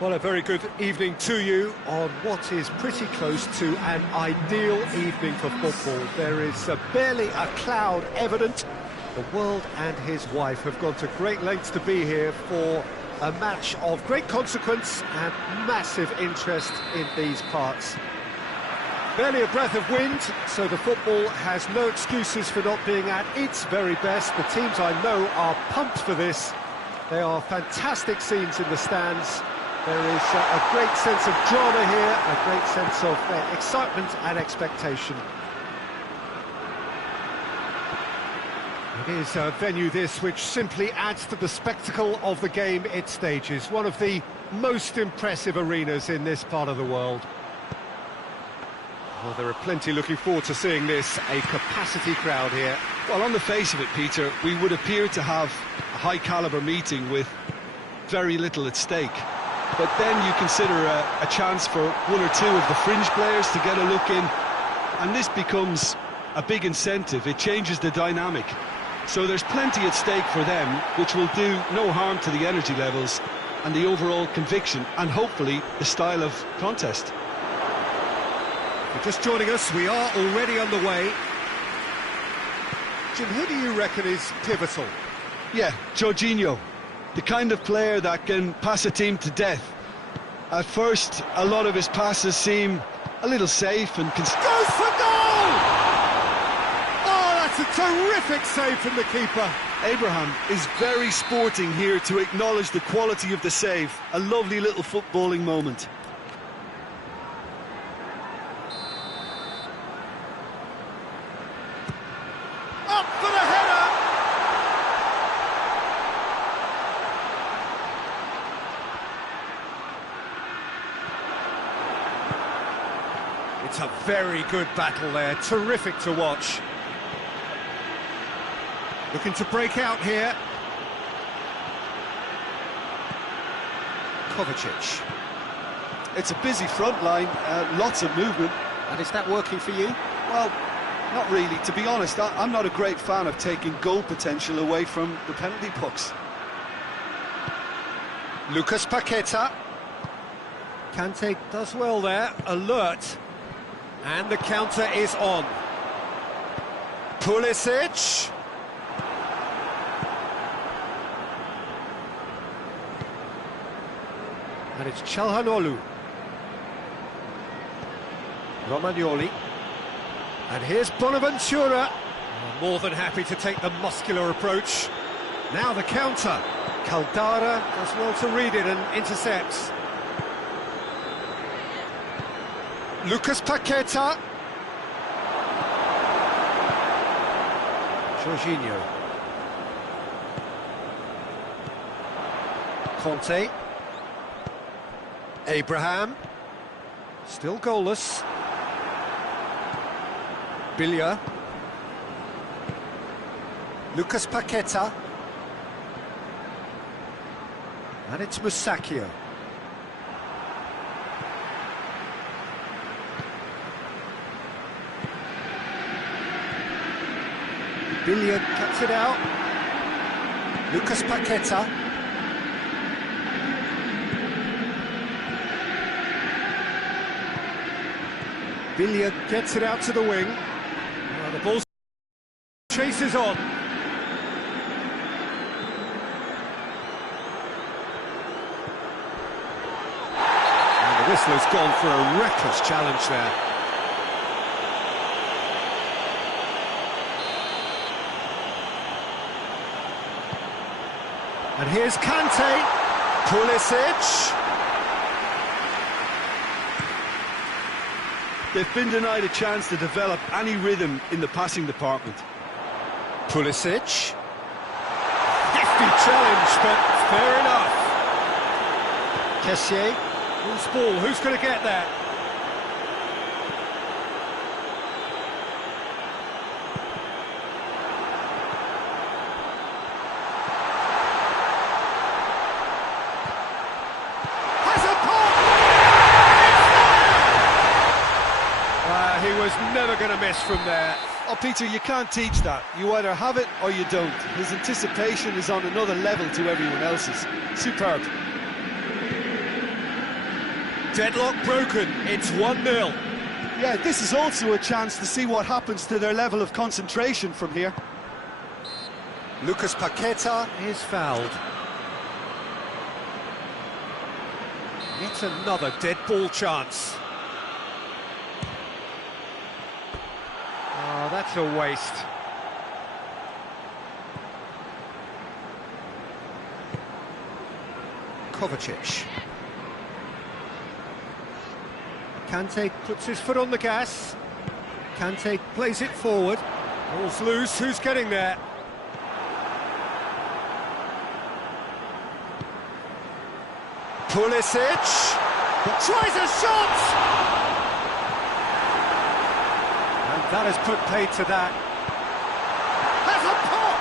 Well, a very good evening to you on what is pretty close to an ideal evening for football. There is barely a cloud evident. The world and his wife have gone to great lengths to be here for a match of great consequence and massive interest in these parts. Barely a breath of wind, so the football has no excuses for not being at its very best. The teams I know are pumped for this. There are fantastic scenes in the stands. There is a great sense of drama here, a great sense of excitement and expectation. It is a venue this which simply adds to the spectacle of the game it stages. One of the most impressive arenas in this part of the world. Well, there are plenty looking forward to seeing this, a capacity crowd here. Well, on the face of it, Peter, we would appear to have a high-caliber meeting with very little at stake. But then you consider a chance for one or two of the fringe players to get a look in, and this becomes a big incentive. It changes the dynamic. So there's plenty at stake for them, which will do no harm to the energy levels and the overall conviction, and hopefully the style of contest. If you're just joining us, we are already underway. Jim, who do you reckon is pivotal? Yeah, Jorginho. The kind of player that can pass a team to death. At first, a lot of his passes seem a little safe and... Goes for goal! Oh, that's a terrific save from the keeper. Abraham is very sporting here to acknowledge the quality of the save. A lovely little footballing moment. Up for the header! It's a very good battle there, terrific to watch. Looking to break out here. Kovacic. It's a busy front line, lots of movement. And is that working for you? Well, not really. To be honest, I'm not a great fan of taking goal potential away from the penalty box. Lucas Paqueta. Kante does well there, alert. And the counter is on. Pulisic. And it's Çalhanoğlu. Romagnoli. And here's Bonaventura. More than happy to take the muscular approach. Now the counter. Caldara does well to read it and intercepts. Lucas Paqueta. Jorginho. Conte. Abraham. Still goalless. Billia. Lucas Paqueta. And it's Musacchio. Billia cuts it out. Lucas Paqueta. Billia gets it out to the wing. Well, the ball chases on. And the whistler's gone for a reckless challenge there. And here's Kante, Pulisic. They've been denied a chance to develop any rhythm in the passing department. Pulisic. Hefty challenge, but fair enough. Kessié. Loose ball, who's going to get that? He was never going to miss from there. Oh, Peter, you can't teach that. You either have it or you don't. His anticipation is on another level to everyone else's. Superb. Deadlock broken, it's 1-0. Yeah, this is also a chance to see what happens to their level of concentration from here. Lucas Paqueta is fouled. Yet another dead ball chance. Oh, that's a waste. Kovacic. Kante puts his foot on the gas. Kante plays it forward. Ball's loose, who's getting there? Pulisic tries a shot! And that has put paid to that. Has a pop!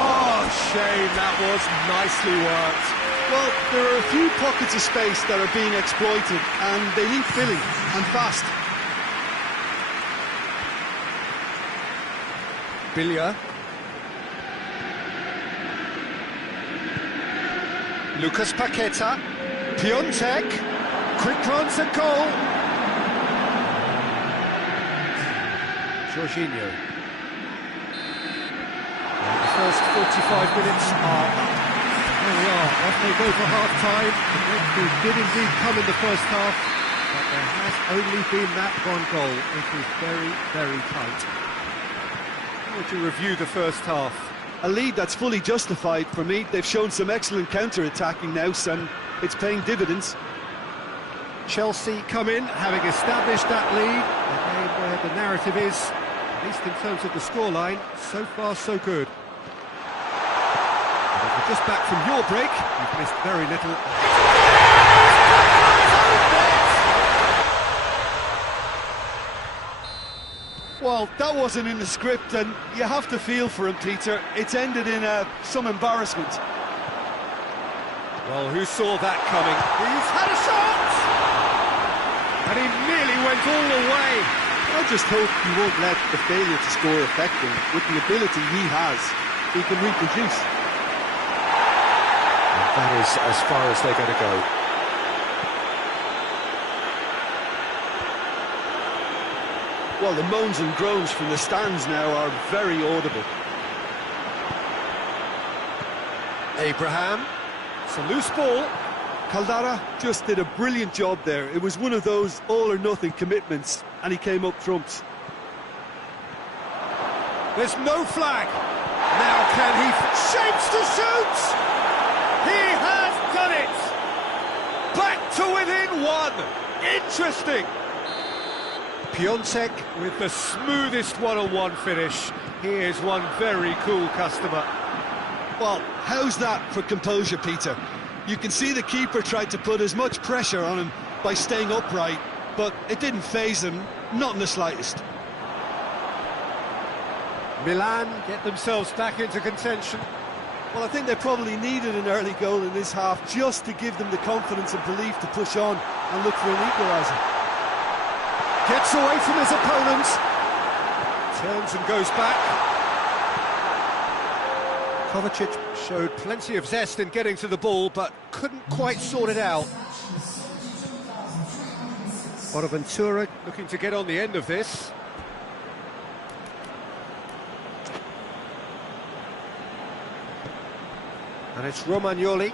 Oh, shame, that was nicely worked. Well, there are a few pockets of space that are being exploited, and they need filling, and fast. Billia. Lucas Paqueta. Piontek. Quick glance at goal. Jorginho. And the first 45 minutes are up. Oh well, off they go for half-time. The breakthrough did indeed come in the first half, but there has only been that one goal. It is very, very tight. How would you review the first half? A lead that's fully justified for me. They've shown some excellent counter-attacking now, and it's paying dividends. Chelsea come in, having established that lead. A game where the narrative is, at least in terms of the scoreline, so far so good. But if you're just back from your break, you've missed very little. Well, that wasn't in the script, and you have to feel for him, Peter. It's ended in some embarrassment. Well, who saw that coming? He's had a shot! And he nearly went all the way. I just hope he won't let the failure to score affect him. With the ability he has, he can reproduce. And that is as far as they're going to go. Well, the moans and groans from the stands now are very audible. Abraham, it's a loose ball. Caldara just did a brilliant job there. It was one of those all-or-nothing commitments, and he came up trumps. There's no flag. Now can he... Shapes to shoot! He has done it! Back to within one! Interesting! Piontek with the smoothest one-on-one finish. He is one very cool customer. Well, how's that for composure, Peter? You can see the keeper tried to put as much pressure on him by staying upright, but it didn't faze him, not in the slightest. Milan get themselves back into contention. Well, I think they probably needed an early goal in this half just to give them the confidence and belief to push on and look for an equaliser. Gets away from his opponent. Turns and goes back. Kovacic showed plenty of zest in getting to the ball, but couldn't quite sort it out. Vhentder looking to get on the end of this. And it's Romagnoli.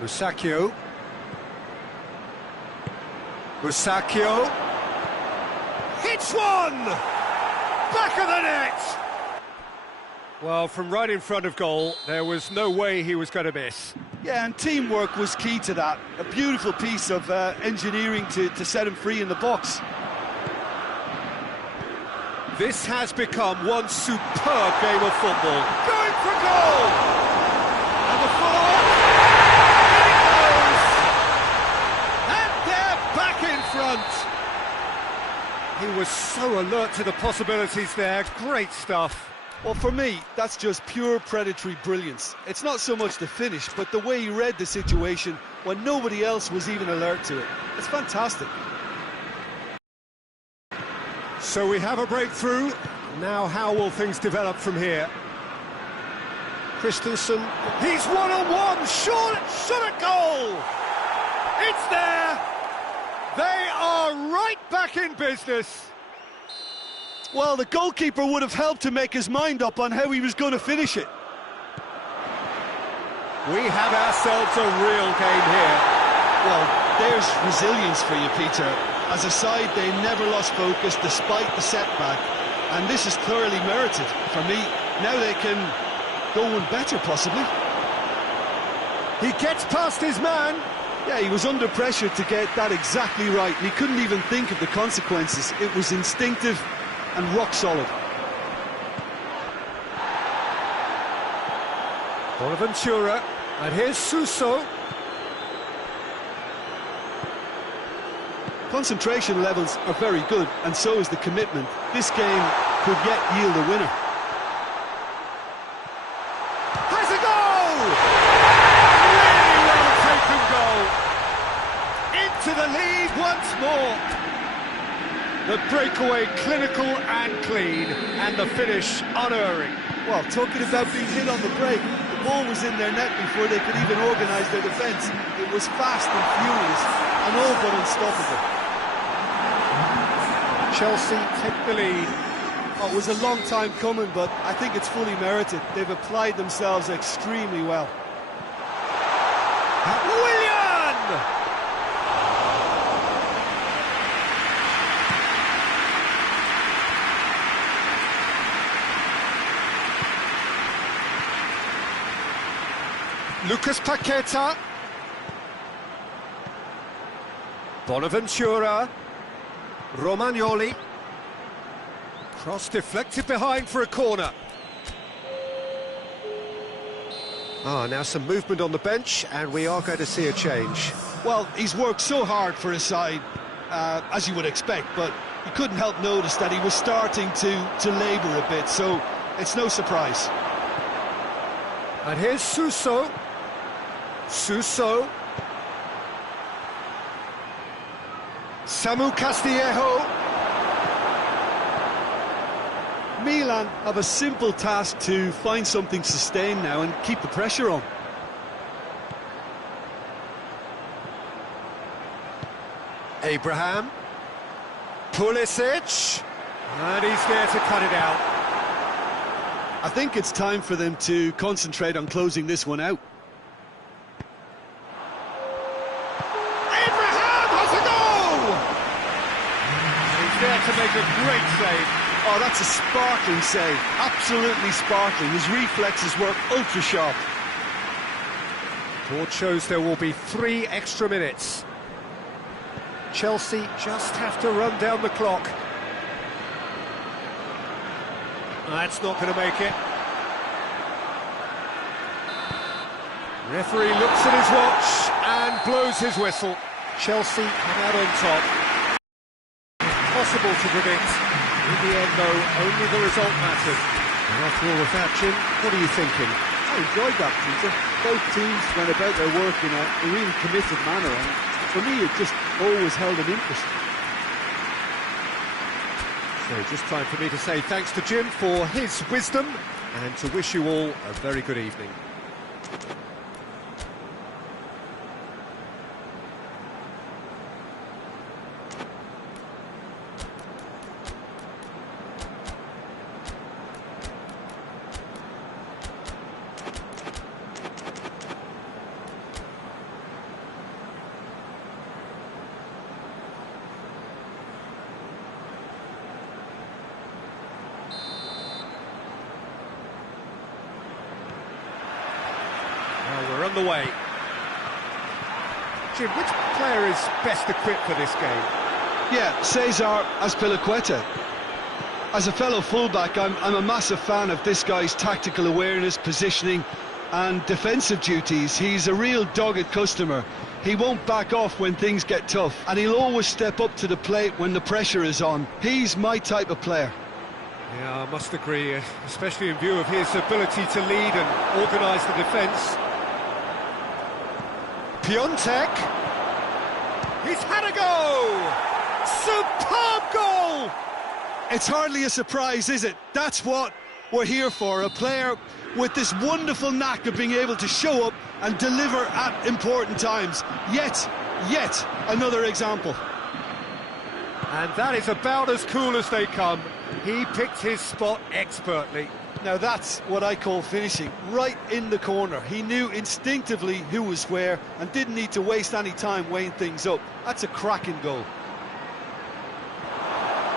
Musacchio. Musacchio. Hits one! Back of the net! Well, from right in front of goal, there was no way he was going to miss. Yeah, and teamwork was key to that. A beautiful piece of engineering to set him free in the box. This has become one superb game of football. Going for goal! And the follow-up. And they're back in front. He was so alert to the possibilities there. Great stuff. Well, for me, that's just pure predatory brilliance. It's not so much the finish, but the way he read the situation when nobody else was even alert to it. It's fantastic. So we have a breakthrough. Now how will things develop from here? Christensen, he's one-on-one, shot at goal! It's there! They are right back in business! Well, the goalkeeper would have helped to make his mind up on how he was going to finish it. We have ourselves a real game here. Well, there's resilience for you, Peter. As a side, they never lost focus despite the setback, and this is thoroughly merited. For me, now they can go one better, possibly. He gets past his man. Yeah, he was under pressure to get that exactly right, and he couldn't even think of the consequences. It was instinctive and rock solid. Bonaventura, and here's Suso. Concentration levels are very good, and so is the commitment. This game could yet yield a winner. Has a goal! Really well taken goal. Into the lead once more. The breakaway clinical and clean, and the finish unerring. Well, talking about being hit on the break, the ball was in their net before they could even organise their defence. It was fast and furious, and all but unstoppable. Chelsea take the lead. Oh, it was a long time coming, but I think it's fully merited. They've applied themselves extremely well. Willian! Lucas Paqueta. Bonaventura. Romagnoli. Cross deflected behind for a corner. Now some movement on the bench, and we are going to see a change. Well, he's worked so hard for his side, as you would expect, but you couldn't help notice that he was starting to labour a bit, so it's no surprise. And here's Suso. Suso. Samu Castillejo. Milan have a simple task to find something sustained now and keep the pressure on. Abraham. Pulisic. And he's there to cut it out. I think it's time for them to concentrate on closing this one out. Abraham has a goal! He's there to make a great save. Oh, that's a sparkling save. Absolutely sparkling. His reflexes were ultra-sharp. Board shows there will be 3 extra minutes. Chelsea just have to run down the clock. That's not going to make it. Referee looks at his watch and blows his whistle. Chelsea come out on top. Impossible to predict. In the end, though, only the result mattered. And after all of that, Jim, what are you thinking? I enjoyed that, Peter. Both teams went about their work in a really committed manner, and for me it just always held an interest. So just time for me to say thanks to Jim for his wisdom and to wish you all a very good evening. We're on the way. Jim, which player is best equipped for this game? Yeah, Cesar Azpilicueta. As a fellow fullback, I'm a massive fan of this guy's tactical awareness, positioning and defensive duties. He's a real dogged customer. He won't back off when things get tough, and he'll always step up to the plate when the pressure is on. He's my type of player. Yeah, I must agree, especially in view of his ability to lead and organise the defence. Piontek. He's had a go! Superb goal! It's hardly a surprise, is it? That's what we're here for, a player with this wonderful knack of being able to show up and deliver at important times. Yet another example. And that is about as cool as they come. He picked his spot expertly. Now that's what I call finishing, right in the corner. He knew instinctively who was where and didn't need to waste any time weighing things up. That's a cracking goal.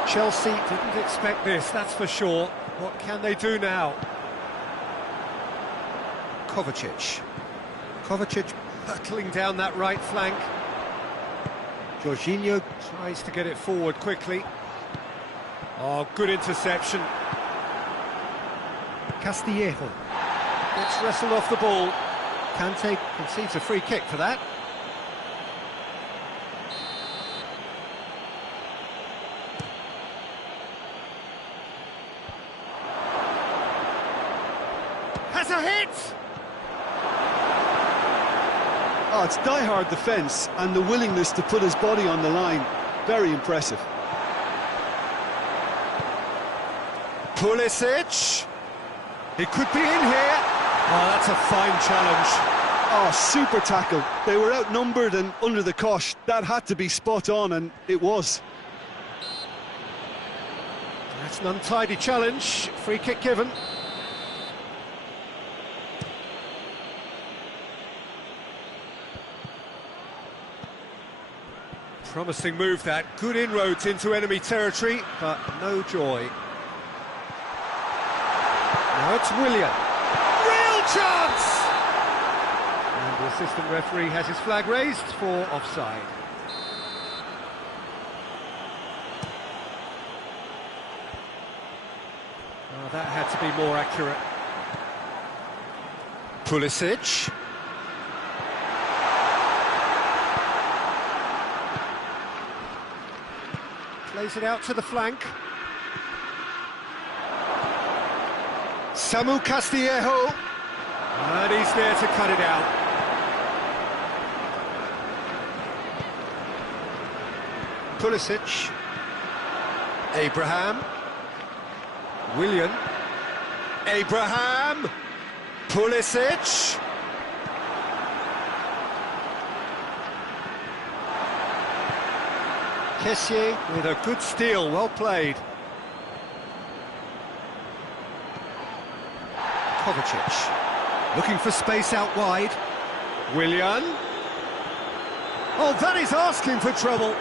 Chelsea didn't expect this, that's for sure. What can they do now? Kovacic. Kovacic battling down that right flank. Jorginho tries to get it forward quickly. Oh, good interception. Castillejo gets wrestled off the ball. Kante concedes a free kick for that. Has a hit! Oh, it's die-hard defence and the willingness to put his body on the line. Very impressive. Pulisic. He could be in here. Oh, that's a fine challenge. Oh, super tackle. They were outnumbered and under the cosh. That had to be spot on, and it was. That's an untidy challenge. Free kick given. Promising move that. Good inroads into enemy territory, but no joy. Now it's Willian. Real chance! And the assistant referee has his flag raised for offside. Oh, that had to be more accurate. Pulisic. Plays it out to the flank. Samu Castillejo. And he's there to cut it out. Pulisic. Abraham. Willian. Abraham. Pulisic. Kessié with a good steal, well played. Kovacic, looking for space out wide. Willian. Oh, that is asking for trouble.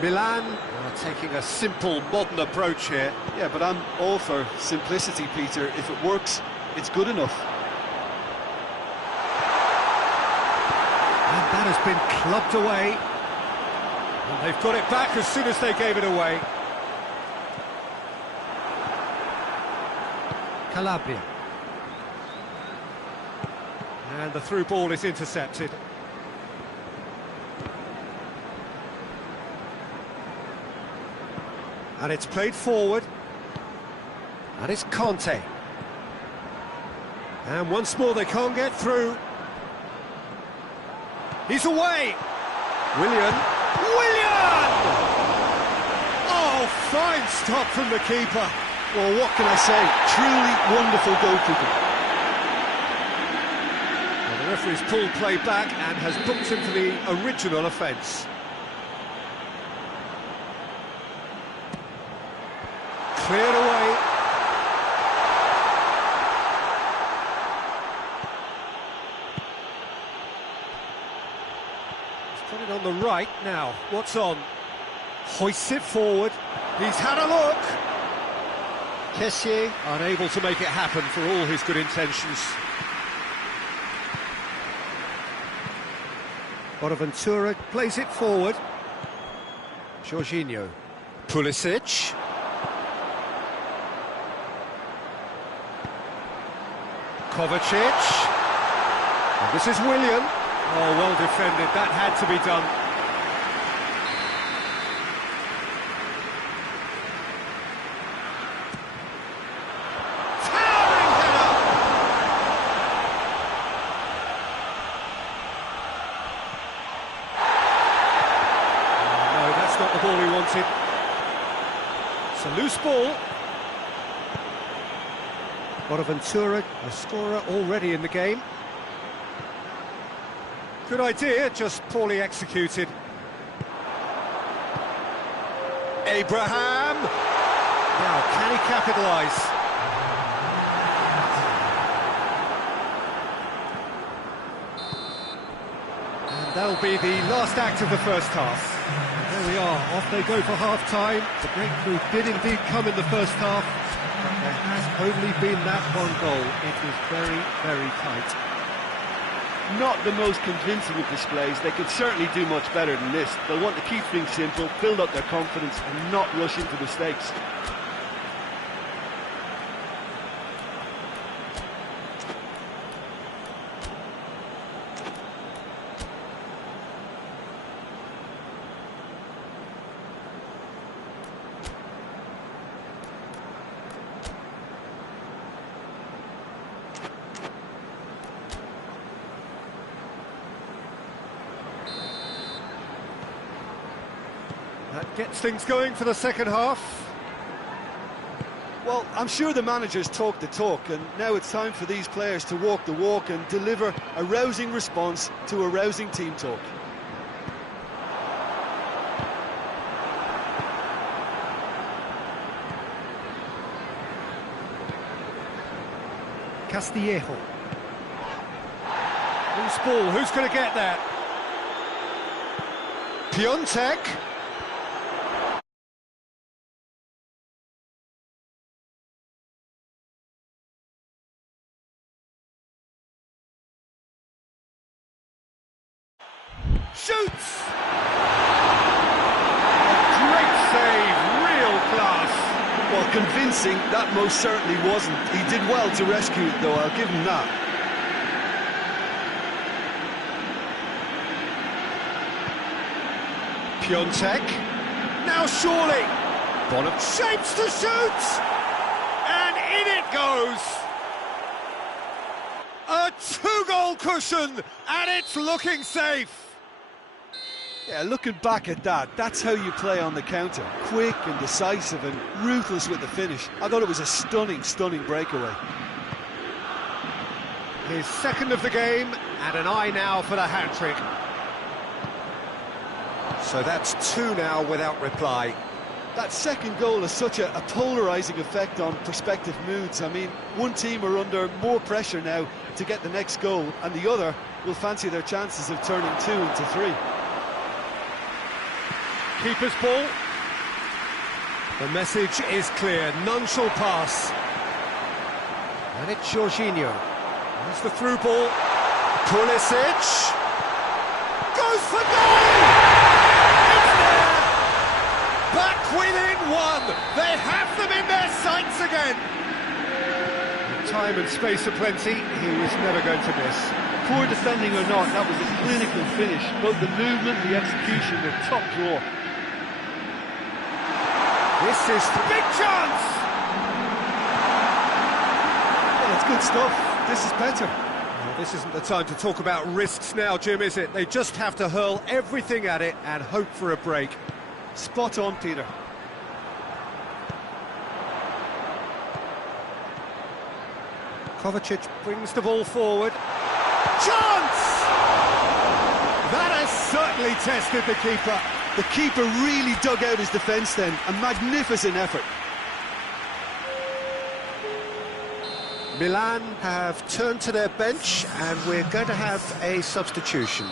Milan taking a simple, modern approach here. Yeah, but I'm all for simplicity, Peter. If it works, it's good enough. And that has been clubbed away. And they've got it back as soon as they gave it away. Calabria. And the through ball is intercepted. And it's played forward. And it's Conte. And once more they can't get through. He's away! Willian. Oh, fine stop from the keeper. Well, what can I say? Truly wonderful goalkeeping. Well, the referee's pulled play back and has booked him for the original offence. Cleared away. He's got it on the right now. What's on? Hoists it forward. He's had a look. Kessié unable to make it happen for all his good intentions. Bonaventura plays it forward. Jorginho. Pulisic. Kovacic. And this is Willian. Oh, well defended. That had to be done. Not the ball he wanted. It's a loose ball. Vhentder, a scorer already in the game. Good idea, just poorly executed. Abraham! Now, can he capitalise? And that'll be the last act of the first half. There we are, off they go for half-time. The breakthrough did indeed come in the first half, but there has only been that one goal. It was very, very tight. Not the most convincing of displays. They could certainly do much better than this. They'll want to keep things simple, build up their confidence and not rush into mistakes. That gets things going for the second half. Well, I'm sure the managers talk the talk, and now it's time for these players to walk the walk and deliver a rousing response to a rousing team talk. Castillejo. Loose ball, who's going to get that? Piontek. Shoots! Great save, real class. Well, convincing, that most certainly wasn't. He did well to rescue it, though, I'll give him that. Piontek. Now surely. Bonham shapes to shoot! And in it goes! A two-goal cushion, and it's looking safe. Yeah, looking back at that, that's how you play on the counter. Quick and decisive and ruthless with the finish. I thought it was a stunning, stunning breakaway. His second of the game, and an eye now for the hat-trick. So that's two now without reply. That second goal has such a polarising effect on prospective moods. I mean, one team are under more pressure now to get the next goal, and the other will fancy their chances of turning 2 into 3. Keeper's ball. The message is clear, none shall pass. And it's Jorginho. There's the through ball. Pulisic. Goes for goal! It's there! Back within one. They have them in their sights again. Time and space aplenty, he was never going to miss. Poor defending or not, that was a clinical finish. Both the movement and the execution were top drawer. This is the big chance! Well, it's good stuff. This is better. Well, this isn't the time to talk about risks now, Jim, is it? They just have to hurl everything at it and hope for a break. Spot on, Peter. Kovacic brings the ball forward. Chance! That has certainly tested the keeper. The keeper really dug out his defence then. A magnificent effort. Milan have turned to their bench and we're going to have a substitution.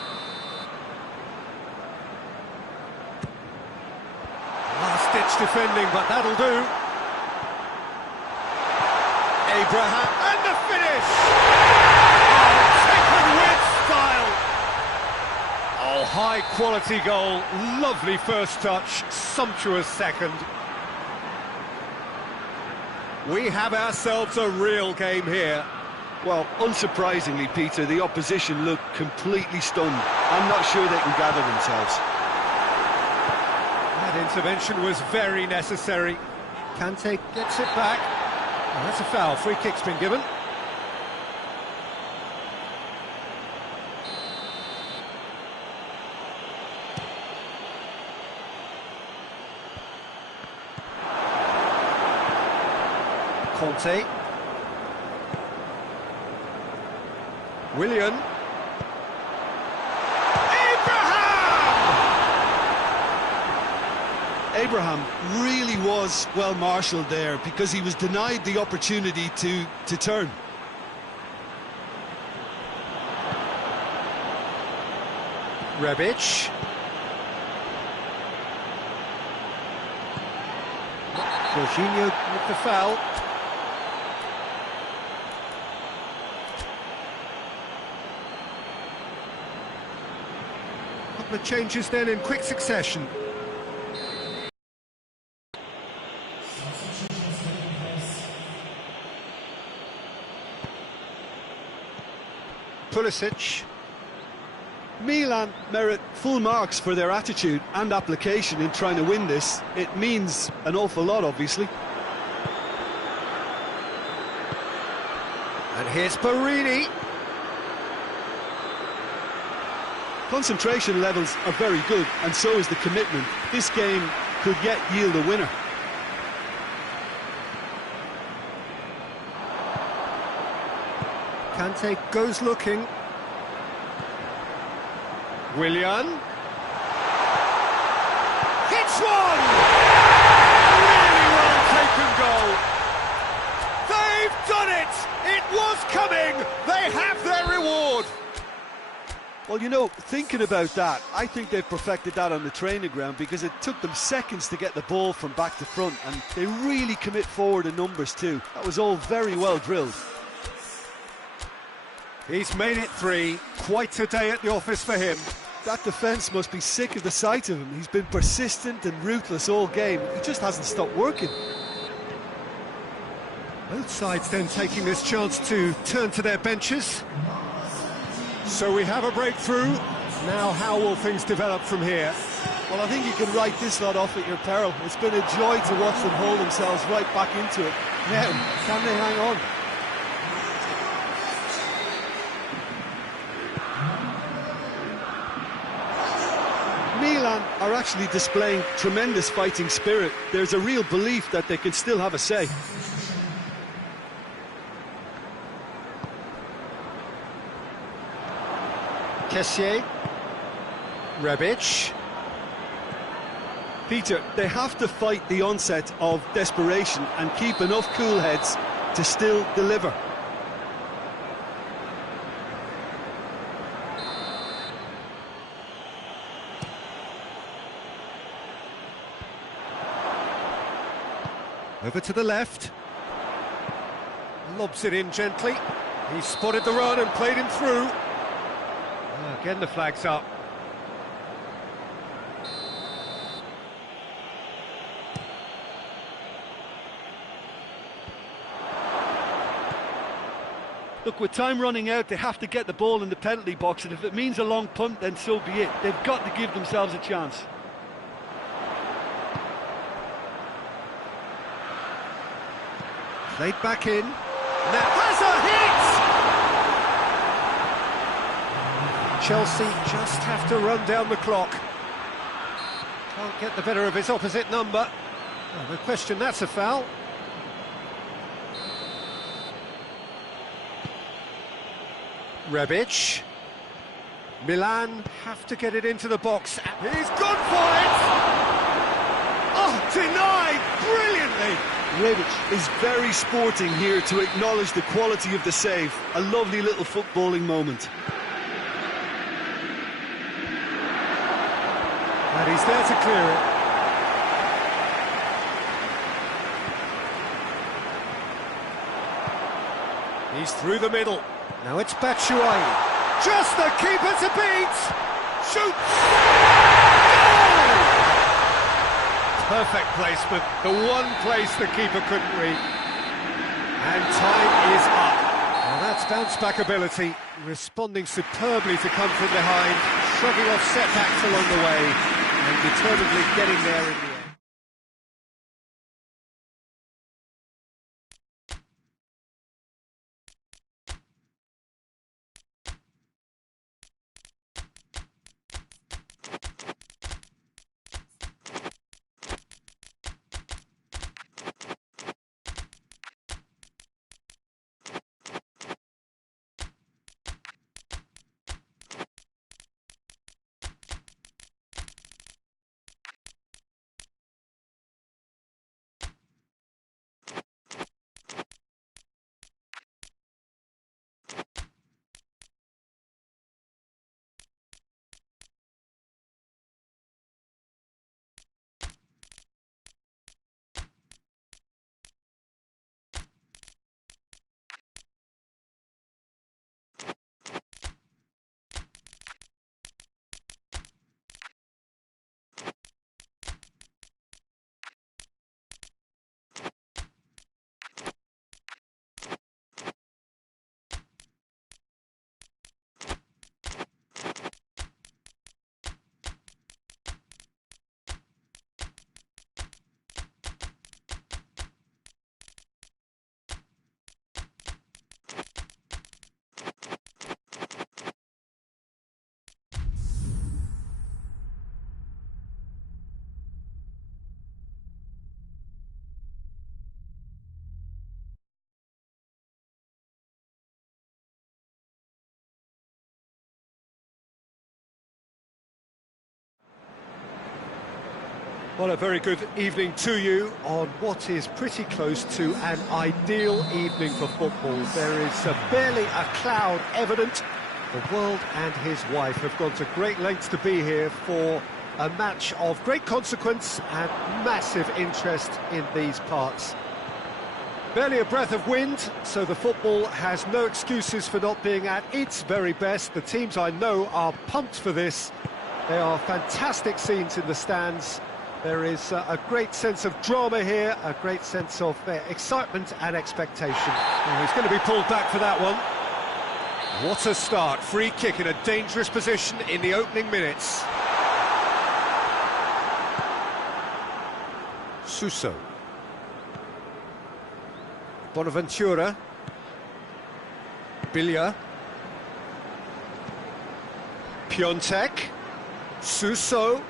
Last-ditch defending, but that'll do. Abraham, and the finish! Oh, taken with style! Oh, high-quality goal, lovely first touch, sumptuous second. We have ourselves a real game here. Well, unsurprisingly, Peter, the opposition look completely stunned. I'm not sure they can gather themselves. That intervention was very necessary. Kante gets it back. Oh, that's a foul. Free kick's been given. Conte. Willian. Abraham really was well marshalled there because he was denied the opportunity to turn. Rebic. Jorginho with the foul. Couple of changes then in quick succession. Pulisic. Milan merit full marks for their attitude and application in trying to win this. It means an awful lot, obviously. And here's Barini. Concentration levels are very good, and so is the commitment. This game could yet yield a winner. Kante goes looking. Willian. Hits one! Really well taken goal. They've done it! It was coming! They have their reward! Well, you know, thinking about that, I think they've perfected that on the training ground because it took them seconds to get the ball from back to front, and they really commit forward in numbers too. That was all very well drilled. He's made it 3. Quite a day at the office for him. That defence must be sick of the sight of him. He's been persistent and ruthless all game. He just hasn't stopped working. Both sides then taking this chance to turn to their benches. So we have a breakthrough. Now how will things develop from here? Well, I think you can write this lot off at your peril. It's been a joy to watch them hold themselves right back into it. Now, can they hang on? Milan are actually displaying tremendous fighting spirit. There's a real belief that they can still have a say. Kessié. Rebic. Peter, they have to fight the onset of desperation and keep enough cool heads to still deliver. Over to the left. Lobs it in gently. He spotted the run and played him through. Again the flag's up. Look, with time running out, they have to get the ball in the penalty box, and if it means a long punt, then so be it. They've got to give themselves a chance. Played back in. Now has a hit! Chelsea just have to run down the clock. Can't get the better of his opposite number. No question, that's a foul. Rebic. Milan have to get it into the box. He's gone for it! Oh, denied brilliantly! Rebic is very sporting here to acknowledge the quality of the save. A lovely little footballing moment. And he's there to clear it. He's through the middle. Now it's Batshuayi. Just the keeper to beat! Shoots! Goal! Perfect placement, the one place the keeper couldn't reach. And time is up. Well, that's bounce-back ability, responding superbly to come from behind, shrugging off setbacks along the way, and determinedly getting there in the end. Well, a very good evening to you on what is pretty close to an ideal evening for football. There is barely a cloud evident. The world and his wife have gone to great lengths to be here for a match of great consequence and massive interest in these parts. Barely a breath of wind, so the football has no excuses for not being at its very best. The teams I know are pumped for this. They are fantastic scenes in the stands. There is a great sense of drama here, a great sense of excitement and expectation. Oh, he's going to be pulled back for that one. What a start. Free kick in a dangerous position in the opening minutes. Suso. Bonaventura. Bilya. Piontek. Suso.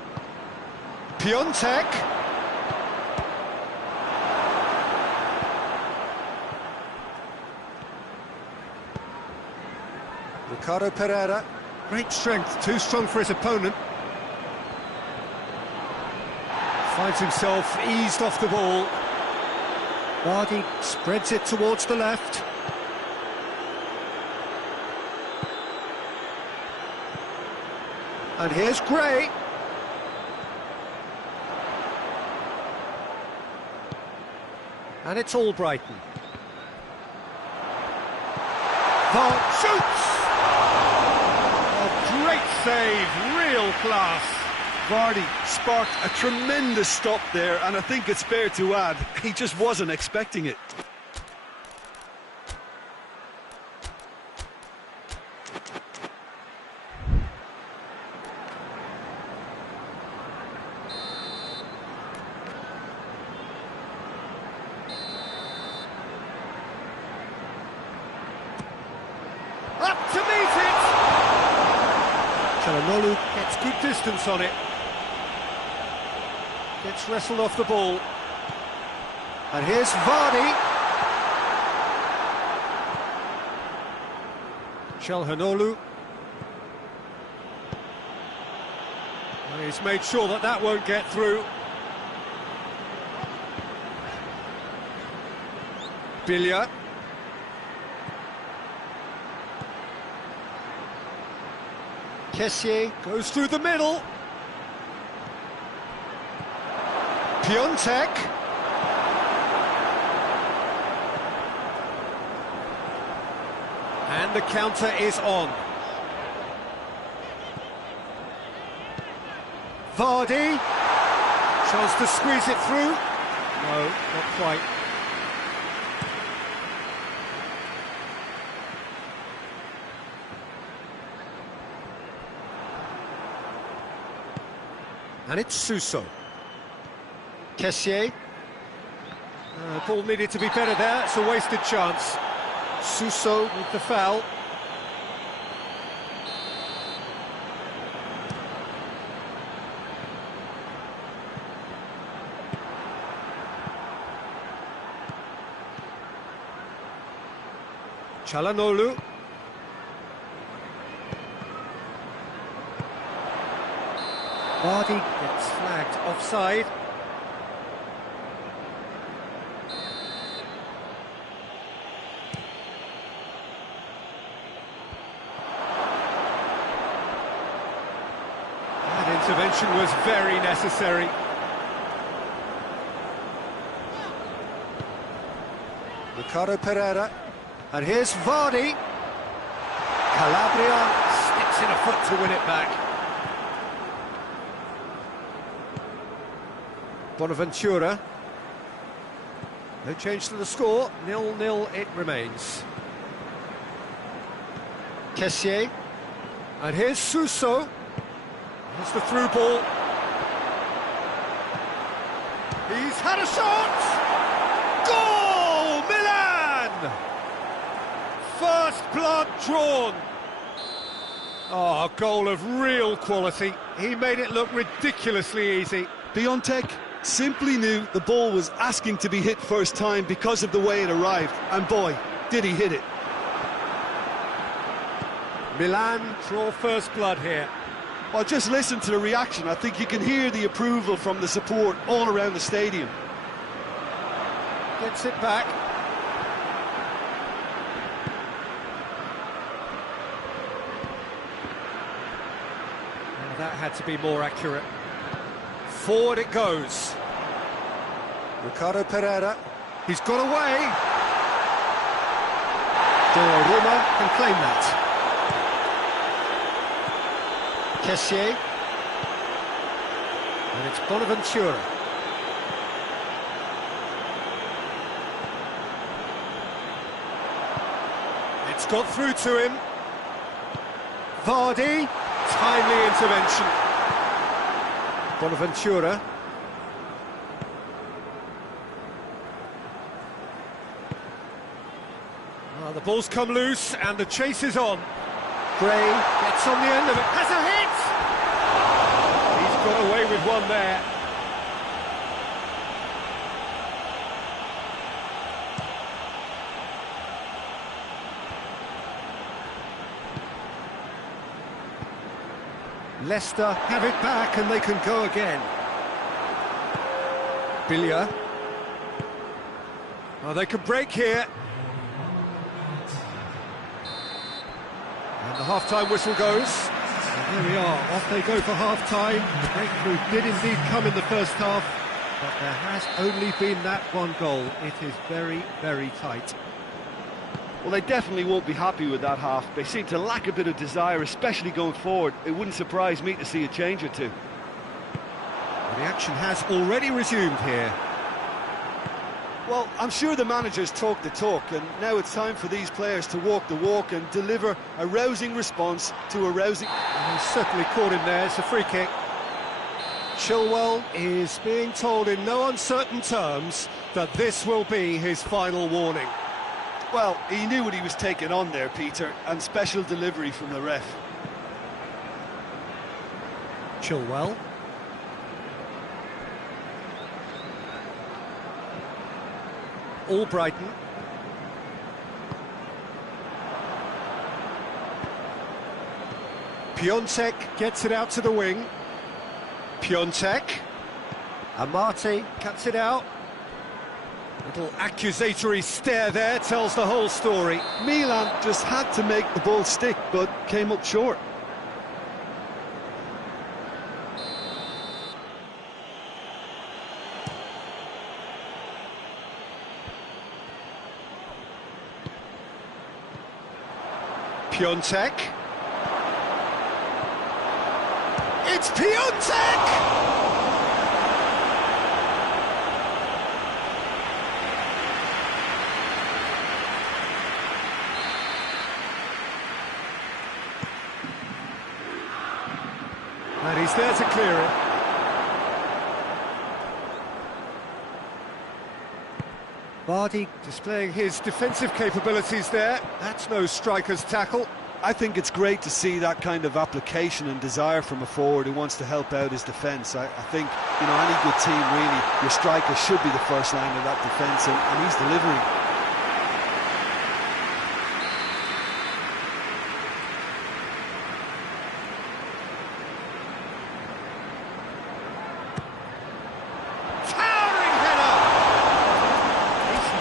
Piontek. Ricardo Pereira. Great strength, too strong for his opponent. Finds himself eased off the ball. Vardy spreads it towards the left. And here's Gray. And it's Albrighton. Vardy shoots! A great save, real class. Vardy sparked a tremendous stop there, and I think it's fair to add, he just wasn't expecting it. Up to meet it! Çalhanoğlu gets good distance on it. Gets wrestled off the ball. And here's Vardy. Çalhanoğlu. He's made sure that that won't get through. Bilya. Kessié goes through the middle. Piontek. And the counter is on. Vardy. Chance to squeeze it through. No, not quite. And it's Suso. Kessié. Ball needed to be better there, it's a wasted chance. Suso with the foul. Çalhanoğlu. Vardy gets flagged offside. That intervention was very necessary. Ricardo Pereira. And here's Vardy. Calabria sticks in a foot to win it back. Bonaventura. No change to the score, 0-0 it remains. Kessié. And here's Suso. Here's the through ball. He's had a shot! Goal! Milan! First blood drawn. Oh, a goal of real quality. He made it look ridiculously easy. Piontek simply knew the ball was asking to be hit first time because of the way it arrived, and boy, did he hit it. Milan draw first blood here. Well, just listen to the reaction. I think you can hear the approval from the support all around the stadium. Gets it back. Now that had to be more accurate. Forward it goes. Ricardo Pereira. He's got away. Donnarumma can claim that. Kessié. And it's Bonaventura. It's got through to him. Vardy. Timely intervention. Bonaventura. The ball's come loose and the chase is on. Gray gets on the end of it. Has a hit! He's got away with one there. Leicester have it back and they can go again. Billia. Oh, they could break here. And the half-time whistle goes. And there we are, off they go for half-time. The breakthrough did indeed come in the first half, but there has only been that one goal. It is very, very tight. Well, they definitely won't be happy with that half. They seem to lack a bit of desire, especially going forward. It wouldn't surprise me to see a change or two. Well, the action has already resumed here. Well, I'm sure the managers talk the talk, and now it's time for these players to walk the walk and deliver a rousing response to a rousing... And he's certainly caught him there, it's a free kick. Chilwell is being told in no uncertain terms that this will be his final warning. Well, he knew what he was taking on there, Peter, and special delivery from the ref. Chilwell. Albrighton. Piontek gets it out to the wing. Piontek. Amati cuts it out. Little accusatory stare there tells the whole story. Milan just had to make the ball stick, but came up short. Piontek. It's Piontek! And he's there to clear it. Vardy displaying his defensive capabilities there. That's no striker's tackle. I think it's great to see that kind of application and desire from a forward who wants to help out his defence. I think, you know, any good team, really, your striker should be the first line of that defence, and he's delivering.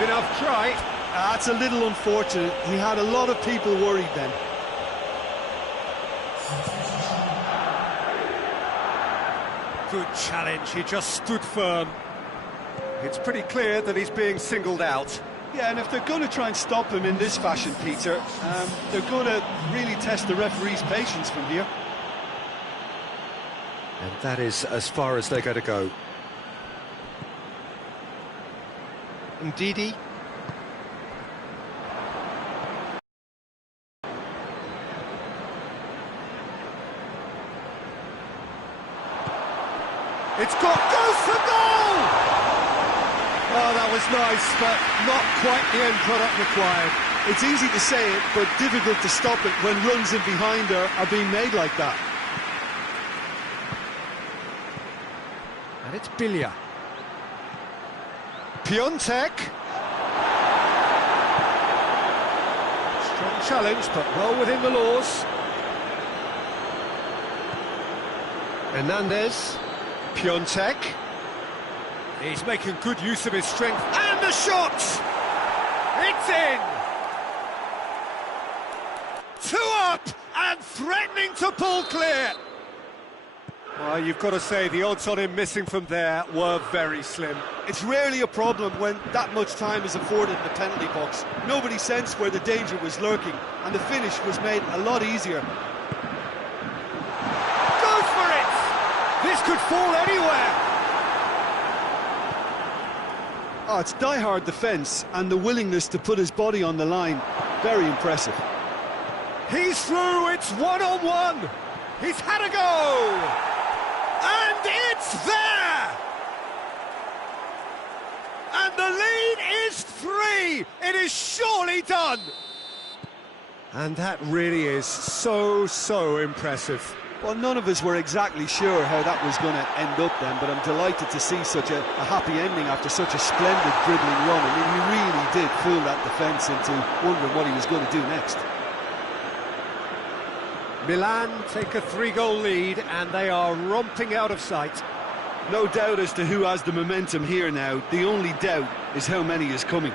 Enough try. That's a little unfortunate. He had a lot of people worried then. Good challenge, he just stood firm. It's pretty clear that he's being singled out. Yeah, and if they're going to try and stop him in this fashion, Peter, they're going to really test the referee's patience from here. And that is as far as they're going to go. Ndidi. It's goes for goal! Oh, that was nice, but not quite the end product required. It's easy to say it, but difficult to stop it when runs in behind are being made like that. And it's Billia. Piontek. Strong challenge, but well within the laws. Hernandez, Piontek. He's making good use of his strength, and the shot! It's in! 2 up, and threatening to pull clear! Well, you've got to say the odds on him missing from there were very slim. It's rarely a problem when that much time is afforded in the penalty box. Nobody sensed where the danger was lurking, and the finish was made a lot easier. Goes for it! This could fall anywhere! Oh, it's die-hard defence and the willingness to put his body on the line. Very impressive. He's through, it's one-on-one! He's had a go! And it's there! And the lead is 3! It is surely done! And that really is so impressive. Well, none of us were exactly sure how that was going to end up then, but I'm delighted to see such a happy ending after such a splendid dribbling run. I mean, he really did fool that defence into wondering what he was going to do next. Milan take a 3-goal lead, and they are romping out of sight. No doubt as to who has the momentum here now. The only doubt is how many is coming.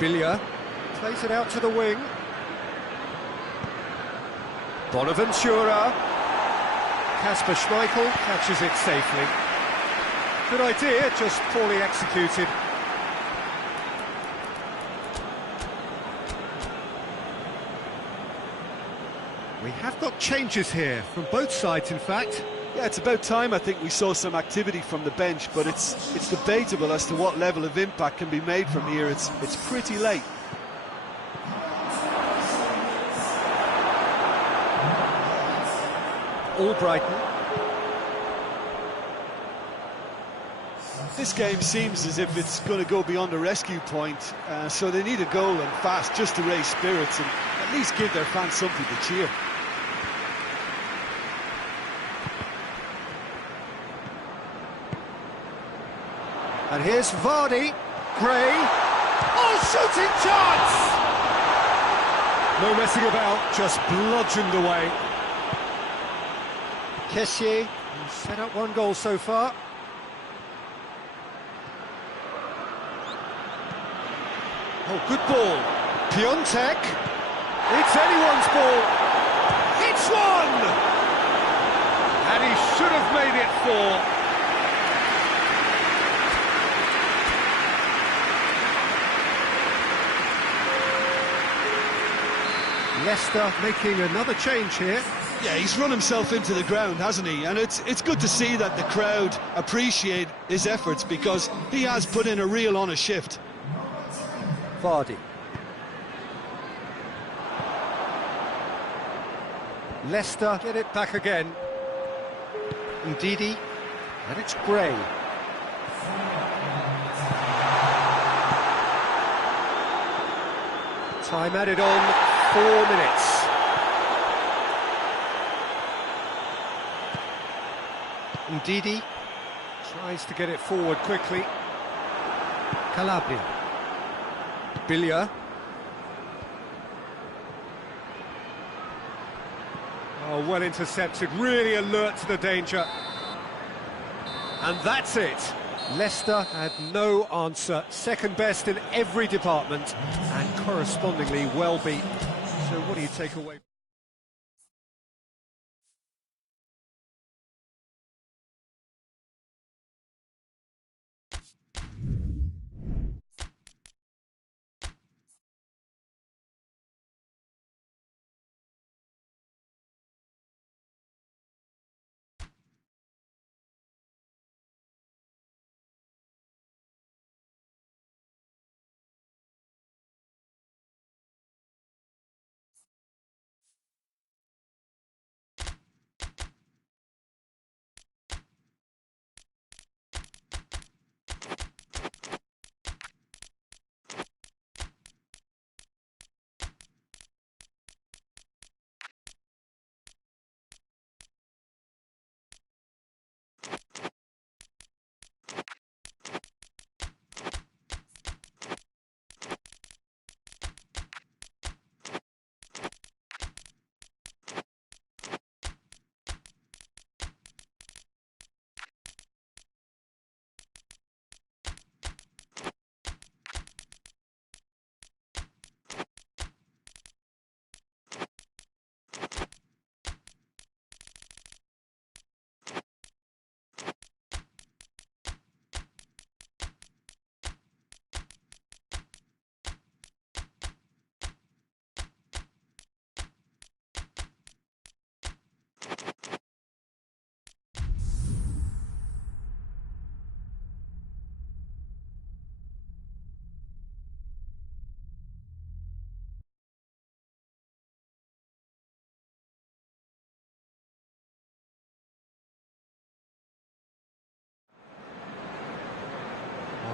Billia plays it out to the wing. Bonaventura. Kasper Schmeichel catches it safely. Good idea, just poorly executed. We have got changes here, from both sides in fact. Yeah, it's about time I think we saw some activity from the bench, but it's debatable as to what level of impact can be made from here. It's pretty late. Albrighton. This game seems as if it's going to go beyond a rescue point, so they need a goal and fast just to raise spirits and at least give their fans something to cheer. And here's Vardy. Gray. Oh, shooting chance! No messing about, just bludgeoned away. Kessié, who's set up 1 goal so far. Oh, good ball. Piontek. It's anyone's ball. It's one! And he should have made it 4. Leicester making another change here. Yeah, he's run himself into the ground, hasn't he? And it's good to see that the crowd appreciate his efforts because he has put in a real honest shift. Vardy. Leicester get it back again. Ndidi, and it's Gray. Time added on, 4 minutes. Ndidi tries to get it forward quickly. Calabria. Billia. Oh, well intercepted, really alert to the danger. And that's it. Leicester had no answer, second best in every department, and correspondingly well beaten. So what do you take away?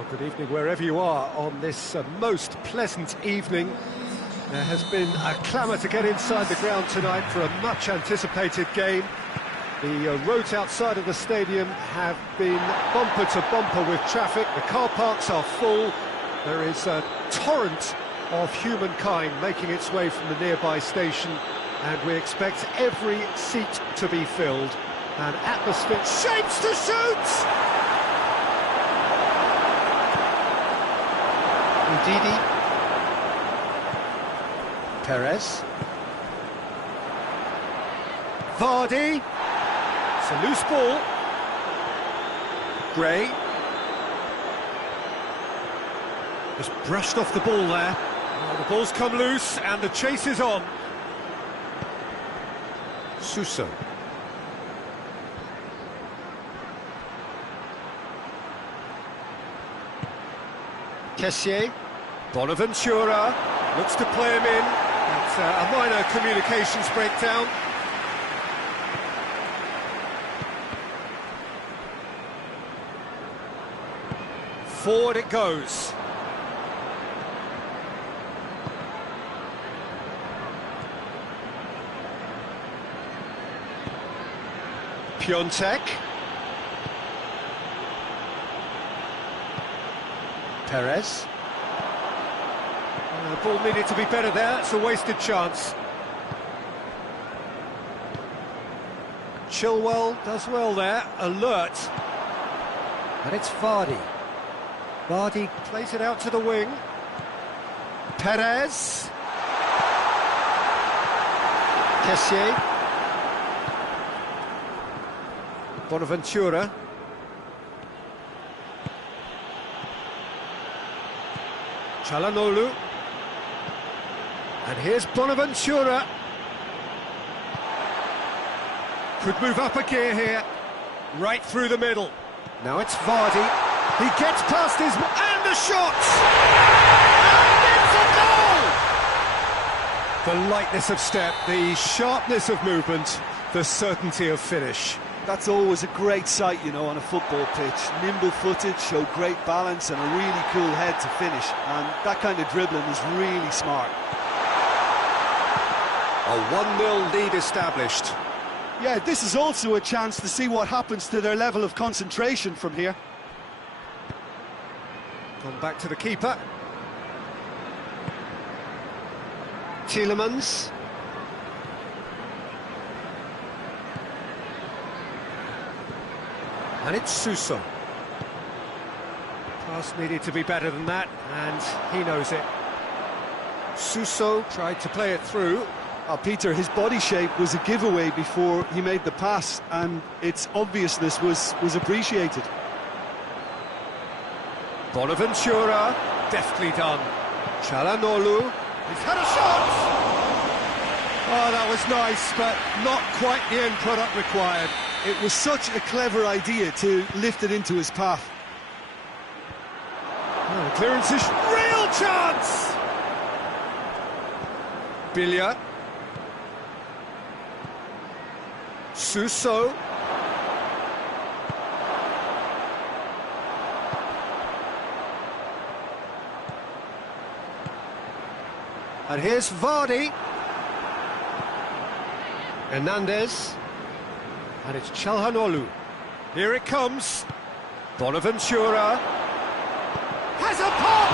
Good evening wherever you are on this most pleasant evening. There has been a clamour to get inside the ground tonight for a much-anticipated game. The roads outside of the stadium have been bumper to bumper with traffic. The car parks are full. There is a torrent of humankind making its way from the nearby station, and we expect every seat to be filled. And atmosphere shapes to shoot! Ndidi. Perez. Vardy. It's a loose ball. Gray. Just brushed off the ball there. Oh, the ball's come loose and the chase is on. Suso. Kessié. Bonaventura looks to play him in. It's a minor communications breakdown. Forward it goes. Piontek. Perez. The ball needed to be better there, it's a wasted chance. Chilwell does well there, alert. And it's Vardy. Vardy plays it out to the wing. Perez. Kessié. Bonaventura. Çalhanoğlu. And here's Bonaventura. Could move up a gear here. Right through the middle. Now it's Vardy. He gets past his... and the shot! And it's a goal! The lightness of step, the sharpness of movement, the certainty of finish. That's always a great sight, you know, on a football pitch. Nimble-footed, show great balance and a really cool head to finish. And that kind of dribbling is really smart. A 1-0 lead established. Yeah, this is also a chance to see what happens to their level of concentration from here. Gone back to the keeper. Tielemans. And it's Suso. Pass needed to be better than that, and he knows it. Suso tried to play it through. Peter, his body shape was a giveaway before he made the pass, and its obviousness was appreciated. Bonaventura, deftly done. Çalhanoğlu, he's had a shot! Oh, that was nice, but not quite the end product required. It was such a clever idea to lift it into his path. Oh, the clearance is... real chance! Bilya. Suso. And here's Vardy. Hernandez. And it's Çalhanoğlu. Here it comes. Bonaventura. Has a pop!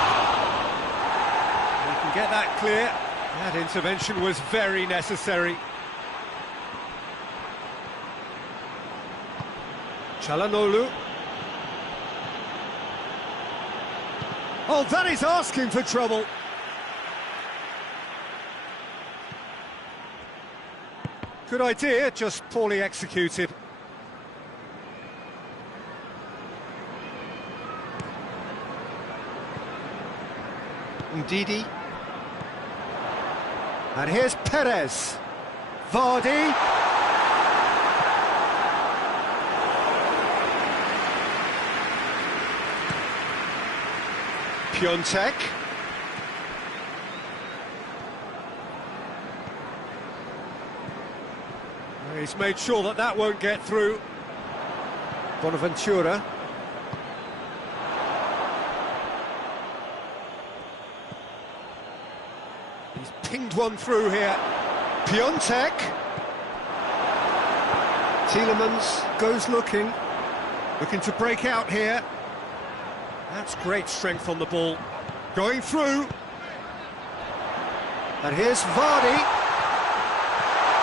He can get that clear. That intervention was very necessary. Çalhanoğlu. Oh, that is asking for trouble. Good idea, just poorly executed. Ndidi. And here's Perez. Vardy. Piontek. He's made sure that that won't get through. Bonaventura. He's pinged one through here. Piontek. Tielemans goes looking to break out here. That's great strength on the ball. Going through. And here's Vardy.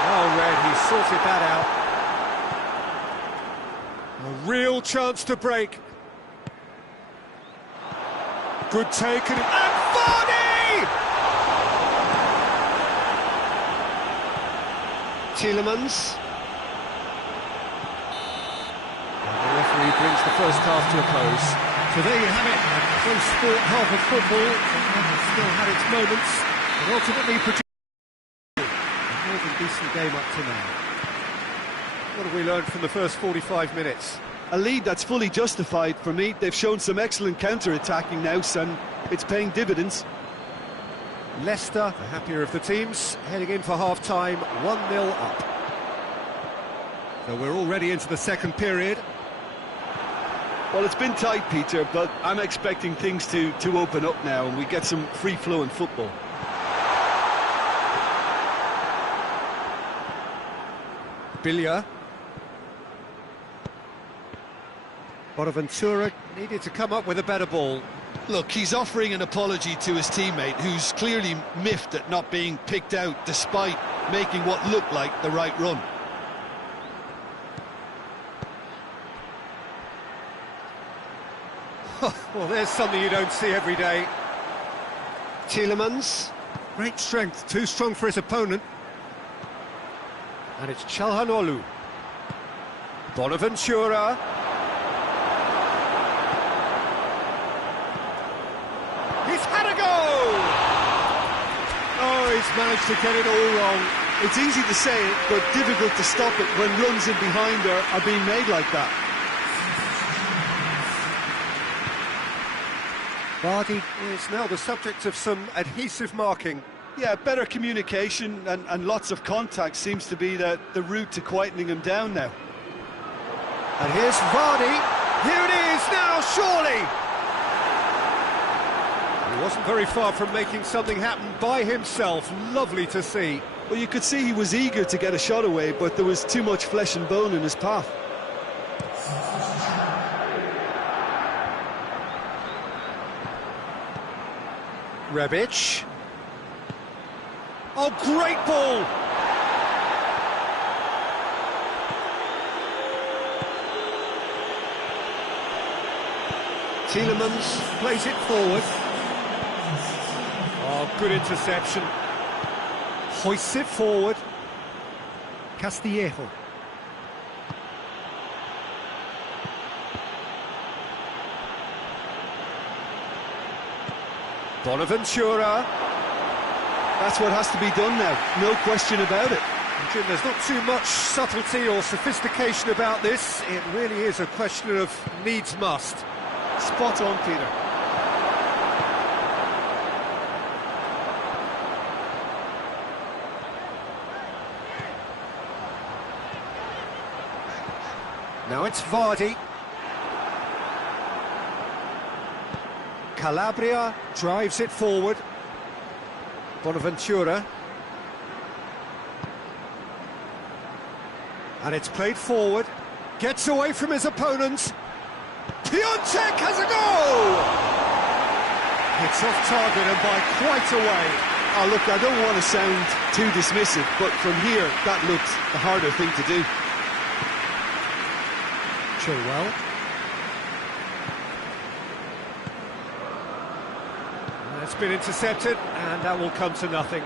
Oh, Red, he sorted that out. A real chance to break. Good take and Vardy! Tielemans. And the referee brings the first half to a close. So there you have it, a close sport half of football. It has still had its moments, but ultimately produced a more than decent game up to now. What have we learned from the first 45 minutes? A lead that's fully justified for me. They've shown some excellent counter-attacking now, and it's paying dividends. Leicester, the happier of the teams, heading in for half-time, 1-0 up. So we're already into the second period. Well, it's been tight, Peter, but I'm expecting things to open up now and we get some free-flowing football. Billia. Bonaventura needed to come up with a better ball. Look, he's offering an apology to his teammate, who's clearly miffed at not being picked out despite making what looked like the right run. Well, there's something you don't see every day. Tielemans. Great strength, too strong for his opponent. And it's Çalhanoğlu. Bonaventura. He's had a go! Oh, he's managed to get it all wrong. It's easy to say it, but difficult to stop it when runs in behind are being made like that. Vardy is now the subject of some adhesive marking. Yeah, better communication and lots of contact seems to be the route to quietening him down now. And here's Vardy. Here it is now, surely! He wasn't very far from making something happen by himself. Lovely to see. Well, you could see he was eager to get a shot away, but there was too much flesh and bone in his path. Rebic. Oh, great ball! Tielemans plays it forward. Oh, good interception. Hoists it forward. Castillejo. Bonaventura. That's what has to be done now, no question about it. And Jim, there's not too much subtlety or sophistication about this. It really is a question of needs must. Spot on, Peter. Now it's Vardy. Calabria drives it forward. Bonaventura. And it's played forward. Gets away from his opponent. Piontek has a goal! It's off target and by quite a way. Oh, look, I don't want to sound too dismissive, but from here, that looks the harder thing to do. Chilwell. It's been intercepted, and that will come to nothing.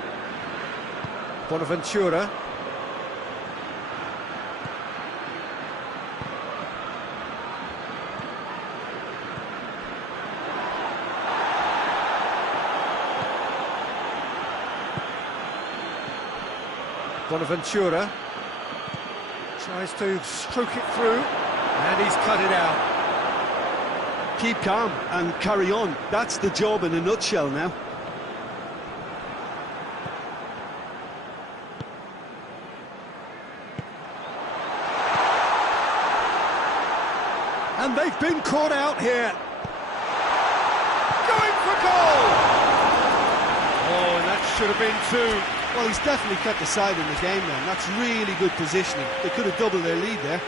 Bonaventura. Bonaventura tries to stroke it through, and he's cut it out. Keep calm and carry on. That's the job in a nutshell now. And they've been caught out here. Going for goal! Oh, and that should have been two. Well, he's definitely kept the side in the game then. That's really good positioning. They could have doubled their lead there.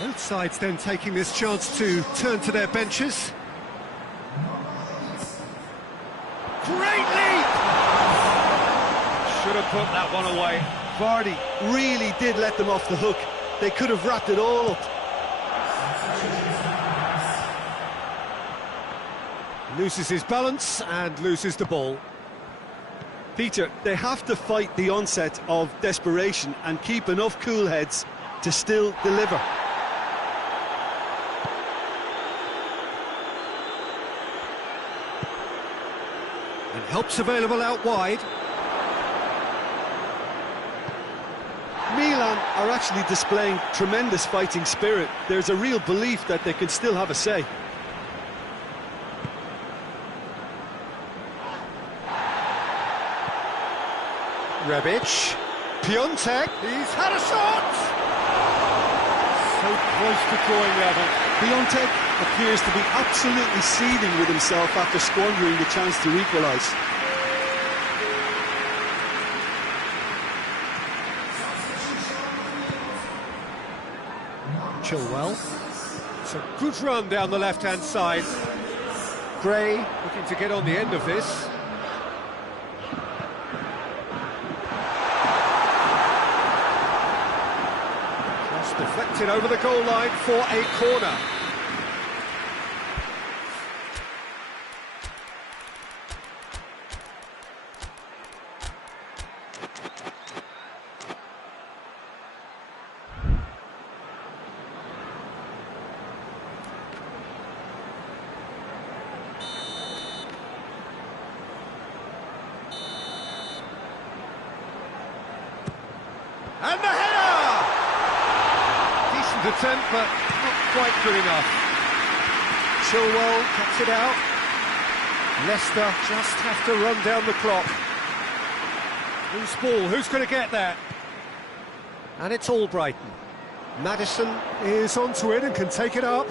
Both sides then taking this chance to turn to their benches. Great leap! Should have put that one away. Vardy really did let them off the hook. They could have wrapped it all up. Loses his balance and loses the ball. Peter, they have to fight the onset of desperation and keep enough cool heads to still deliver. And help's available out wide. Milan are actually displaying tremendous fighting spirit. There's a real belief that they can still have a say. Rebic, Piontek, he's had a shot! So close to drawing level. Vhentder appears to be absolutely seething with himself after squandering the chance to equalise. Chilwell. It's a good run down the left-hand side. Gray looking to get on the end of this. Just deflected over the goal line for a corner. And the header! Decent attempt, but not quite good enough. Chilwell cuts it out. Leicester just have to run down the clock. Loose ball, who's going to get that? And it's Albrighton. Maddison is onto it and can take it up.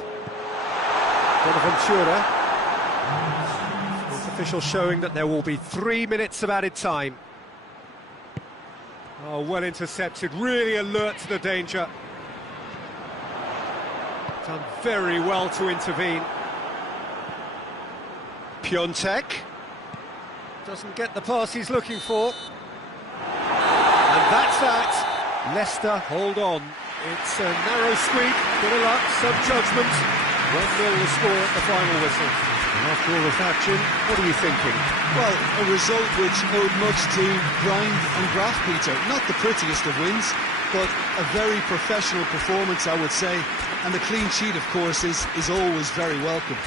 Vhentder. Fourth official showing that there will be 3 minutes of added time. Oh, well intercepted, really alert to the danger. Done very well to intervene. Piontek doesn't get the pass he's looking for. And that's that. Leicester hold on. It's a narrow squeak, bit of luck, some judgment. 1-0 the score at the final whistle. And after all of that, Jim, what are you thinking? Well, a result which owed much to grind and graft, Peter. Not the prettiest of wins, but a very professional performance, I would say. And the clean sheet, of course, is always very welcome.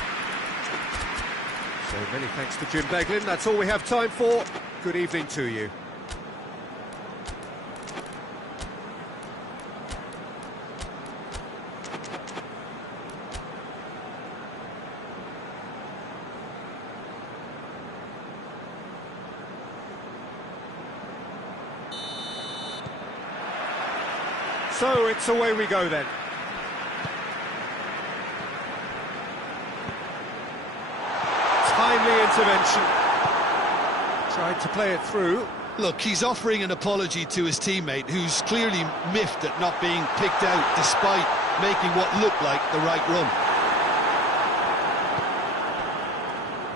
So many thanks to Jim Beglin. That's all we have time for. Good evening to you. So it's away we go then. Timely intervention. Tried to play it through. Look, he's offering an apology to his teammate, who's clearly miffed at not being picked out despite making what looked like the right run.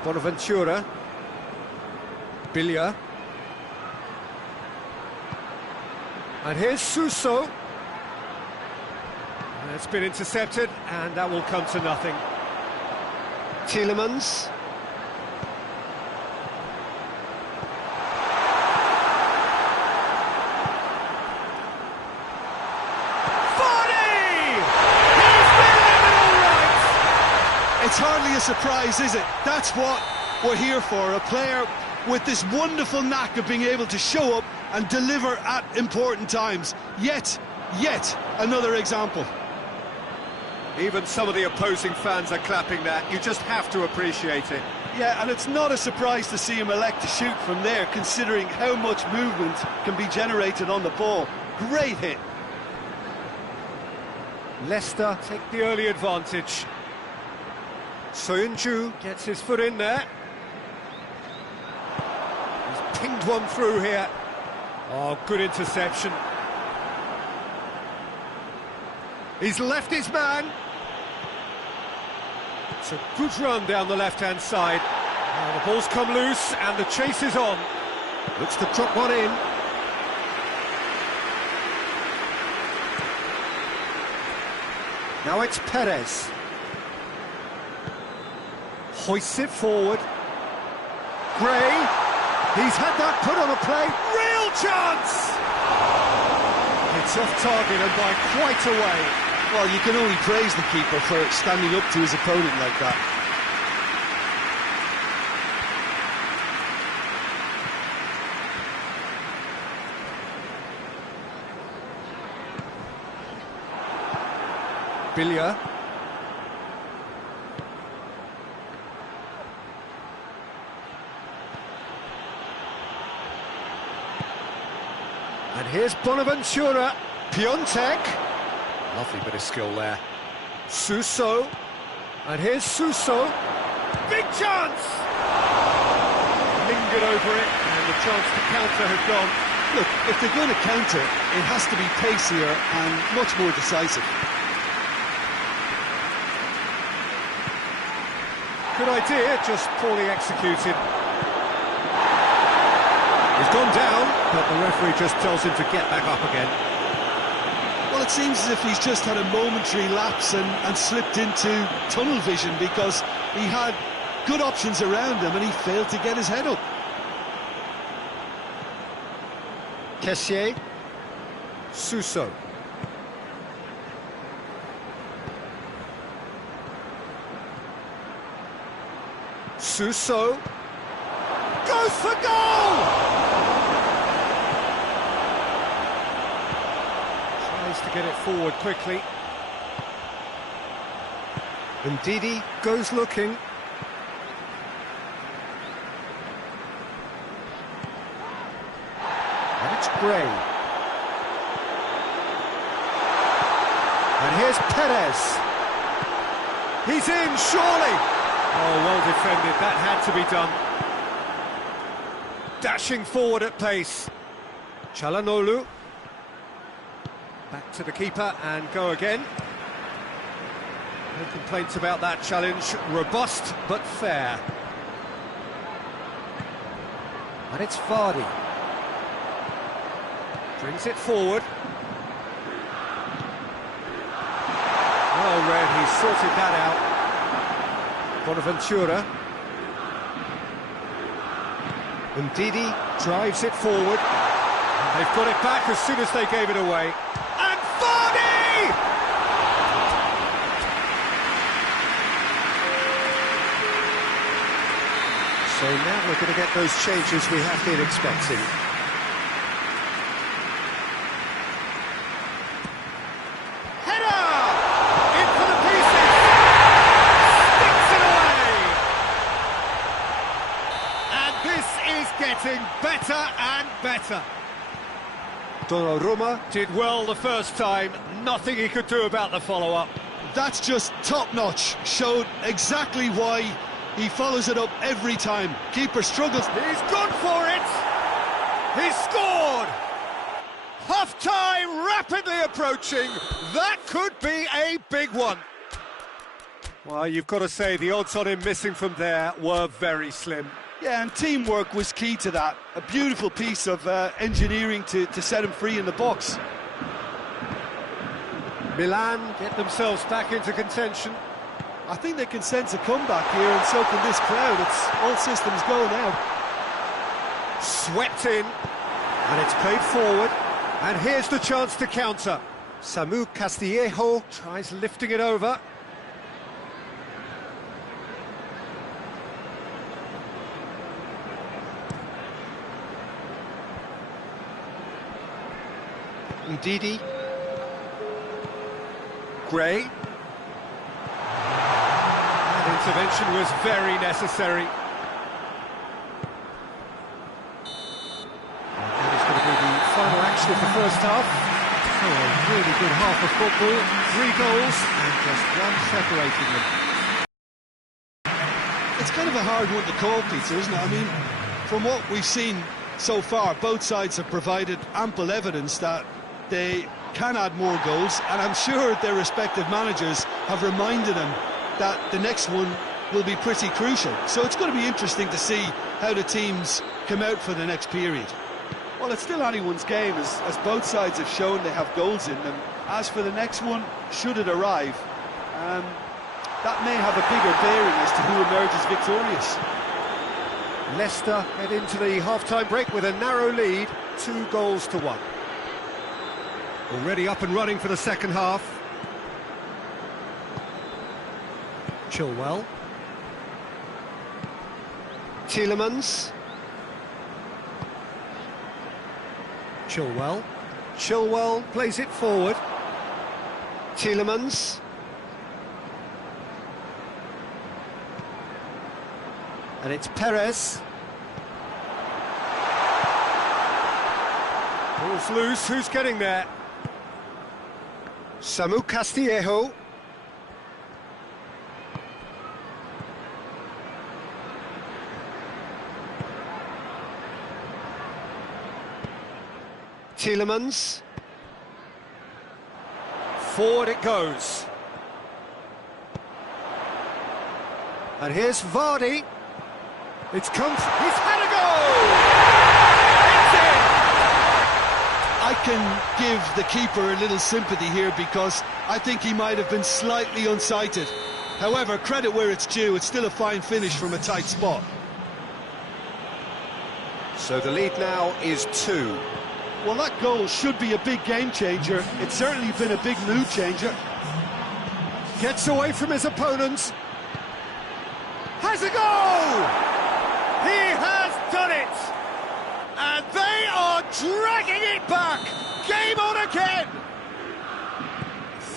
Bonaventura. Billia. And here's Suso. It's been intercepted, and that will come to nothing. Tielemans. It's hardly a surprise, is it? That's what we're here for, a player with this wonderful knack of being able to show up and deliver at important times. Yet another example. Even some of the opposing fans are clapping that. You just have to appreciate it. Yeah, and it's not a surprise to see him elect to shoot from there, considering how much movement can be generated on the ball. Great hit. Leicester take the early advantage. Soyuncu gets his foot in there. He's send one through here. Oh, good interception. He's left his man. It's a good run down the left-hand side. Now the ball's come loose and the chase is on. Looks to drop one in. Now it's Perez. Hoists it forward. Gray. He's had that put on a play. Real chance! It's off target and by quite a way. Well, you can only praise the keeper for standing up to his opponent like that. Billier. And here's Bonaventura. Piontek. Lovely bit of skill there. Suso. And here's Suso. Big chance! Lingered over it, and the chance to counter had gone. Look, if they're going to counter, it has to be pacier and much more decisive. Good idea, just poorly executed. He's gone down, but the referee just tells him to get back up again. Well, it seems as if he's just had a momentary lapse and slipped into tunnel vision because he had good options around him and he failed to get his head up. Kessié. Suso. Suso. Goes for goal! Tries to get it forward quickly. And Ndidi goes looking. And it's Gray. And here's Perez. He's in, surely! Oh, well defended, that had to be done. Dashing forward at pace. Çalhanoğlu. Back to the keeper and go again. No complaints about that challenge. Robust but fair. And it's Vardy. Brings it forward. Well read, he sorted that out. Bonaventura. Ndidi drives it forward. And they've got it back as soon as they gave it away. And Vardy! So now we're going to get those changes we have been expecting. Getting better and better. Donnarumma did well the first time, nothing he could do about the follow-up. That's just top-notch, showed exactly why he follows it up every time. Keeper struggles. He's gone for it! He's scored! Half-time rapidly approaching, that could be a big one. Well, you've got to say the odds on him missing from there were very slim. Yeah, and teamwork was key to that. A beautiful piece of engineering to set him free in the box. Milan get themselves back into contention. I think they can sense a comeback here, and so can this crowd. It's all systems go now. Swept in, and it's played forward. And here's the chance to counter. Samu Castillejo tries lifting it over. Ndidi. Gray. That intervention was very necessary. And that is going to be the final action of the first half. So a really good half of football, 3 goals and just one separating them. It's kind of a hard one to call, Peter, isn't it? I mean, from what we've seen So far, both sides have provided ample evidence that they can add more goals, and I'm sure their respective managers have reminded them that the next one will be pretty crucial. So it's going to be interesting to see how the teams come out for the next period. Well, it's still anyone's game, as both sides have shown they have goals in them. As for the next one, should it arrive, that may have a bigger bearing as to who emerges victorious. Leicester head into the half-time break with a narrow lead, 2-1. Already up and running for the second half. Chilwell. Tielemans. Chilwell. Chilwell plays it forward. Tielemans. And it's Perez. Ball's loose, who's getting there? Samu Castillejo. Tielemans. Forward it goes. And here's Vardy. It's come. He's had a goal! It's in! I can give the keeper a little sympathy here because I think he might have been slightly unsighted. However, credit where it's due, it's still a fine finish from a tight spot. So the lead now is 2. Well, that goal should be a big game changer. It's certainly been a big mood changer. Gets away from his opponents. Has a goal! He has done it! And they are dragging it back! Game on again!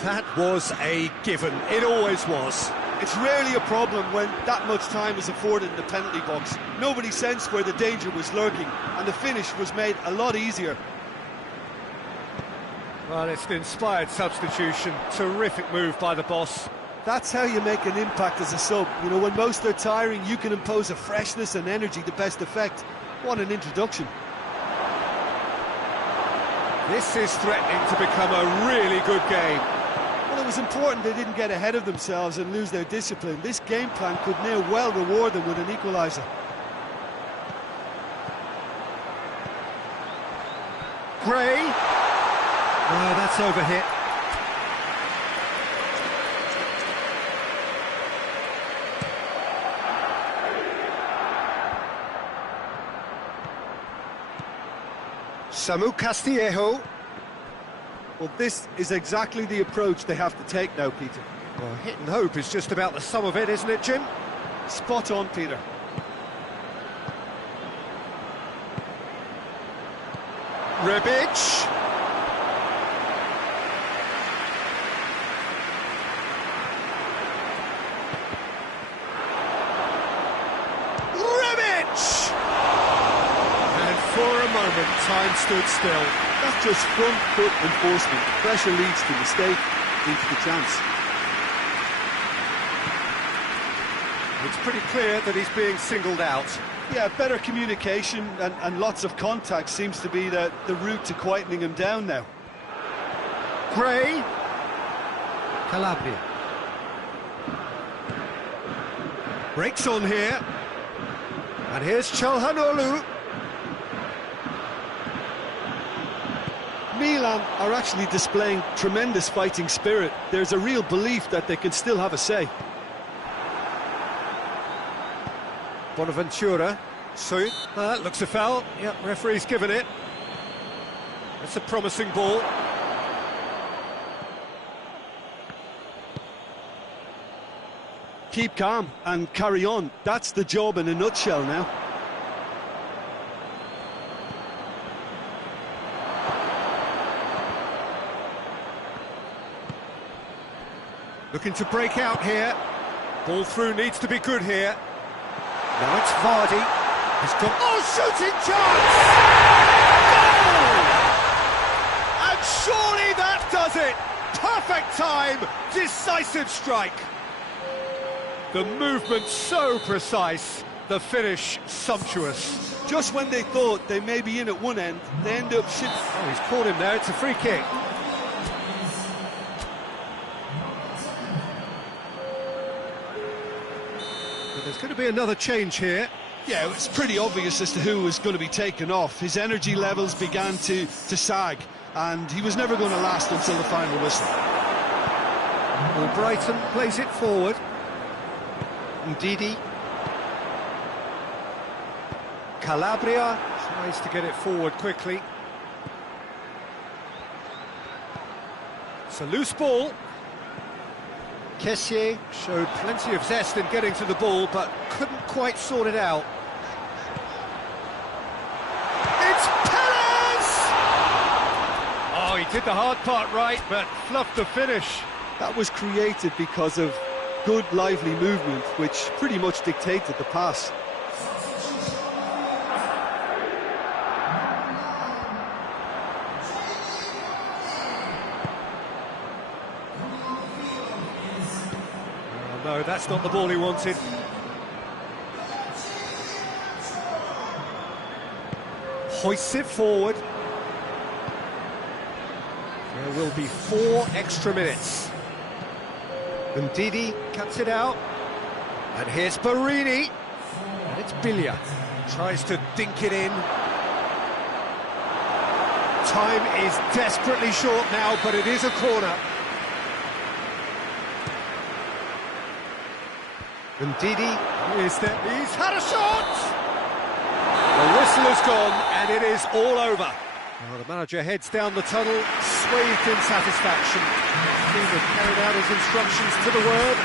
That was a given. It always was. It's rarely a problem when that much time is afforded in the penalty box. Nobody sensed where the danger was lurking, and the finish was made a lot easier. Well, it's an inspired substitution. Terrific move by the boss. That's how you make an impact as a sub. You know, when most are tiring, you can impose a freshness and energy to best effect. What an introduction. This is threatening to become a really good game. Well, it was important they didn't get ahead of themselves and lose their discipline. This game plan could now well reward them with an equaliser. Gray. Oh, that's overhit. Samu Castillejo. Well, this is exactly the approach they have to take now, Peter. Well, hit and hope is just about the sum of it, isn't it, Jim? Spot on, Peter. Rebic. Time stood still. That's just front foot enforcement. Pressure leads to mistake, into the chance. It's pretty clear that he's being singled out. Yeah, better communication and lots of contact seems to be the route to quietening him down now. Gray. Calabria. Breaks on here. And here's Çalhanoğlu. Milan are actually displaying tremendous fighting spirit. There's a real belief that they can still have a say. Bonaventura. So, that looks a foul. Yep, referee's given it. It's a promising ball. Keep calm and carry on. That's the job in a nutshell now. Looking to break out here. Ball through needs to be good here. Now it's Vardy. He's got... Oh, shooting chance! Goal! And surely that does it! Perfect time, decisive strike. The movement so precise, the finish sumptuous. just when they thought they may be in at one end, they end up shifting. Oh, he's caught him there. It's a free kick. But there's going to be another change here. Yeah, it's pretty obvious as to who was going to be taken off. His energy levels began to sag, and he was never going to last until the final whistle. Well, Brighton plays it forward. Ndidi. Calabria tries to get it forward quickly. It's a loose ball. Kessié showed plenty of zest in getting to the ball, but couldn't quite sort it out. It's Perez! Oh, he did the hard part right, but fluffed the finish. That was created because of good, lively movement, which pretty much dictated the pass. No, that's not the ball he wanted. Hoists it forward. There will be 4 extra minutes. Ndidi cuts it out. And here's Barini. And it's Bilia. Tries to dink it in. Time is desperately short now, but it is a corner. Ndidi, he's had a shot! The whistle has gone, and it is all over. Well, the manager heads down the tunnel, swathed in satisfaction. The team have carried out his instructions to the word.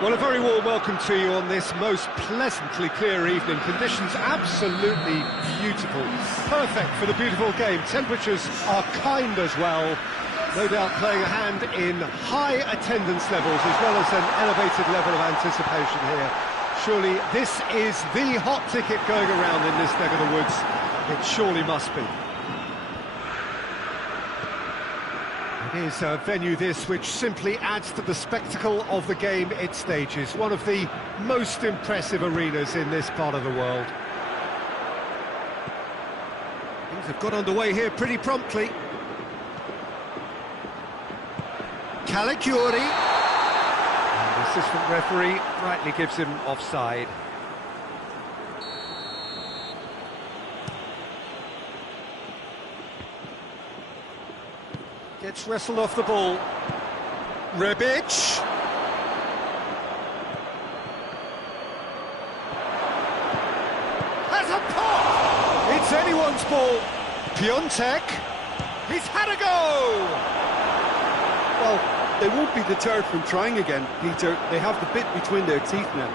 Well, a very warm welcome to you on this most pleasantly clear evening. Conditions absolutely beautiful. Perfect for the beautiful game. Temperatures are kind as well. No doubt playing a hand in high attendance levels as well as an elevated level of anticipation here. Surely this is the hot ticket going around in this neck of the woods. It surely must be. It is a venue this which simply adds to the spectacle of the game it stages. One of the most impressive arenas in this part of the world. Things have got underway here pretty promptly. Caligiuri. And the assistant referee rightly gives him offside. Gets wrestled off the ball. Rebic. Has a pop! It's anyone's ball. Piontek. He's had a go! Well, they won't be deterred from trying again, Peter. They have the bit between their teeth now.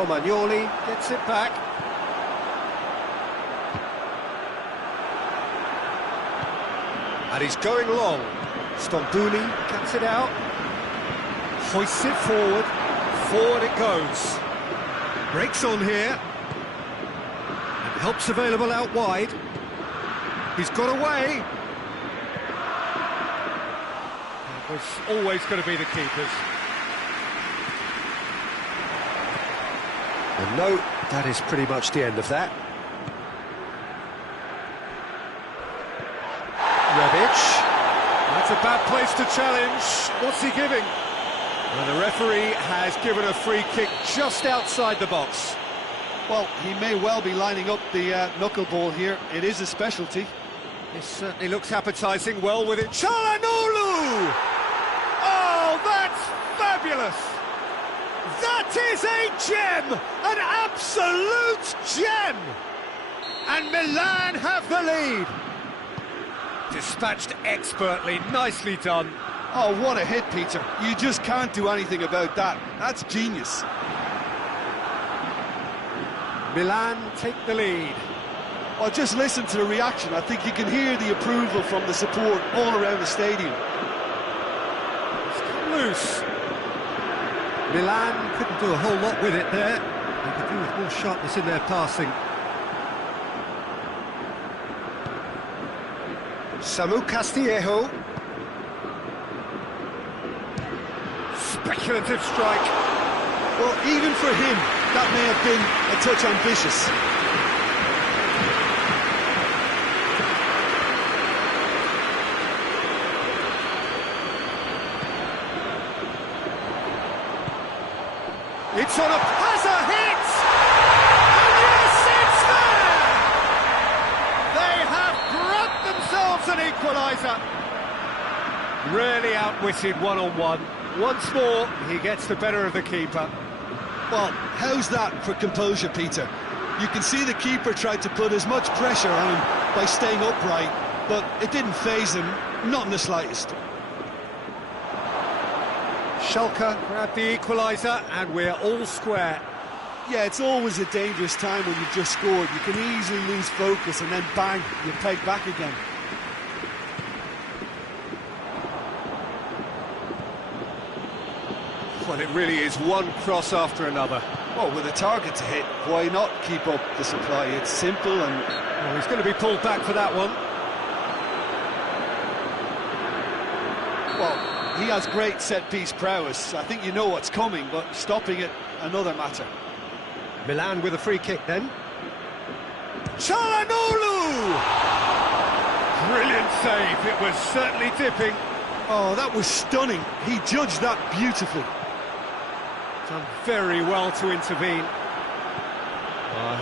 Romagnoli gets it back. And he's going long. Stambouli cuts it out. Hoists it forward. Forward it goes. Breaks on here. And help's available out wide. He's got away. It was always going to be the keepers. And no, that is pretty much the end of that. Rebic. That's a bad place to challenge. What's he giving? And the referee has given a free kick just outside the box. Well, he may well be lining up the knuckleball here. It is a specialty. This certainly looks appetising. Well with it. Çalhanoğlu! Oh, that's fabulous! That is a gem! An absolute gem! And Milan have the lead. Dispatched expertly, nicely done. Oh, what a hit, Peter. You just can't do anything about that. That's genius. Milan take the lead. Well, just listen to the reaction. I think you can hear the approval from the support all around the stadium. It's come loose. Milan couldn't do a whole lot with it there. They could do with more sharpness in their passing. Samu Castillejo. Speculative strike. Well, even for him, that may have been a touch ambitious. It's on a Hazard hit! And yes, it's there! They have grabbed themselves an equaliser. Really outwitted one-on-one. Once more, he gets the better of the keeper. Well, how's that for composure, Peter? You can see the keeper tried to put as much pressure on him by staying upright, but it didn't faze him, not in the slightest. Schalke grabbed the equaliser, and we're all square. Yeah, it's always a dangerous time when you've just scored. You can easily lose focus and then bang, you're pegged back again. Well, it really is one cross after another. Well, with a target to hit, why not keep up the supply? It's simple and... Well, he's going to be pulled back for that one. Well, he has great set-piece prowess. I think you know what's coming, but stopping it, another matter. Milan with a free kick then. Çalhanoğlu! Brilliant save, it was certainly dipping. Oh, that was stunning. He judged that beautifully. Done very well to intervene.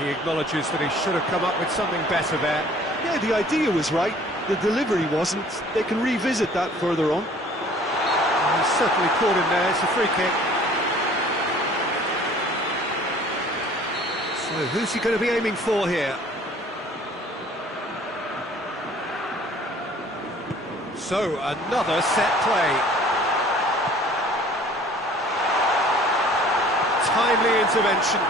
He acknowledges that he should have come up with something better there. Yeah, the idea was right. The delivery wasn't. They can revisit that further on. He's certainly caught him there. It's a free kick. So who's he going to be aiming for here? So another set play. Timely intervention.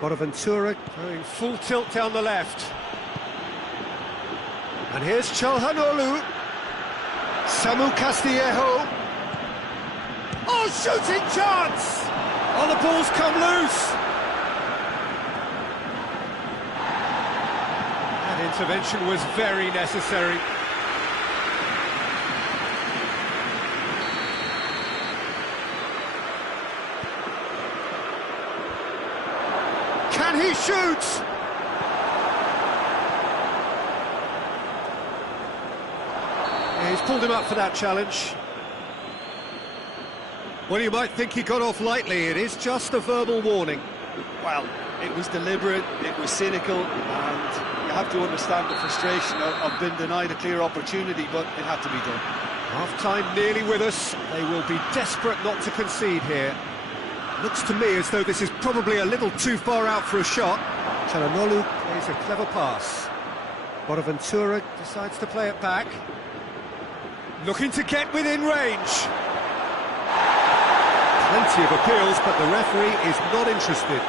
Bonaventura going full tilt down the left. And here's Çalhanoğlu. Samu Castillejo. Oh, shooting chance! Oh, the ball's come loose. That intervention was very necessary. Can he shoot? Yeah, he's pulled him up for that challenge. Well, you might think he got off lightly. It is just a verbal warning. Well, it was deliberate, it was cynical, and you have to understand the frustration of being denied a clear opportunity, but it had to be done. Half-time nearly with us. They will be desperate not to concede here. Looks to me as though this is probably a little too far out for a shot. Çalhanoğlu plays a clever pass. Bonaventura decides to play it back. Looking to get within range. possibility of appeals, but the referee is not interested.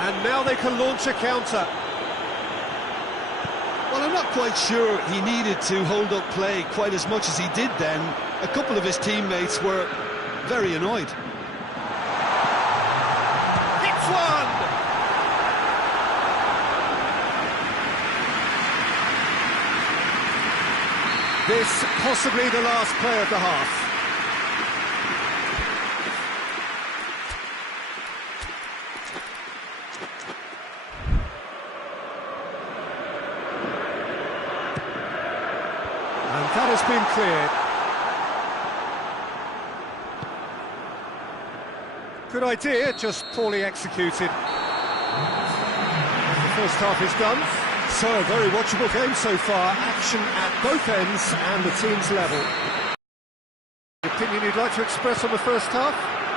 And now they can launch a counter. Well, I'm not quite sure he needed to hold up play quite as much as he did then. A couple of his teammates were very annoyed. Hits one! This possibly the last play of the half. And that has been cleared. Good idea, just poorly executed. The first half is done. So, a very watchable game so far. Action at both ends and the team's level. Opinion you'd like to express on the first half?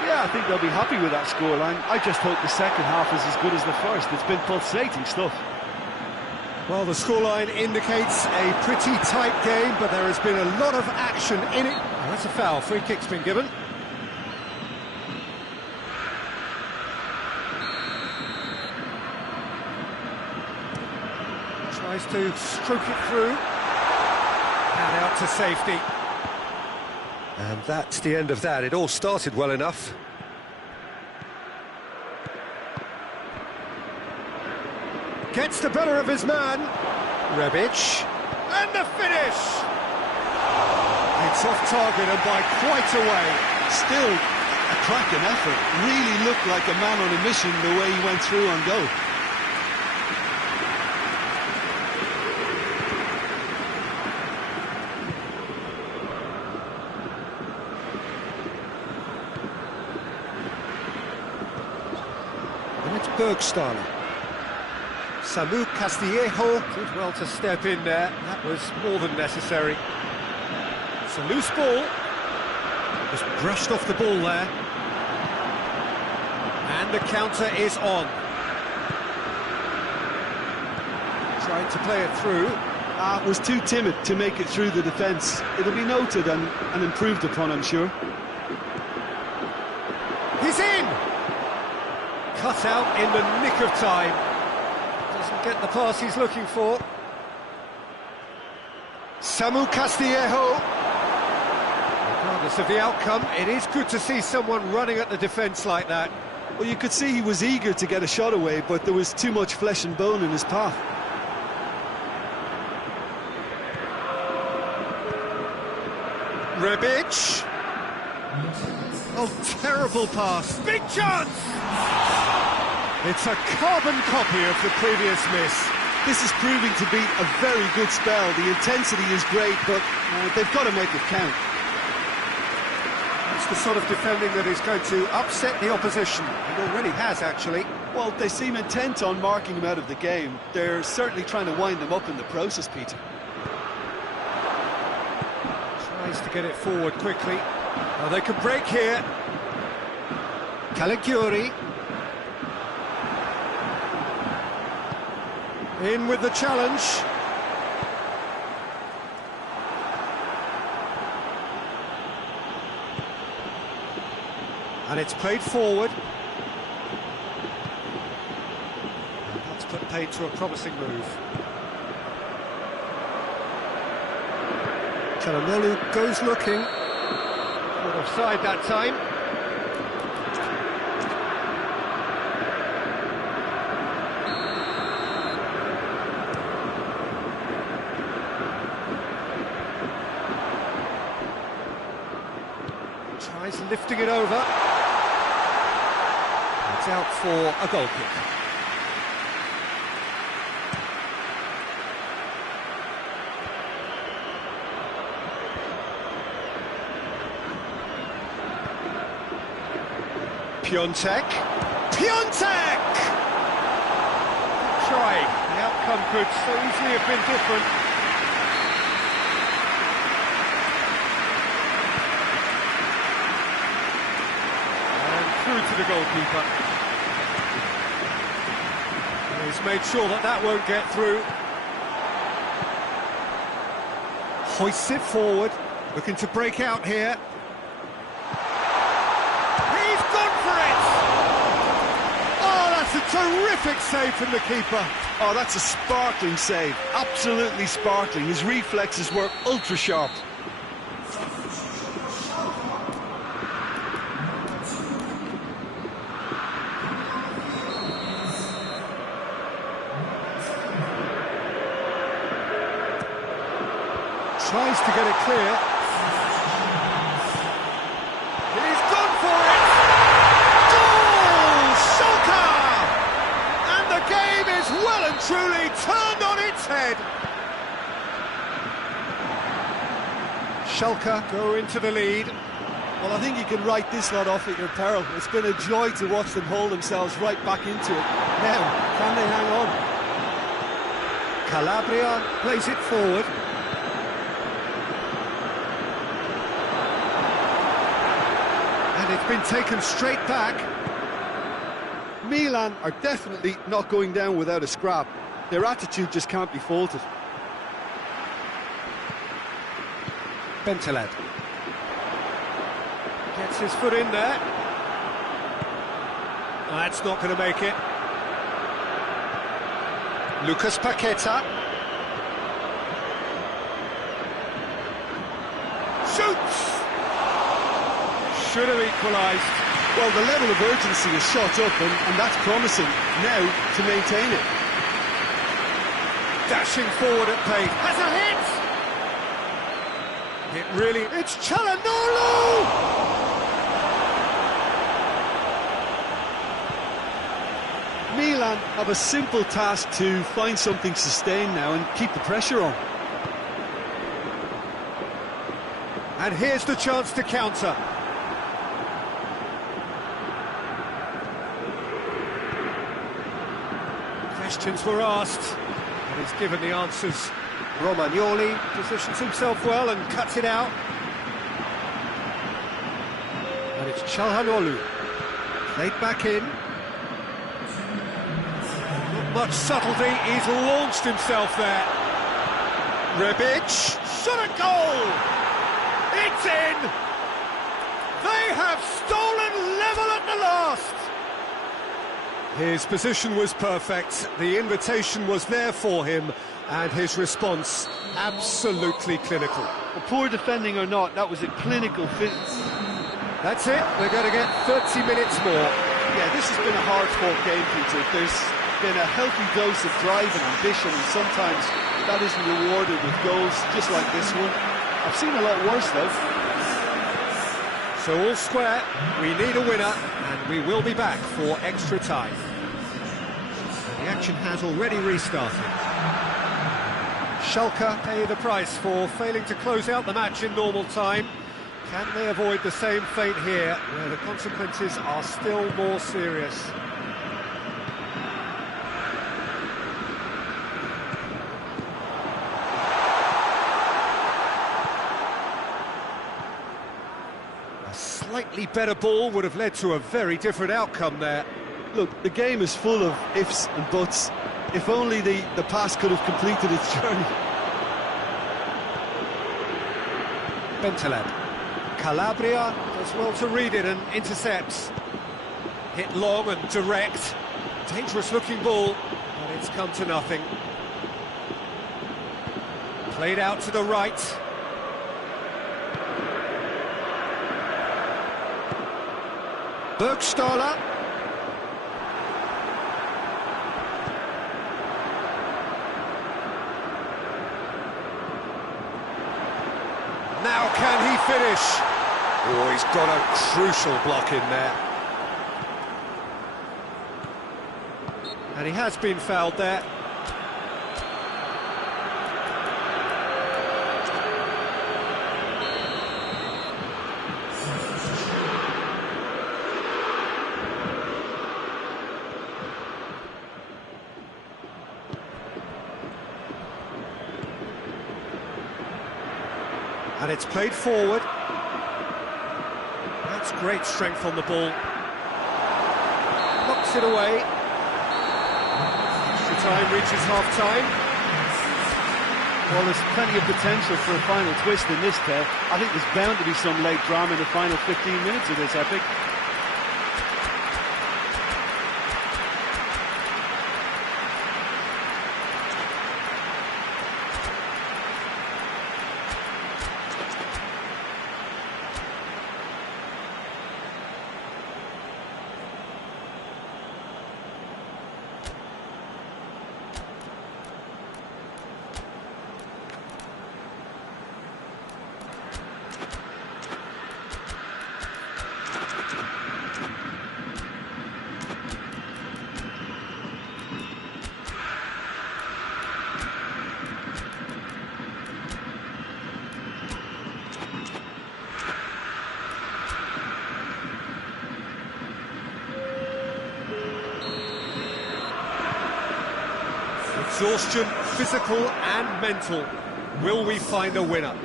Yeah, I think they'll be happy with that scoreline. I just hope the second half is as good as the first. It's been pulsating stuff. Well, the scoreline indicates a pretty tight game, but there has been a lot of action in it. Oh, that's a foul. Free kick's been given. Tries to stroke it through. And out to safety. And that's the end of that. It all started well enough. Gets the better of his man. Rebic. And the finish! It's off target and by quite a way. Still a cracking effort. Really looked like a man on a mission the way he went through on goal. And it's Bergstaller. Samu Castillejo did well to step in there. That was more than necessary. It's a loose ball. Just brushed off the ball there. And the counter is on. Tried to play it through. Was too timid to make it through the defence. It'll be noted and improved upon, I'm sure. He's in! Cut out in the nick of time. Doesn't get the pass he's looking for. Samu Castillejo. Regardless of the outcome, it is good to see someone running at the defence like that. Well, you could see he was eager to get a shot away, but there was too much flesh and bone in his path. Rebic. Oh, terrible pass. Big chance! It's a carbon copy of the previous miss. This is proving to be a very good spell. The intensity is great, but they've got to make it count. That's the sort of defending that is going to upset the opposition. It already has, actually. Well, they seem intent on marking him out of the game. They're certainly trying to wind him up in the process, Peter. Tries to get it forward quickly. Oh, they could break here. Caligiuri. In with the challenge. And it's played forward. And that's put paid to a promising move. Chalanolu goes looking. Not offside that time. Tries lifting it over. It's out for a goal kick. Piontek. Piontek! Try. The outcome could so easily have been different. And through to the goalkeeper. He's made sure that that won't get through. Hoists it forward, looking to break out here. for it! Oh, that's a terrific save from the keeper. Oh, that's a sparkling save. Absolutely sparkling. His reflexes were ultra sharp. Tries to get it clear. He's gone for it! Goal! Schalke! And the game is well and truly turned on its head. Schalke go into the lead. Well, I think you can write this lot off at your peril. It's been a joy to watch them hold themselves right back into it. Now, can they hang on? Calabria plays it forward. And it's been taken straight back. Milan are definitely not going down without a scrap. Their attitude just can't be faulted. Vhentder gets his foot in there. That's not going to make it. Lucas Paqueta. Shoots! Should have equalised. Well, the level of urgency is shot up, and that's promising. Now to maintain it. Dashing forward at pace. Has a hit! It really... It's Çalhanoğlu! Milan have a simple task to find something sustained now and keep the pressure on. And here's the chance to counter. Questions were asked, and he's given the answers. Romagnoli positions himself well and cuts it out. And it's Çalhanoğlu. Played back in. Not much subtlety, he's launched himself there. Rebic, shot a goal! It's in! They have stolen level at the last! His position was perfect, the invitation was there for him, and his response absolutely clinical. Well, poor defending or not, that was a clinical fitness. That's it, we're going to get 30 minutes more. Yeah, this has been a hard-fought game, Peter. There's been a healthy dose of drive and ambition, and sometimes that isn't rewarded with goals just like this one. I've seen a lot worse, though. So all square, we need a winner, and we will be back for extra time. The action has already restarted. Schalke pay the price for failing to close out the match in normal time. Can they avoid the same fate here, where the consequences are still more serious? A slightly better ball would have led to a very different outcome there. Look, the game is full of ifs and buts. If only the pass could have completed its journey. Vhentder. Calabria does well to read it and intercepts. Hit long and direct. Dangerous looking ball, but it's come to nothing. Played out to the right. Burgstaller. Now can he finish? Oh, he's got a crucial block in there. And he has been fouled there. And it's played forward. That's great strength on the ball. Knocks it away. Extra time reaches half-time. Well, there's plenty of potential for a final twist in this tale. I think there's bound to be some late drama in the final 15 minutes of this epic. Exhaustion, physical and mental. Will we find a winner?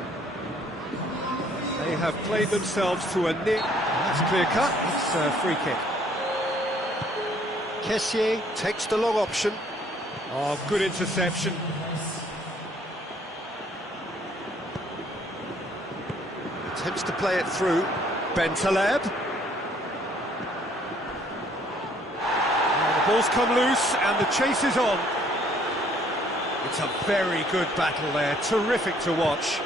They have played themselves to a nil. That's clear cut. It's a free kick. Kessié takes the long option. Oh, good interception. Attempts to play it through. Bentaleb. The ball's come loose and the chase is on. It's a very good battle there, terrific to watch.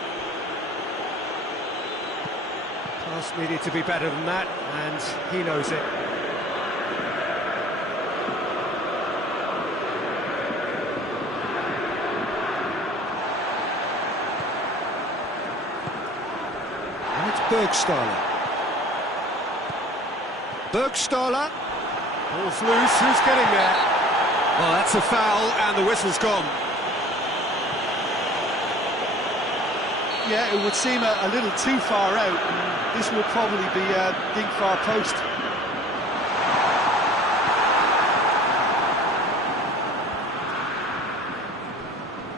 Pass needed to be better than that, and he knows it. And it's Bergstaller. Bergstaller. Ball's loose, who's getting there? Well, that's a foul, and the whistle's gone. Yeah, it would seem a little too far out, and this will probably be a deep far post.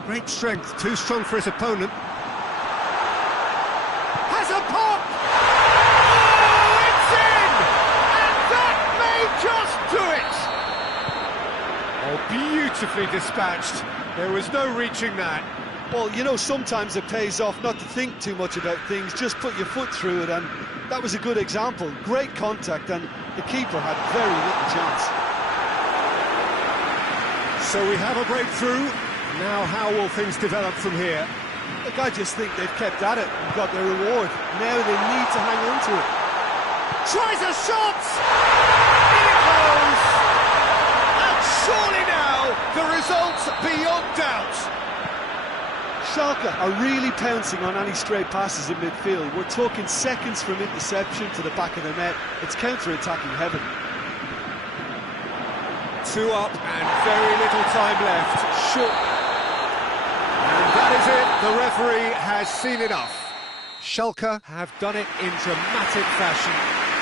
Great strength, too strong for his opponent. Has a pop! Oh, it's in! And that may just do it! Oh, beautifully dispatched. There was no reaching that. Well, you know, sometimes it pays off not to think too much about things, just put your foot through it, and that was a good example. Great contact, and the keeper had very little chance. So we have a breakthrough. Now how will things develop from here? Look, I just think they've kept at it and got their reward. Now they need to hang on to it. Tries a shot! In it goes! And surely now, the result's beyond doubt. Schalke are really pouncing on any stray passes in midfield. We're talking seconds from interception to the back of the net. It's counter-attacking heaven. 2 up and very little time left. Sure. And that is it. The referee has seen enough. Schalke have done it in dramatic fashion.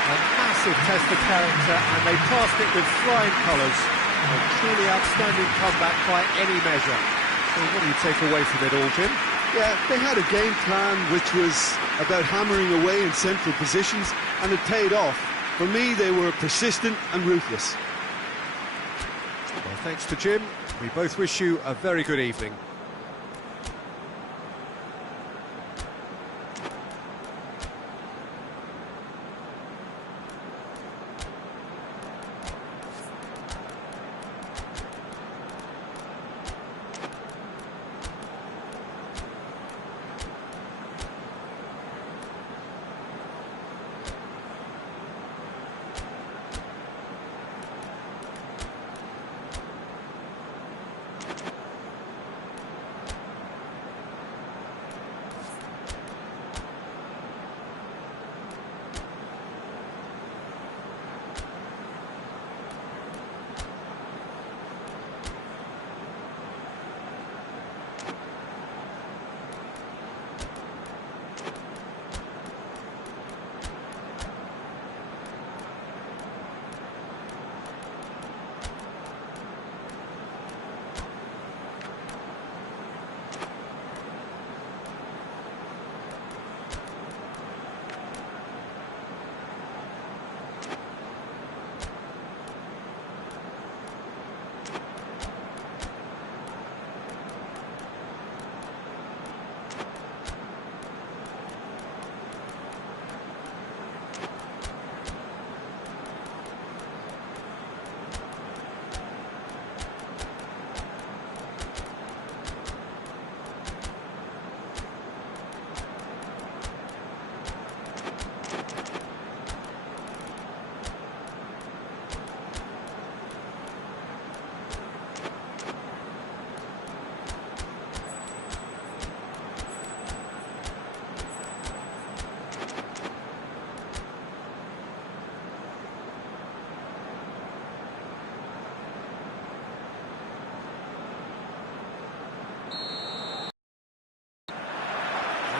A massive test of character, and they passed it with flying colours. A truly outstanding comeback by any measure. So what do you take away from it all, Jim? Yeah, they had a game plan which was about hammering away in central positions, and it paid off. For me, they were persistent and ruthless. Well, thanks to Jim. We both wish you a very good evening.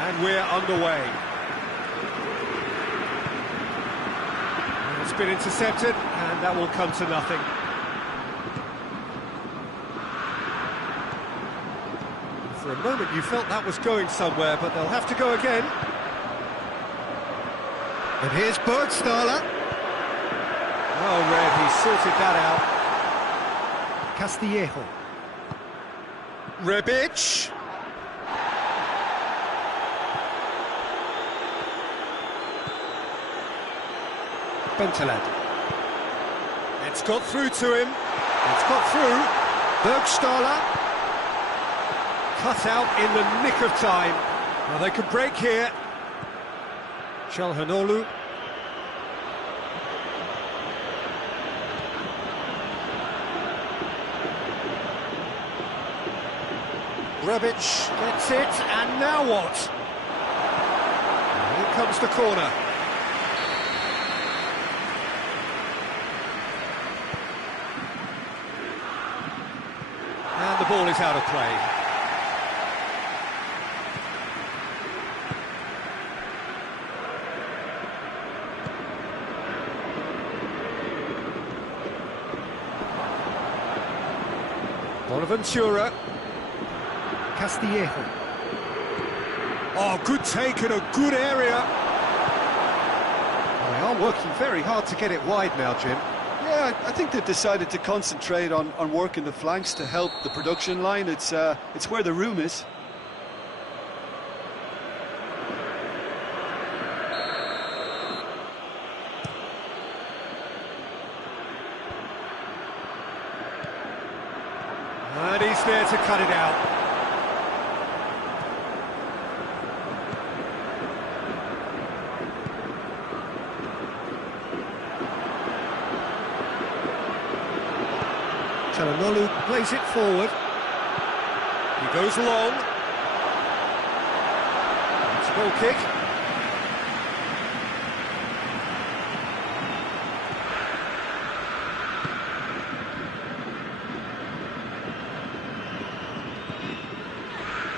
And we're underway. It's been intercepted, and that will come to nothing. For a moment you felt that was going somewhere, but they'll have to go again. And here's Bergstaller. Oh, Red, he sorted that out. Castillejo. Rebic. Vhentder. It's got through to him. It's got through. Bergstaller. Cut out in the nick of time. Now they could break here. Çalhanoğlu. Rebic gets it, and now what? Here comes the corner. And the ball is out of play. Bonaventura. Castillejo. Oh, good take in a good area. They are working very hard to get it wide now, Jim. Yeah, I think they've decided to concentrate on working the flanks to help the production line. It's where the room is. And he's there to cut it out. Çalhanoğlu plays it forward. He goes long. It's a goal kick.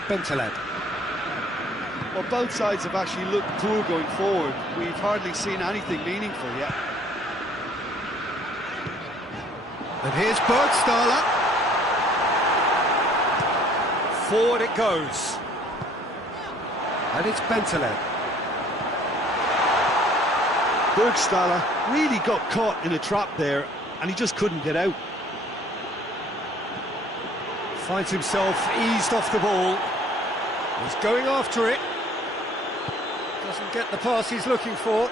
Vhentder. Well, both sides have actually looked poor going forward. We've hardly seen anything meaningful yet. And here's Bergstaller. Forward it goes. And it's Vhentder. Bergstaller really got caught in a trap there, and he just couldn't get out. Finds himself eased off the ball. He's going after it. Doesn't get the pass he's looking for.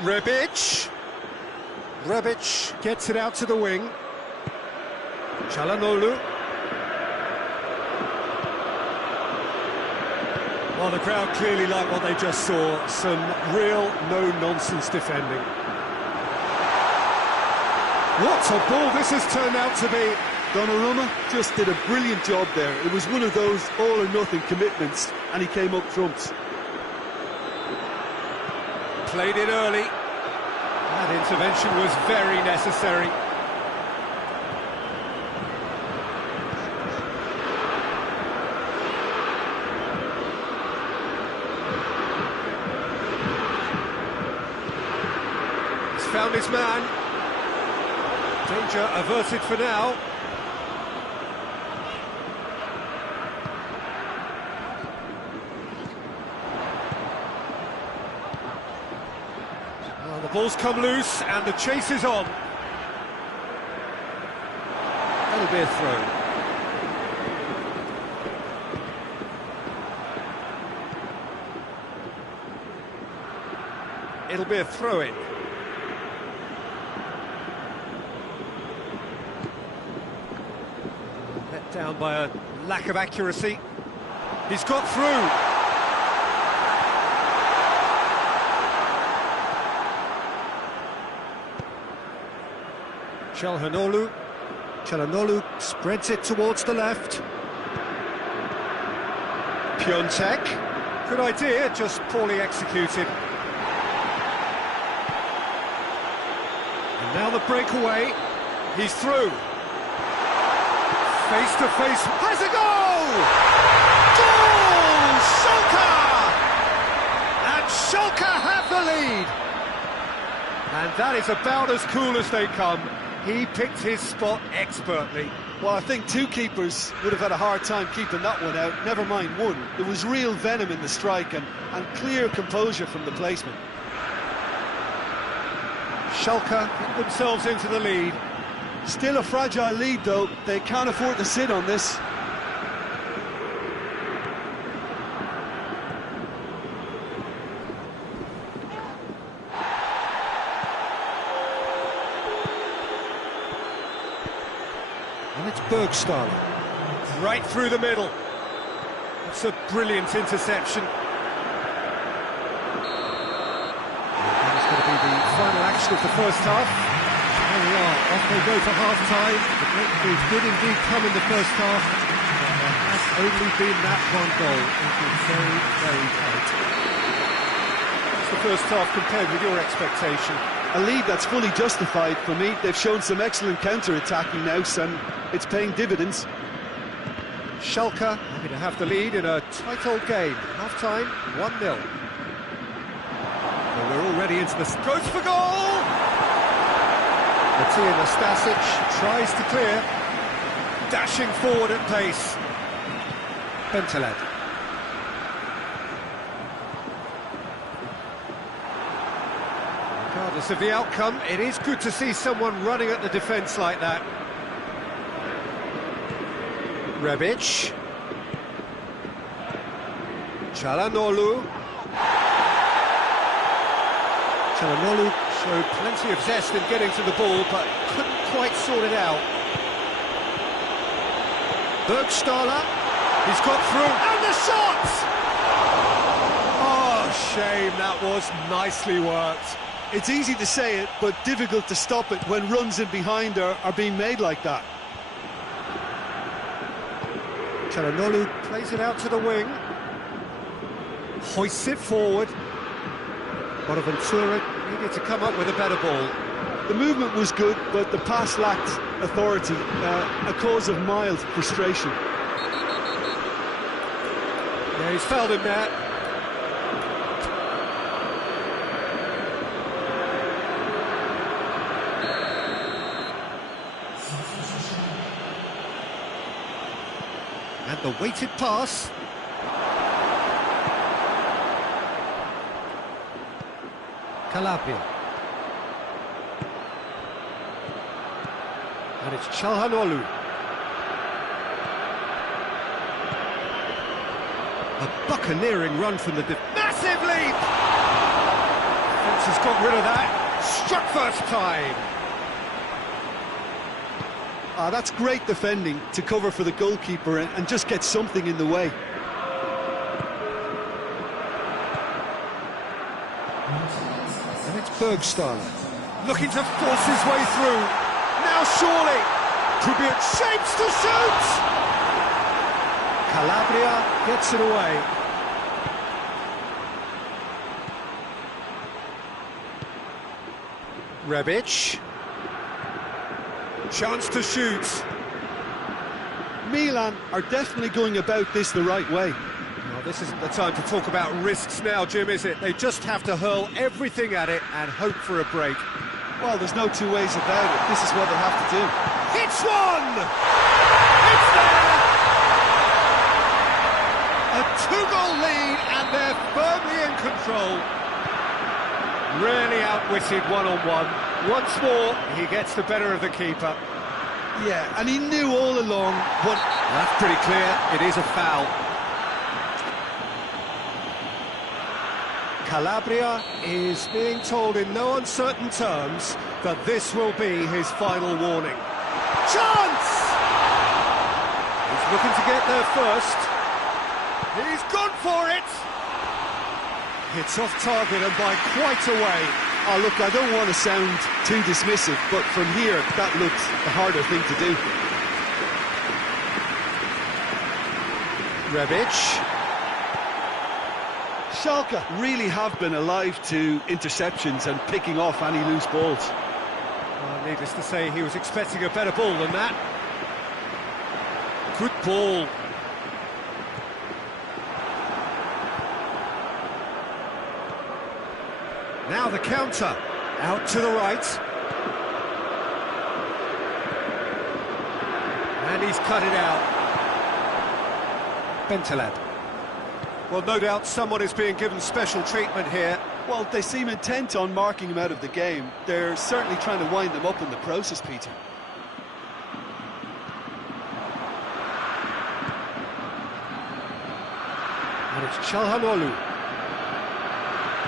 Rebic. Rebic gets it out to the wing. Çalhanoğlu. Well, the crowd clearly like what they just saw. Some real no-nonsense defending. What a ball this has turned out to be. Donnarumma just did a brilliant job there. It was one of those all-or-nothing commitments, and he came up trumps. Played it early. That intervention was very necessary. He's found his man. Danger averted for now. Well, the ball's come loose and the chase is on. That'll be a throw. It'll be a throw-in. Let down by a lack of accuracy. He's got through. Çalhanoğlu. Çalhanoğlu spreads it towards the left. Piontek. Good idea, just poorly executed. And now the breakaway. He's through. Face to face. Has a goal! Goal! Schalke! And Schalke have the lead. And that is about as cool as they come. He picked his spot expertly. Well, I think two keepers would have had a hard time keeping that one out, never mind one. There was real venom in the strike and clear composure from the placement. Schalke get themselves into the lead. Still a fragile lead, though. They can't afford to sit on this. And it's Bergstaller. Right through the middle. It's a brilliant interception. That is going to be the final action of the first half. There we are, off they go for half-time. The breakthrough did indeed come in the first half, but there has only been that one goal. It was very, very tight. It's the first half compared with your expectation. A lead that's fully justified for me. They've shown some excellent counter-attacking now, and it's paying dividends. Schalke happy to have the lead in a tight old game. Half-time, 1-0. Well, we're already into the... Goes for goal! Matija Nastasic tries to clear. Dashing forward at pace. Vhentder. Regardless of the outcome, it is good to see someone running at the defence like that. Rebic. Çalhanoğlu. Çalhanoğlu showed plenty of zest in getting to the ball, but couldn't quite sort it out. Bergstaller. He's got through. And the shot! Oh, shame, that was nicely worked. It's easy to say it, but difficult to stop it when runs in behind are being made like that. Çalhanoğlu plays it out to the wing. Hoists it forward. Bonaventura needed to come up with a better ball. The movement was good, but the pass lacked authority, a cause of mild frustration. Yeah, he's fouled him there. And the weighted pass. Calabria. And it's Çalhanoğlu. A buccaneering run from the massive leap! Defence has got rid of that. Struck first time. That's great defending to cover for the goalkeeper and just get something in the way. And it's Bergstaller. Looking to force his way through. Now surely. Tribute shapes to shoot! Calabria gets it away. Rebic. Chance to shoot. Milan are definitely going about this the right way. Well, this isn't the time to talk about risks now, Jim, is it? They just have to hurl everything at it and hope for a break. Well, there's no two ways about it. This is what they have to do. Hits one! It's there! A two-goal lead, and they're firmly in control. Really outwitted one-on-one. Once more, he gets the better of the keeper. Yeah, and he knew all along what... That's pretty clear. It is a foul. Calabria is being told in no uncertain terms that this will be his final warning. Chance! He's looking to get there first. He's gone for it! Hits off target and by quite a way. Oh, look, I don't want to sound too dismissive, but from here, that looked the harder thing to do. Rebic. Schalke really have been alive to interceptions and picking off any loose balls. Well, needless to say, he was expecting a better ball than that. Good ball. Now the counter, out to the right. And he's cut it out. Vhentder. Well, no doubt someone is being given special treatment here. Well, they seem intent on marking him out of the game. They're certainly trying to wind them up in the process, Peter. And it's Çalhanoğlu.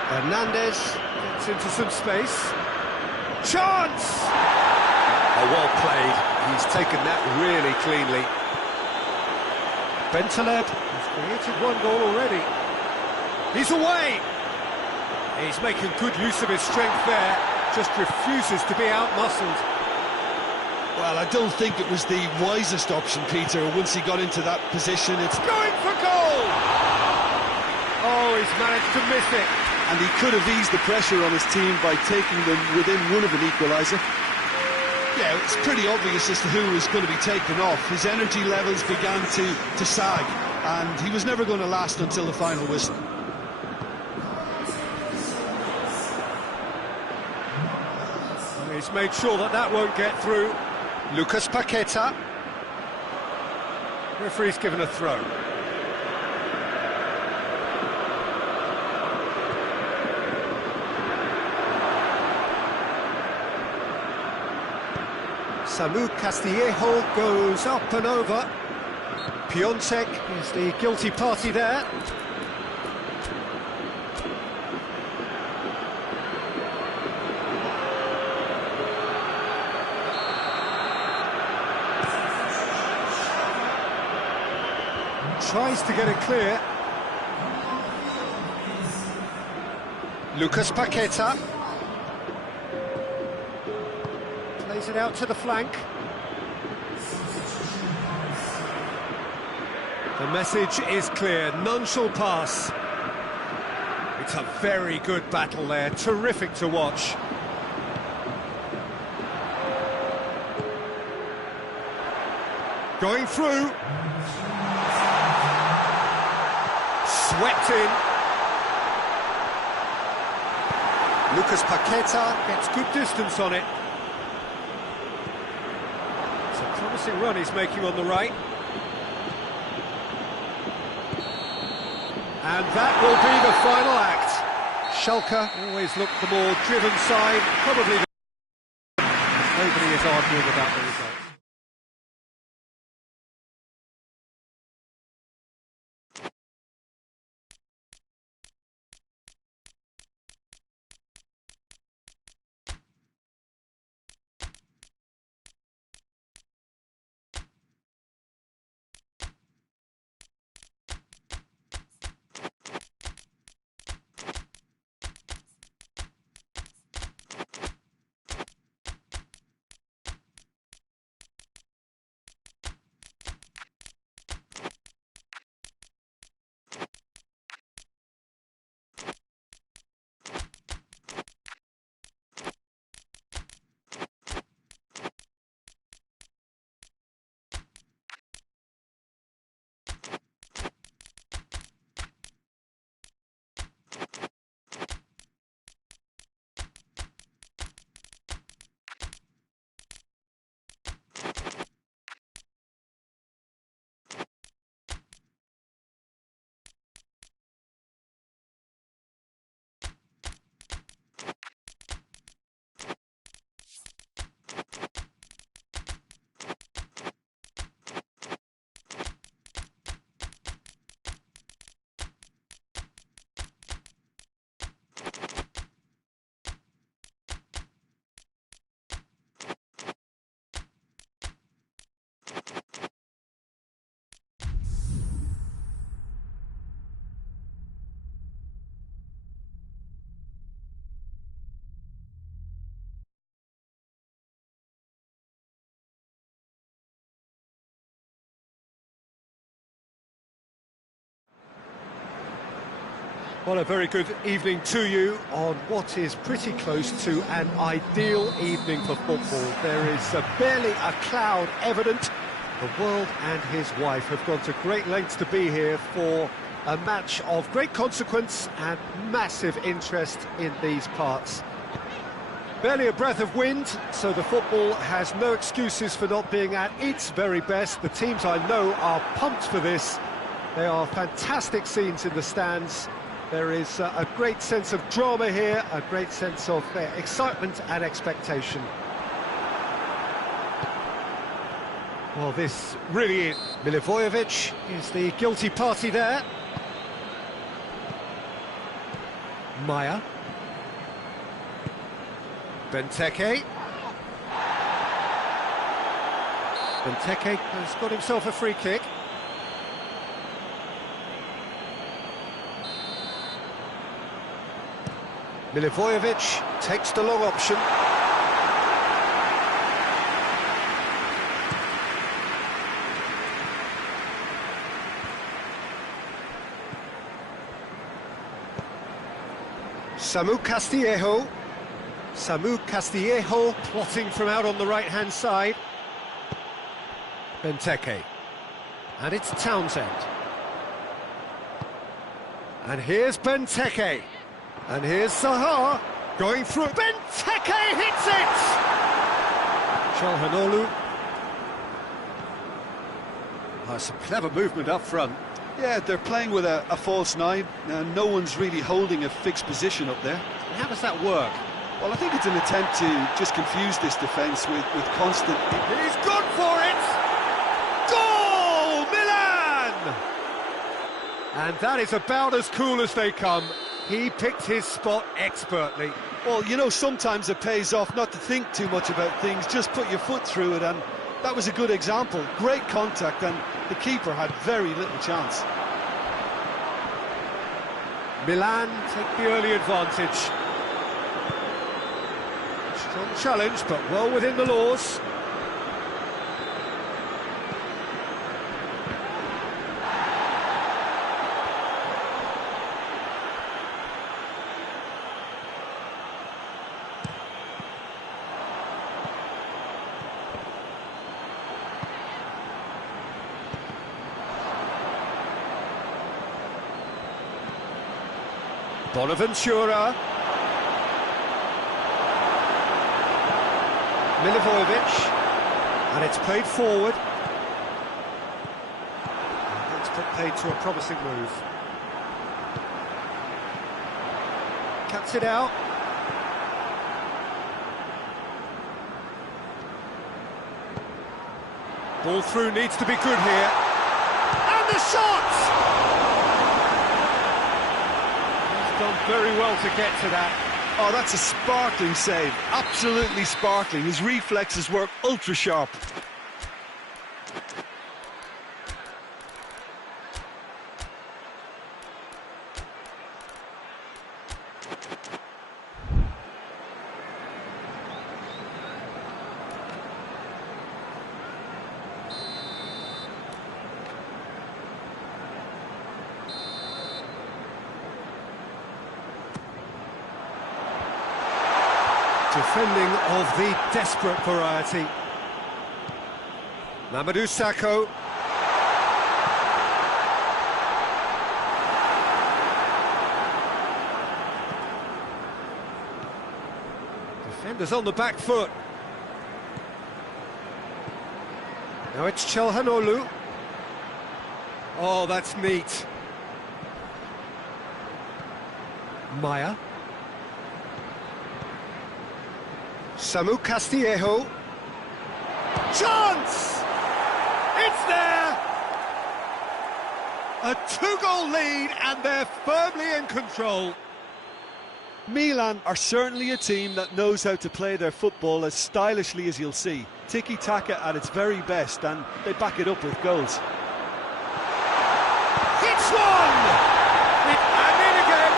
Hernandez gets into some space. Chance! Oh, well played. He's taken that really cleanly. Vhentder has created one goal already. He's away! He's making good use of his strength there. Just refuses to be out-muscled. Well, I don't think it was the wisest option, Peter, once he got into that position. It's Going for goal! Oh, he's managed to miss it. And he could have eased the pressure on his team by taking them within one of an equaliser. Yeah, it's pretty obvious as to who was going to be taken off. His energy levels began to sag, and he was never going to last until the final whistle. He's made sure that that won't get through. Lucas Paqueta. Referee's given a throw. Samu Castillejo goes up and over. Piontek is the guilty party there. Tries to get it clear. Lucas Paqueta. Plays it out to the flank. The message is clear, none shall pass. It's a very good battle there, terrific to watch. Going through. Swept in. Lucas Paqueta gets good distance on it. It's a promising run he's making on the right. And that will be the final act. Schalke always look the more driven side, probably nobody is arguing about the result. Well, a very good evening to you on what is pretty close to an ideal evening for football. There is barely a cloud evident. The world and his wife have gone to great lengths to be here for a match of great consequence and massive interest in these parts. Barely a breath of wind, so the football has no excuses for not being at its very best. The teams I know are pumped for this. They are fantastic scenes in the stands. There is a great sense of drama here, a great sense of excitement and expectation. Well, this really is. Milivojevic is the guilty party there. Maya. Benteke. Benteke has got himself a free kick. Milivojevic takes the long option. Samu Castillejo. Samu Castillejo plotting from out on the right-hand side. Benteke. And it's Townsend. And here's Benteke. And here's Zaha going through. Benteke hits it! Çalhanoğlu. Oh, some clever movement up front. Yeah, they're playing with a false nine, and no one's really holding a fixed position up there. How does that work? Well, I think it's an attempt to just confuse this defence with constant... He's gone for it! Goal! Milan! And that is about as cool as they come. He picked his spot expertly. Well, you know, sometimes it pays off not to think too much about things, just put your foot through it, and that was a good example. Great contact, and the keeper had very little chance. Milan take the early advantage. Strong challenge, but well within the laws. Bonaventura. Milivojevic. And it's played forward. And that's put paid to a promising move. Cuts it out. Ball through needs to be good here. And the shot! Done very well to get to that. Oh, that's a sparkling save, absolutely sparkling. His reflexes work ultra sharp. Defending of the desperate variety. Mamadou Sakho. Defenders on the back foot. Now it's Çalhanoğlu. Oh, that's neat. Maya. Samu Castillejo. Chance! It's there! A two-goal lead, and they're firmly in control. Milan are certainly a team that knows how to play their football as stylishly as you'll see. Tiki-taka at its very best, and they back it up with goals. Hits one! And in again!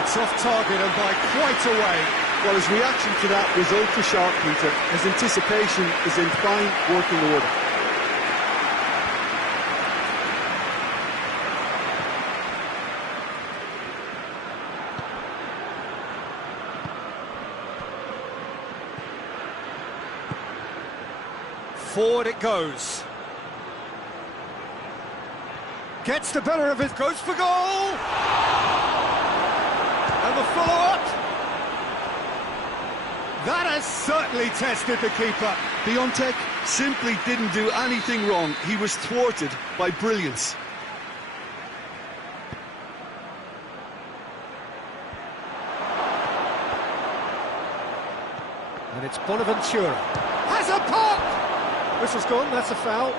It's off target and by quite a way. Well, his reaction to that was ultra sharp, Peter. His anticipation is in fine working order. Forward it goes. Gets the better of it, goes for goal! And the follow-up. has certainly tested the keeper. Vhentder simply didn't do anything wrong. He was thwarted by brilliance. And it's Bonaventura. Has a pop! Whistle's gone, that's a foul.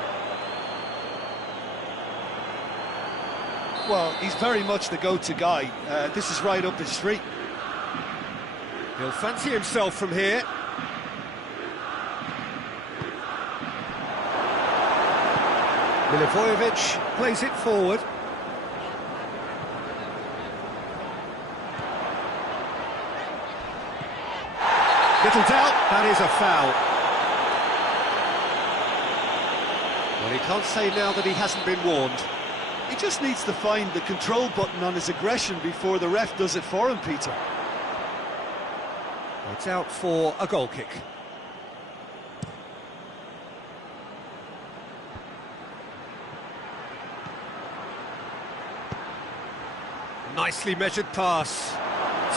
Well, he's very much the go-to guy. This is right up his street. He'll fancy himself from here. Milivojevic plays it forward. Little doubt, that is a foul. Well, he can't say now that he hasn't been warned. He just needs to find the control button on his aggression before the ref does it for him, Peter. It's out for a goal kick. Nicely measured pass.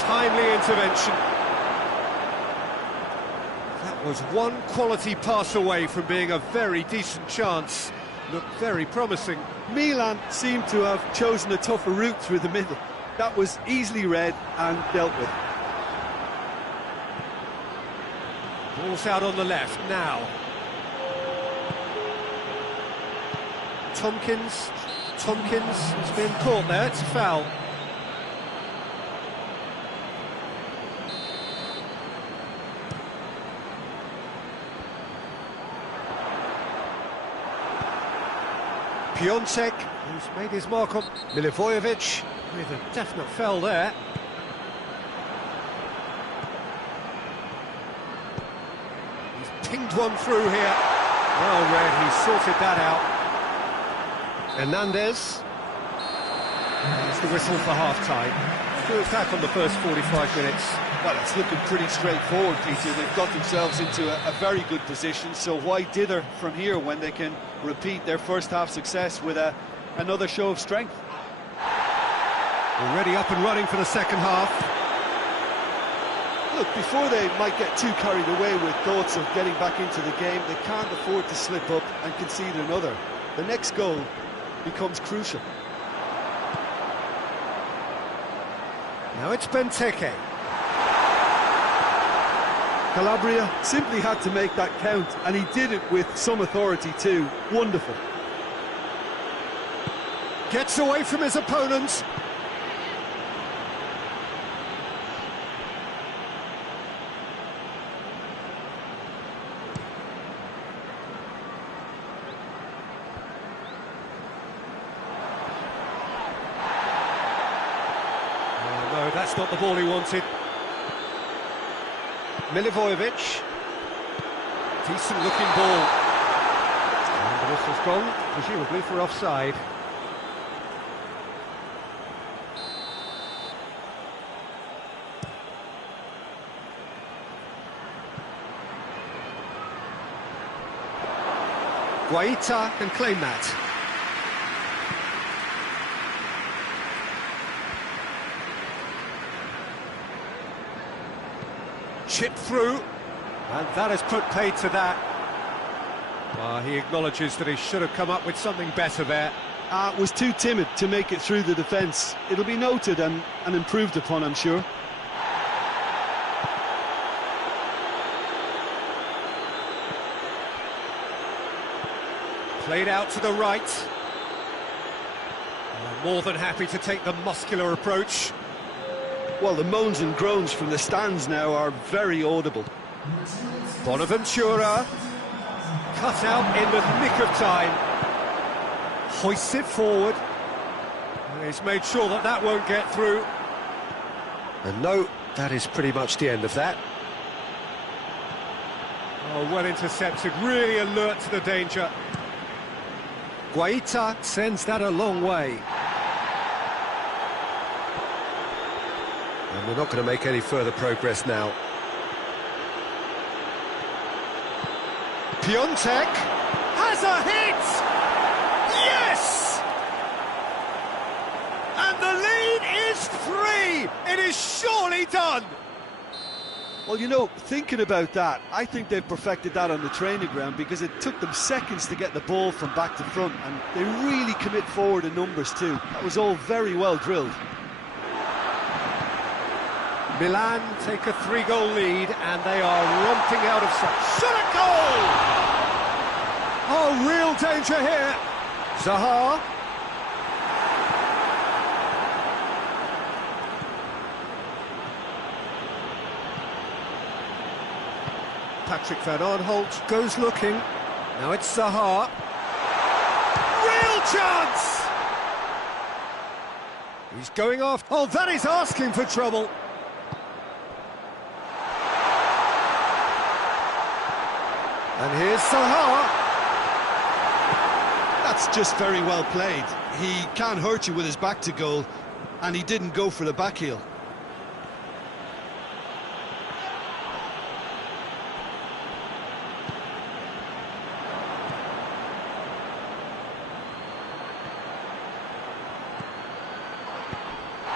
Timely intervention. That was one quality pass away from being a very decent chance. Looked very promising. Milan seemed to have chosen a tougher route through the middle. That was easily read and dealt with. Ball's out on the left now. Tompkins has been caught there, it's a foul. Piontek, who's made his mark on Milivojevic, with a definite foul there. He's pinged one through here. Well read, he sorted that out. Hernandez. It's the whistle for half-time. Good attack on the first 45 minutes. Well, it's looking pretty straightforward, Peter. They've got themselves into a very good position, so why dither from here when they can repeat their first half success with another show of strength? Already up and running for the second half. Look, before they might get too carried away with thoughts of getting back into the game, they can't afford to slip up and concede another. The next goal becomes crucial. Now it's Benteke. Calabria simply had to make that count, and he did it with some authority too. Wonderful. Gets away from his opponents. Oh, no, that's not the ball he wanted. Milivojevic. Decent looking ball. And the whistle's gone, presumably for offside. Guaita can claim that. Chip through, and that has put paid to that. He acknowledges that he should have come up with something better there. Was too timid to make it through the defence. It'll be noted and improved upon, I'm sure. Played out to the right. More than happy to take the muscular approach. Well, the moans and groans from the stands now are very audible. Bonaventura, cut out in the nick of time. Hoists it forward. And he's made sure that that won't get through. And no, that is pretty much the end of that. Oh, well intercepted, really alert to the danger. Guaita sends that a long way. And we're not going to make any further progress now. Piontek has a hit! Yes! And the lead is 3! It is surely done! Well, you know, thinking about that, I think they've perfected that on the training ground, because it took them seconds to get the ball from back to front, and they really commit forward in numbers too. That was all very well drilled. Milan take a 3-goal lead, and they are romping out of sight. Shot at goal! Oh, real danger here. Zaha. Patrick Van Aanholt goes looking. Now it's Zaha. Real chance! He's going off. Oh, that is asking for trouble. And here's Zaha. That's just very well played. He can't hurt you with his back to goal, and he didn't go for the back heel.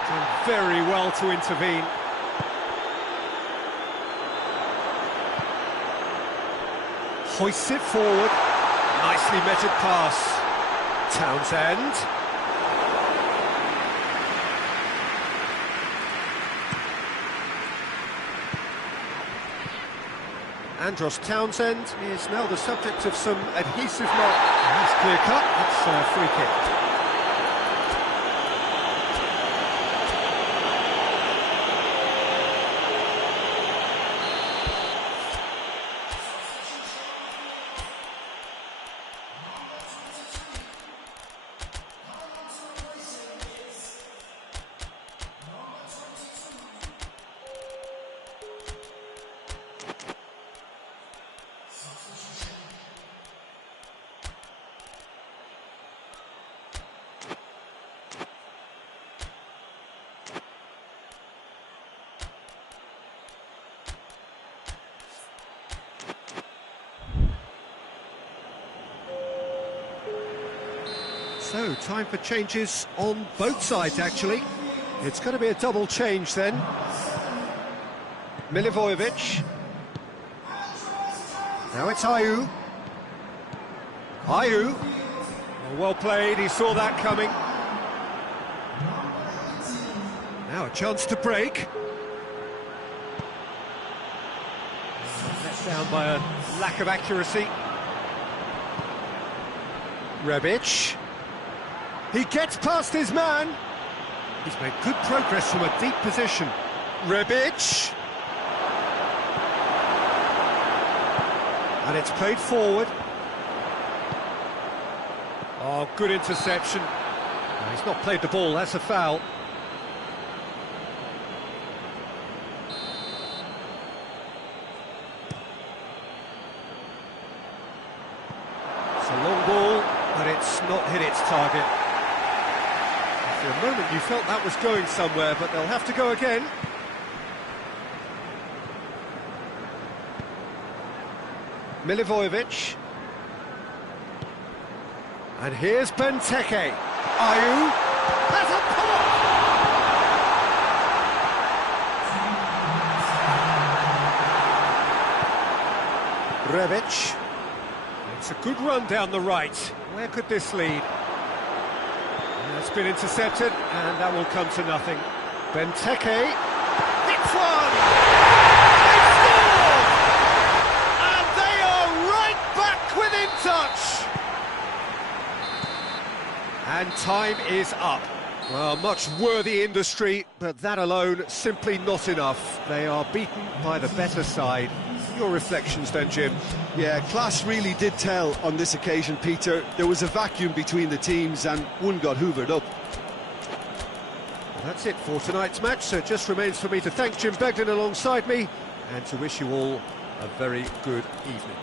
Done very well to intervene. Hoists it forward. Nicely measured pass. Townsend. Andros Townsend is now the subject of some adhesive mark. That's clear cut. That's a free kick. So, time for changes on both sides, actually. It's going to be a double change then. Milivojevic. Now it's Ayew. Ayew. Oh, well played, he saw that coming. Now a chance to break. Let down by a lack of accuracy. Rebic. He gets past his man. He's made good progress from a deep position. Rebic. And it's played forward. Oh, good interception. No, he's not played the ball, that's a foul. It's a long ball, but it's not hit its target. For a moment you felt that was going somewhere, but they'll have to go again. Milivojevic. And here's Benteke. Ayew has a pop! Rebic. It's a good run down the right. Where could this lead? It's been intercepted, and that will come to nothing. Benteke hits one! They scored! And they are right back within touch! And time is up. Well, much worthy industry, but that alone simply not enough. They are beaten by the better side. Your reflections then, Jim? Yeah, class really did tell on this occasion, Peter. There was a vacuum between the teams and one got hoovered up. Well, that's it for tonight's match, so it just remains for me to thank Jim Begden alongside me and to wish you all a very good evening.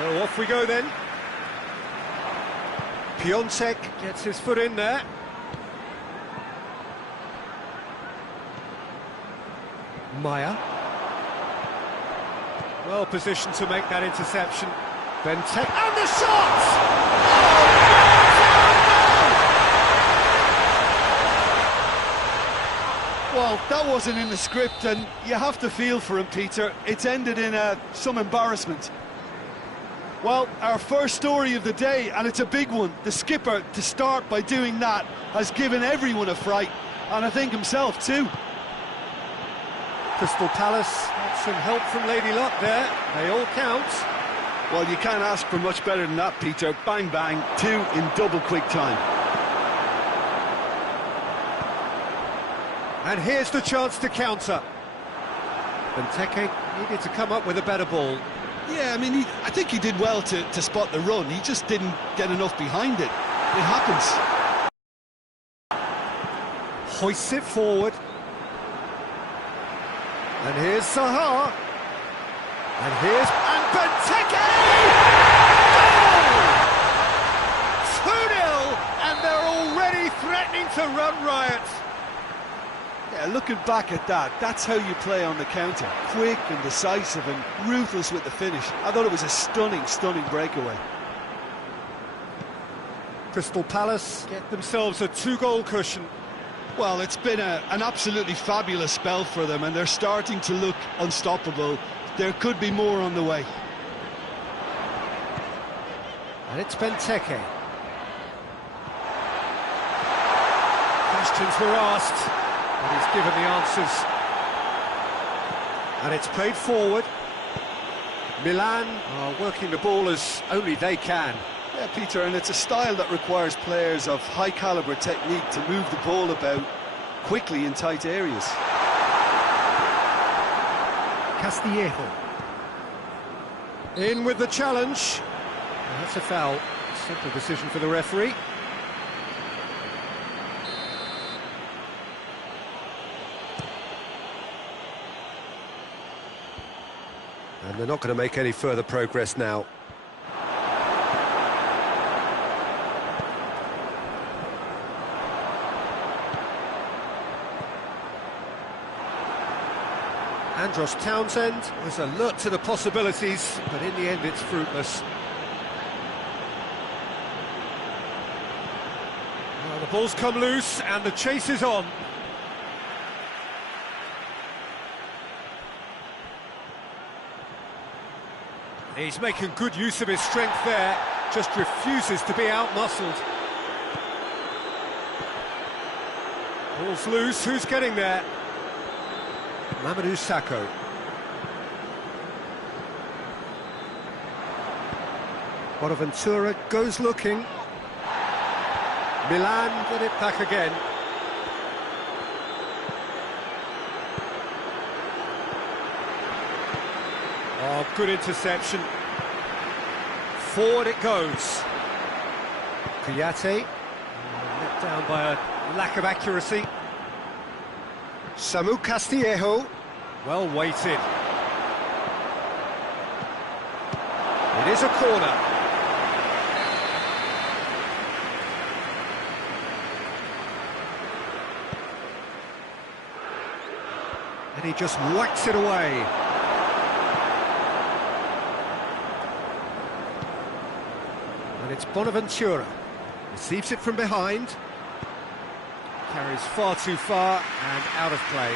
So off we go then. Piontek gets his foot in there. Maya. Well positioned to make that interception. Vhentder, and the shot! Well, that wasn't in the script, and you have to feel for him, Peter. It's ended in some embarrassment. Well, our first story of the day, and it's a big one. The skipper, to start by doing that, has given everyone a fright, and I think himself too. Crystal Palace got some help from Lady Luck there. They all count. Well, you can't ask for much better than that, Peter. Bang, bang, 2 in double quick time. And here's the chance to counter. Benteke needed to come up with a better ball. Yeah, I mean, I think he did well to spot the run. He just didn't get enough behind it. It happens. Hoists it forward. And here's Sahar. And here's... And Benteke! Goal! 2-0! And they're already threatening to run riot. Yeah, looking back at that, that's how you play on the counter. Quick and decisive and ruthless with the finish. I thought it was a stunning, stunning breakaway. Crystal Palace get themselves a 2-goal cushion. Well, it's been an absolutely fabulous spell for them, and they're starting to look unstoppable. There could be more on the way. And it's Benteke. Questions were asked, but he's given the answers. And it's played forward. Milan are working the ball as only they can. Yeah, Peter, and it's a style that requires players of high-caliber technique to move the ball about quickly in tight areas. Castillejo. In with the challenge. And that's a foul. Simple decision for the referee. And they're not going to make any further progress now. Andros Townsend was alert to the possibilities, but in the end it's fruitless. Well, the ball's come loose and the chase is on. He's making good use of his strength there, just refuses to be out-muscled. Ball's loose, who's getting there? Mamadou Sakho. Bonaventura goes looking. Milan get it back again. Oh, good interception. Forward it goes. Kouyaté, let down by a lack of accuracy. Samu Castillejo, well weighted. It is a corner. And he just whacks it away. And it's Bonaventura. Receives it from behind. Carries far too far and out of play.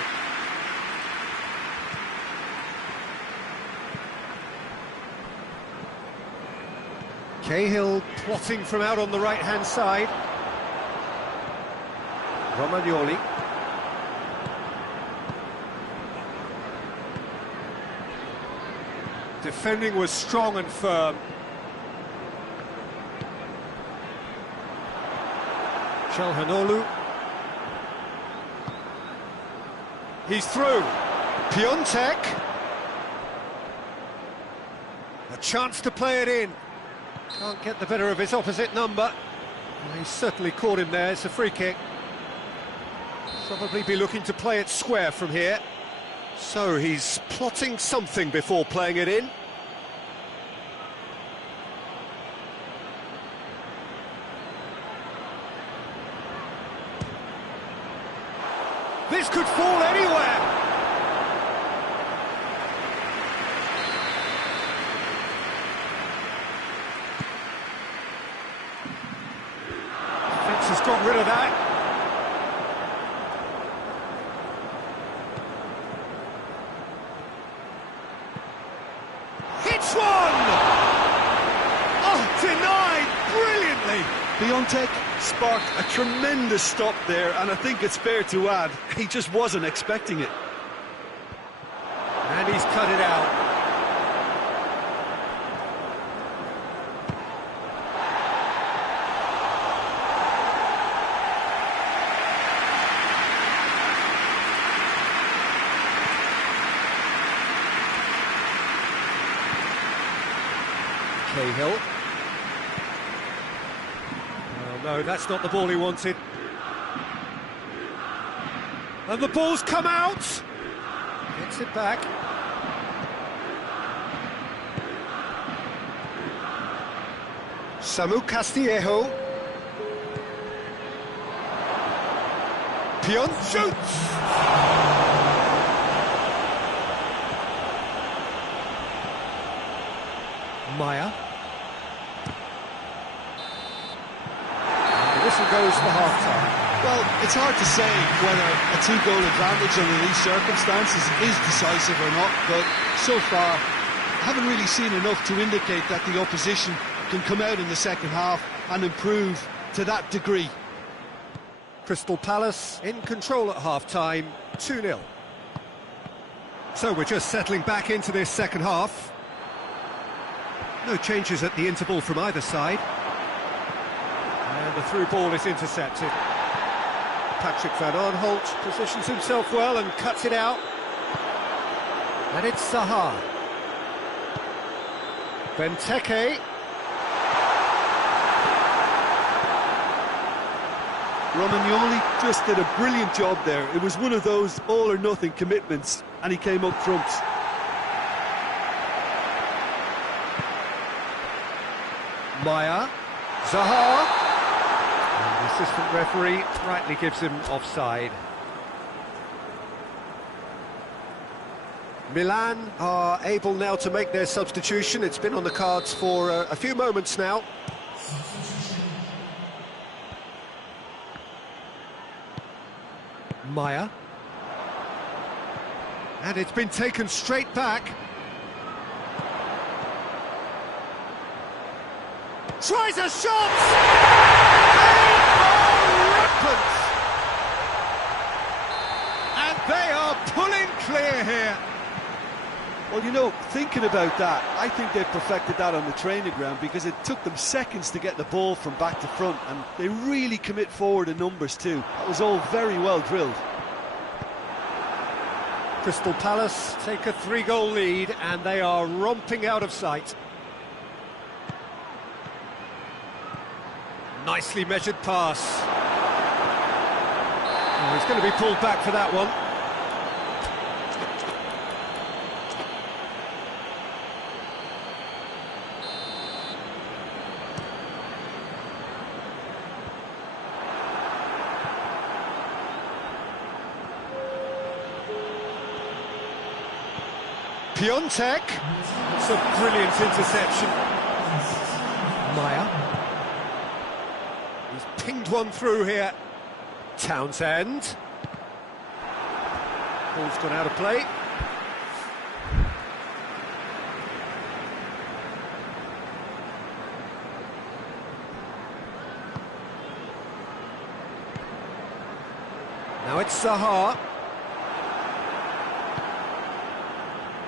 Cahill plotting from out on the right-hand side. Romagnoli. Defending was strong and firm. Calhanoglu. He's through. Piontek. A chance to play it in. Can't get the better of his opposite number. Well, he's certainly caught him there. It's a free kick. Probably be looking to play it square from here. So he's plotting something before playing it in. This could fall anywhere. Defence has got rid of that. Hits one! Oh, denied brilliantly. Vhentder sparked a tremendous stop there, and I think it's fair to add, he just wasn't expecting it. And he's cut it out. Cahill. Oh, no, that's not the ball he wanted. And the ball's come out. Gets it back. Samu Castillejo. Pion shoots! Maya. And the whistle goes for half-time. Well, it's hard to say whether a two-goal advantage under these circumstances is decisive or not, but so far, I haven't really seen enough to indicate that the opposition can come out in the second half and improve to that degree. Crystal Palace in control at half-time, 2-0. So we're just settling back into this second half. No changes at the interval from either side. And the through ball is intercepted. Patrick Van Aanholt positions himself well and cuts it out. And it's Zaha. Benteke. Romagnoli just did a brilliant job there. It was one of those all-or-nothing commitments, and he came up front. Maya. Zaha. And the assistant referee rightly gives him offside. Milan are able now to make their substitution. It's been on the cards for a few moments now. Maya. And it's been taken straight back. Tries a shot! They are rampant! And they are pulling clear here. Well, you know, thinking about that, I think they've perfected that on the training ground because it took them seconds to get the ball from back to front, and they really commit forward in numbers too. That was all very well drilled. Crystal Palace take a 3-goal lead and they are romping out of sight. Nicely measured pass. Oh, he's going to be pulled back for that one. Piontek. It's a brilliant interception. Maya. He's pinged one through here. Townsend. Ball's gone out of play. Now it's Zaha.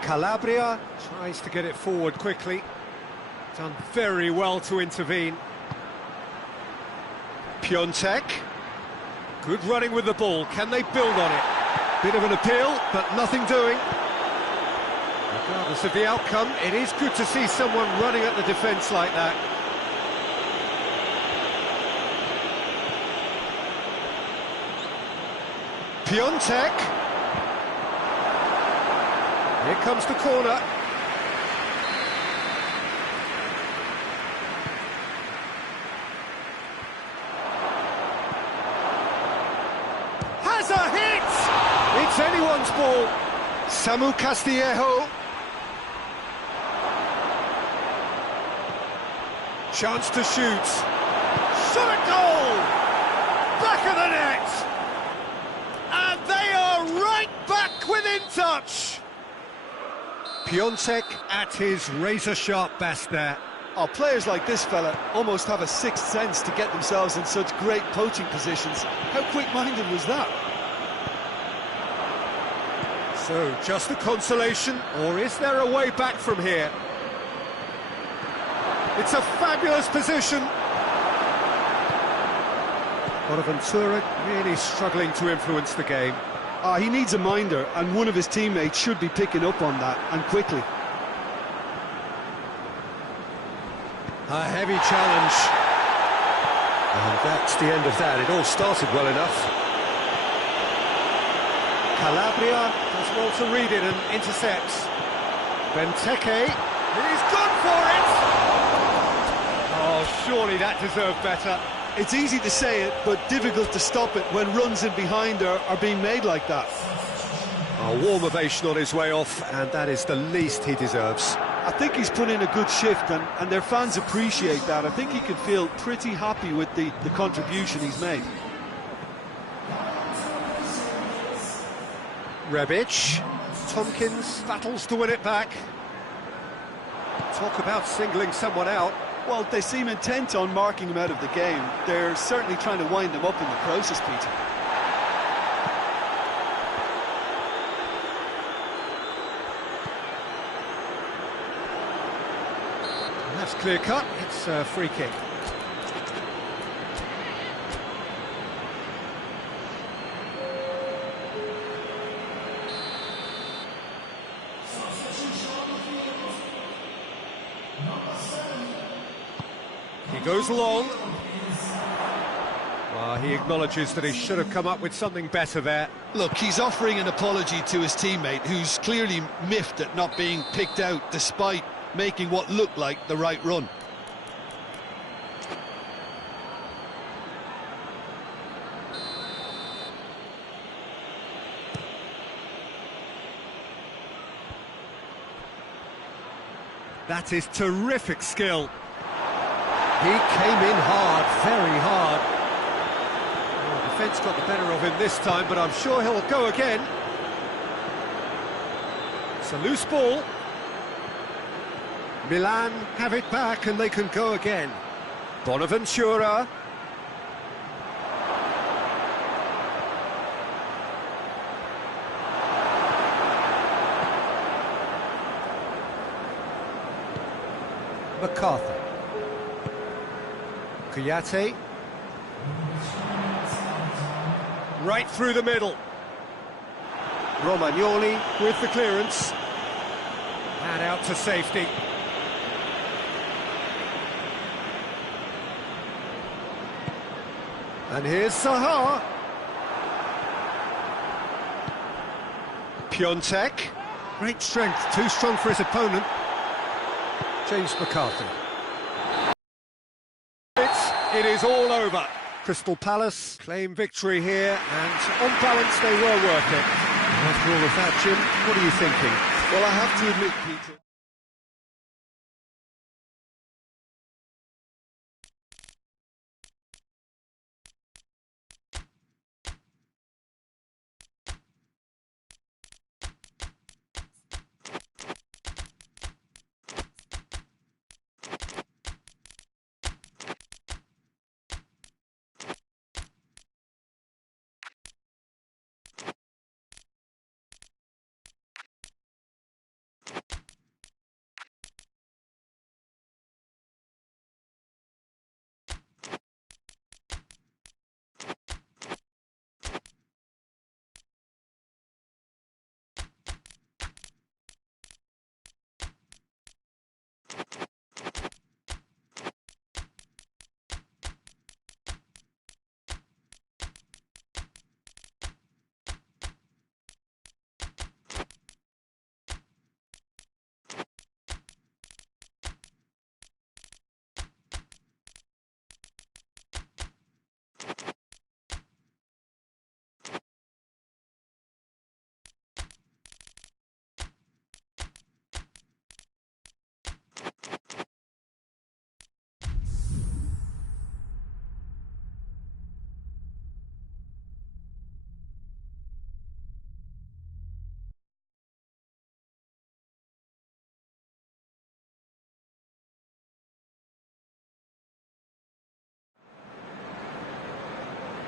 Calabria tries to get it forward quickly. Done very well to intervene. Piontek. Good running with the ball. Can they build on it? Bit of an appeal, but nothing doing. Regardless of the outcome, it is good to see someone running at the defence like that. Piontek. Here comes the corner. Has a hit! It's anyone's ball. Samu Castillejo. Chance to shoot. Shot at goal! Back of the net! And they are right back within touch! Piontek at his razor-sharp best there. Oh, players like this fella almost have a sixth sense to get themselves in such great poaching positions. How quick-minded was that? So, just a consolation, or is there a way back from here? It's a fabulous position. Bonaventura really struggling to influence the game. He needs a minder, and one of his teammates should be picking up on that, and quickly. A heavy challenge. And that's the end of that. It all started well enough. Calabria does well to read it and intercepts. Benteke, he's gone for it! Oh, surely that deserved better. It's easy to say it, but difficult to stop it when runs in behind are being made like that. A warm ovation on his way off, and that is the least he deserves. I think he's put in a good shift, and their fans appreciate that. I think he can feel pretty happy with the contribution he's made. Rebic, Tompkins battles to win it back. Talk about singling someone out. Well, they seem intent on marking him out of the game. They're certainly trying to wind him up in the process, Peter. That's clear cut. It's a free kick. He goes long. Well, he acknowledges that he should have come up with something better there. Look, he's offering an apology to his teammate, who's clearly miffed at not being picked out despite making what looked like the right run. That is terrific skill. He came in hard, very hard. Well, defence got the better of him this time, but I'm sure he'll go again. It's a loose ball. Milan have it back and they can go again. Bonaventura. MacArthur. Kouyaté. Right through the middle. Romagnoli with the clearance. And out to safety. And here's Saha. Piontek. Great strength, too strong for his opponent. James McCarthy. It is all over. Crystal Palace claim victory here, and on balance they were worth it. After all of that, Jim, what are you thinking? Well, I have to admit, Peter,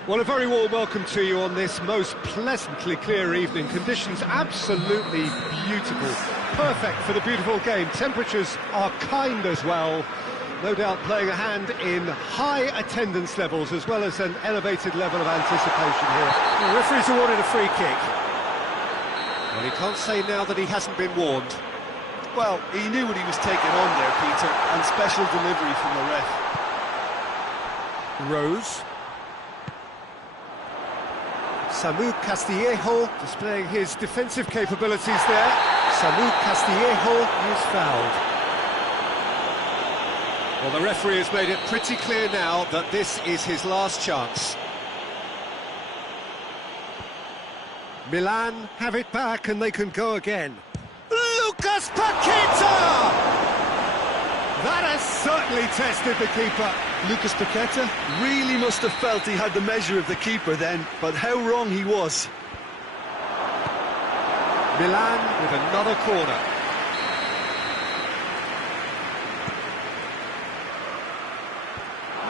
Well, a very warm welcome to you on this most pleasantly clear evening. Conditions absolutely beautiful. Perfect for the beautiful game. Temperatures are kind as well. No doubt playing a hand in high attendance levels as well as an elevated level of anticipation here. The referee's awarded a free kick. Well, he can't say now that he hasn't been warned. Well, he knew what he was taking on there, Peter, and special delivery from the ref. Rose. Samu Castillejo displaying his defensive capabilities there. Samu Castillejo is fouled. Well, the referee has made it pretty clear now that this is his last chance. Milan have it back and they can go again. Lucas Paqueta! That has certainly tested the keeper. Lucas Paqueta really must have felt he had the measure of the keeper then, but how wrong he was. Milan with another corner.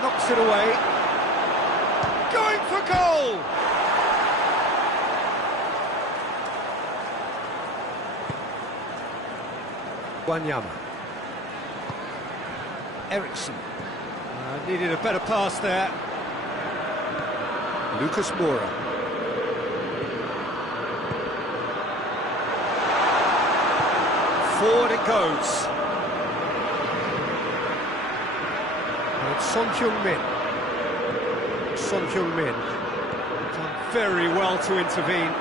Knocks it away. Going for goal! Wanyama. Eriksson. Needed a better pass there. Lucas Moura. Forward it goes. And it's Son Heung-min. Son Heung-min. Done very well to intervene.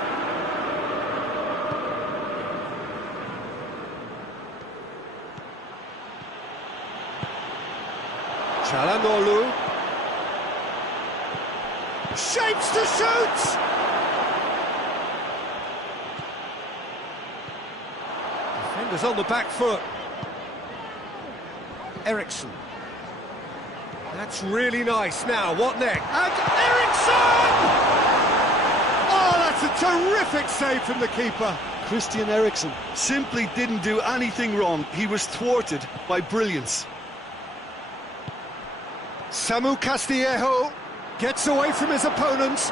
Çalhanoğlu. Shapes to shoot! Defenders on the back foot. Eriksson. That's really nice. Now, what next? And Eriksson! Oh, that's a terrific save from the keeper. Christian Eriksen simply didn't do anything wrong. He was thwarted by brilliance. Samu Castillejo gets away from his opponents.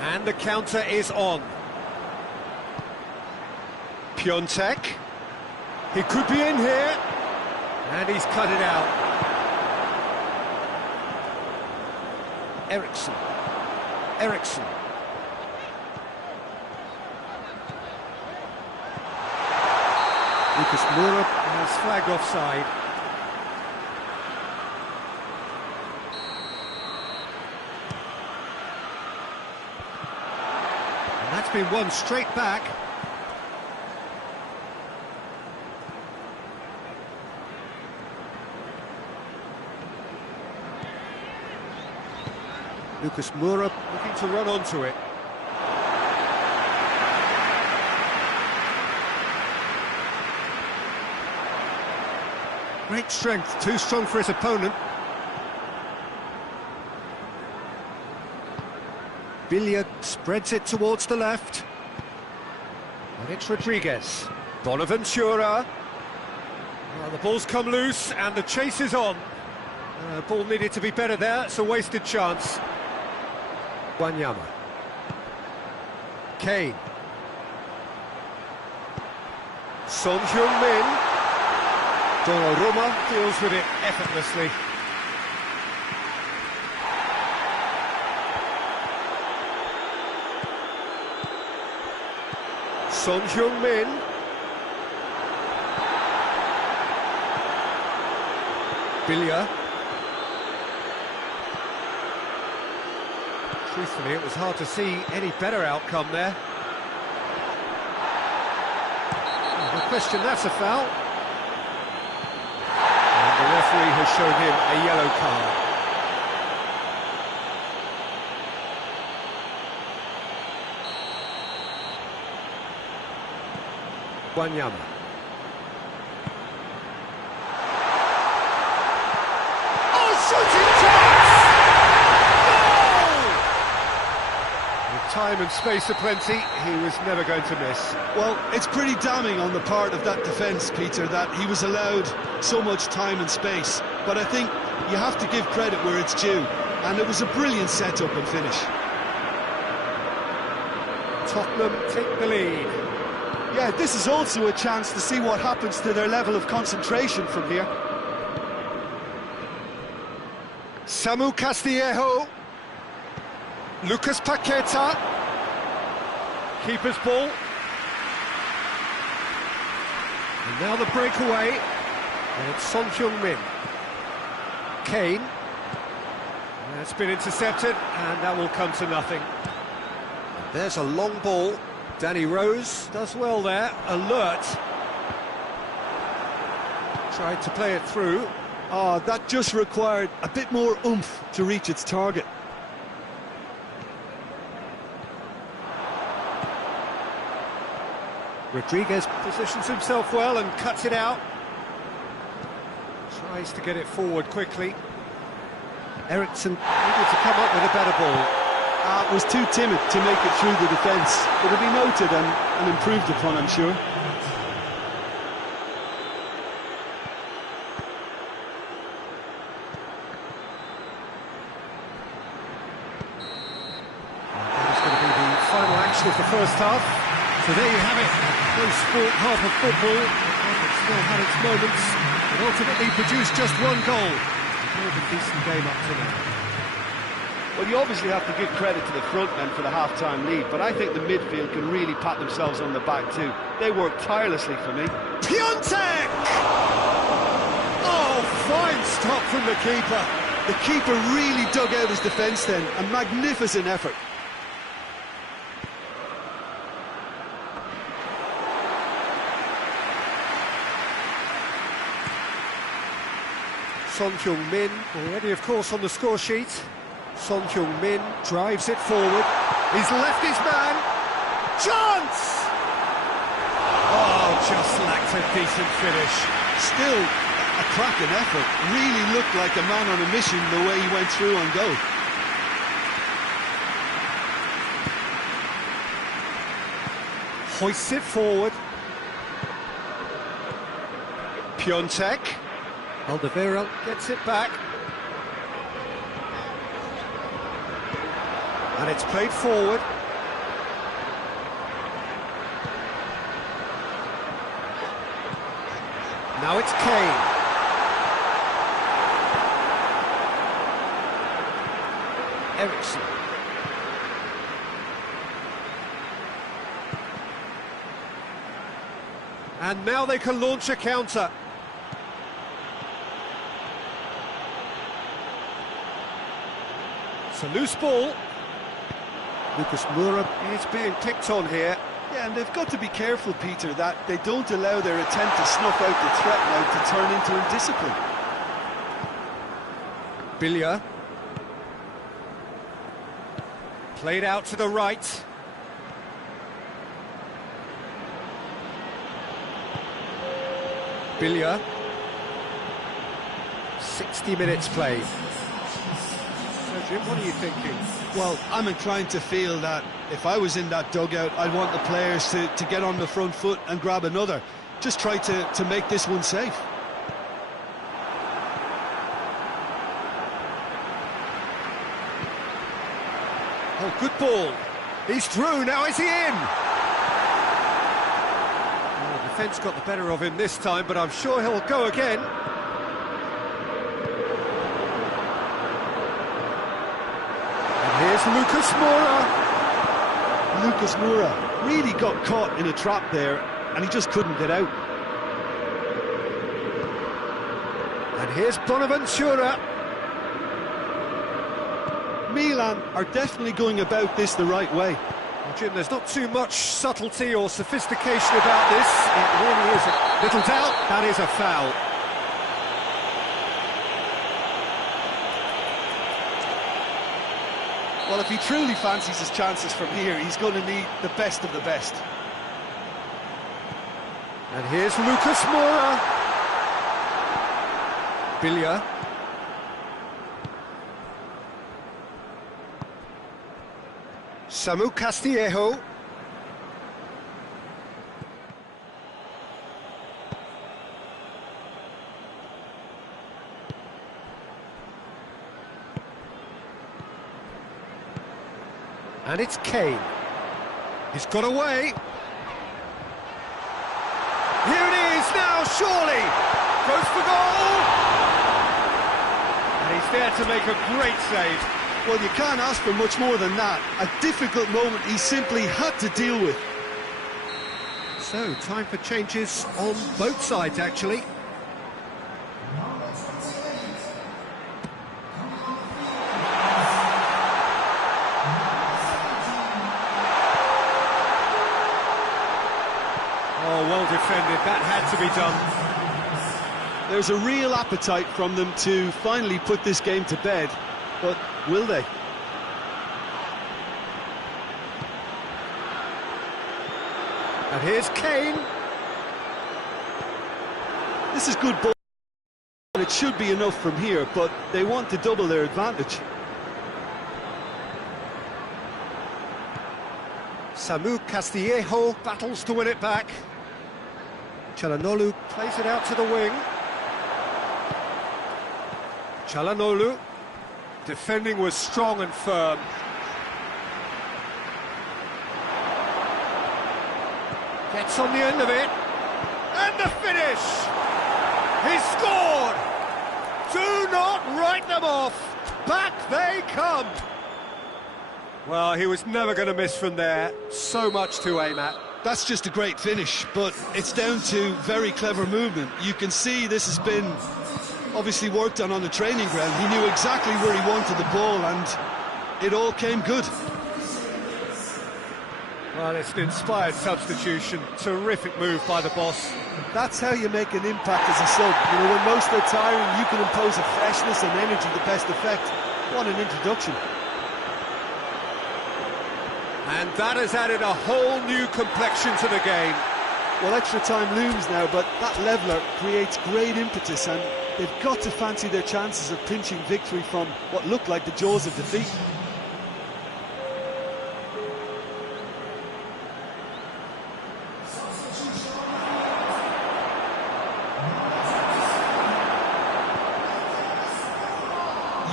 And the counter is on. Piontek. He could be in here. And he's cut it out. Eriksson. Eriksson. Lucas Moura has flagged offside. And that's been won straight back. Lucas Moura looking to run onto it. Great strength, too strong for his opponent. Billiard spreads it towards the left. And it's Rodriguez. Bonaventura. Well, the ball's come loose and the chase is on. The ball needed to be better there, it's a wasted chance. Wanyama. Kane. Son Heung-min. Donnarumma deals with it effortlessly. Son Heung-min. Billiard. Truthfully, it was hard to see any better outcome there. No question, that's a foul. And the referee has shown him a yellow card. Wanyama. Oh, shooting chance! Goal! With time and space aplenty, he was never going to miss. Well, it's pretty damning on the part of that defence, Peter, that he was allowed so much time and space. but I think you have to give credit where it's due, and it was a brilliant setup and finish. Tottenham take the lead. Yeah, this is also a chance to see what happens to their level of concentration from here. Samu Castillejo. Lucas Paqueta. Keeper's ball. And now the breakaway. And it's Son Heung-min. Kane. That's been intercepted, and that will come to nothing. There's a long ball. Danny Rose does well there, alert. Tried to play it through. Oh, that just required a bit more oomph to reach its target. Rodriguez positions himself well and cuts it out. Tries to get it forward quickly. Eriksson needed to come up with a better ball. Was too timid to make it through the defence. It'll be noted and improved upon, I'm sure. That is going to be the final action of the first half. So there you have it, no sport half of football, and it still had its moments, but ultimately produced just one goal. A more than decent game up to now. Well, you obviously have to give credit to the front men for the half-time lead, but I think the midfield can really pat themselves on the back too. They worked tirelessly for me. Piontek! Oh, fine stop from the keeper. The keeper really dug out his defence then, a magnificent effort. Son Heung-min, already of course on the score sheet. Son Heung-min drives it forward. He's left his man. Chance! Oh, just lacked a decent finish. Still a cracking effort. Really looked like a man on a mission the way he went through on goal. Hoists it forward. Piontek. Alderweireld gets it back. And it's played forward. Now it's Kane. Eriksson. And now they can launch a counter. It's a loose ball. Lucas Moura is being picked on here. Yeah, and they've got to be careful, Peter, that they don't allow their attempt to snuff out the threat now to turn into indiscipline. Billia. Played out to the right. Billia. 60 minutes played. So, Jim, what are you thinking? Well, I'm inclined to feel that if I was in that dugout, I'd want the players to get on the front foot and grab another. Just try to make this one safe. Oh, good ball. He's through, now is he in? Oh, the defence got the better of him this time, but I'm sure he'll go again. Here's Lucas Moura. Lucas Moura really got caught in a trap there, and he just couldn't get out. And here's Bonaventura. Milan are definitely going about this the right way. Well, Jim, there's not too much subtlety or sophistication about this. It really isn't. Little doubt, that is a foul. Well, if he truly fancies his chances from here, he's going to need the best of the best. And here's Lucas Moura. Billia. Samu Castillejo. And it's Kane. He's got away. Here it is now, surely. Goes for goal. And he's there to make a great save. Well, you can't ask for much more than that. A difficult moment he simply had to deal with. So, time for changes on both sides, actually. Oh, well defended. That had to be done. There's a real appetite from them to finally put this game to bed, but will they? And here's Kane. This is good ball. It should be enough from here, but they want to double their advantage. Samu Castillejo battles to win it back. Çalhanoğlu plays it out to the wing. Çalhanoğlu, defending was strong and firm. Gets on the end of it. And the finish! He's scored! Do not write them off! Back they come! Well, he was never going to miss from there. So much to aim at. That's just a great finish, but it's down to very clever movement. You can see this has been obviously worked on the training ground. He knew exactly where he wanted the ball, and it all came good. Well, it's an inspired substitution. Terrific move by the boss. That's how you make an impact as a sub. You know, when most are tiring, you can impose a freshness and energy to best effect. What an introduction. And that has added a whole new complexion to the game. Well, extra time looms now, but that leveller creates great impetus, and they've got to fancy their chances of pinching victory from what looked like the jaws of defeat.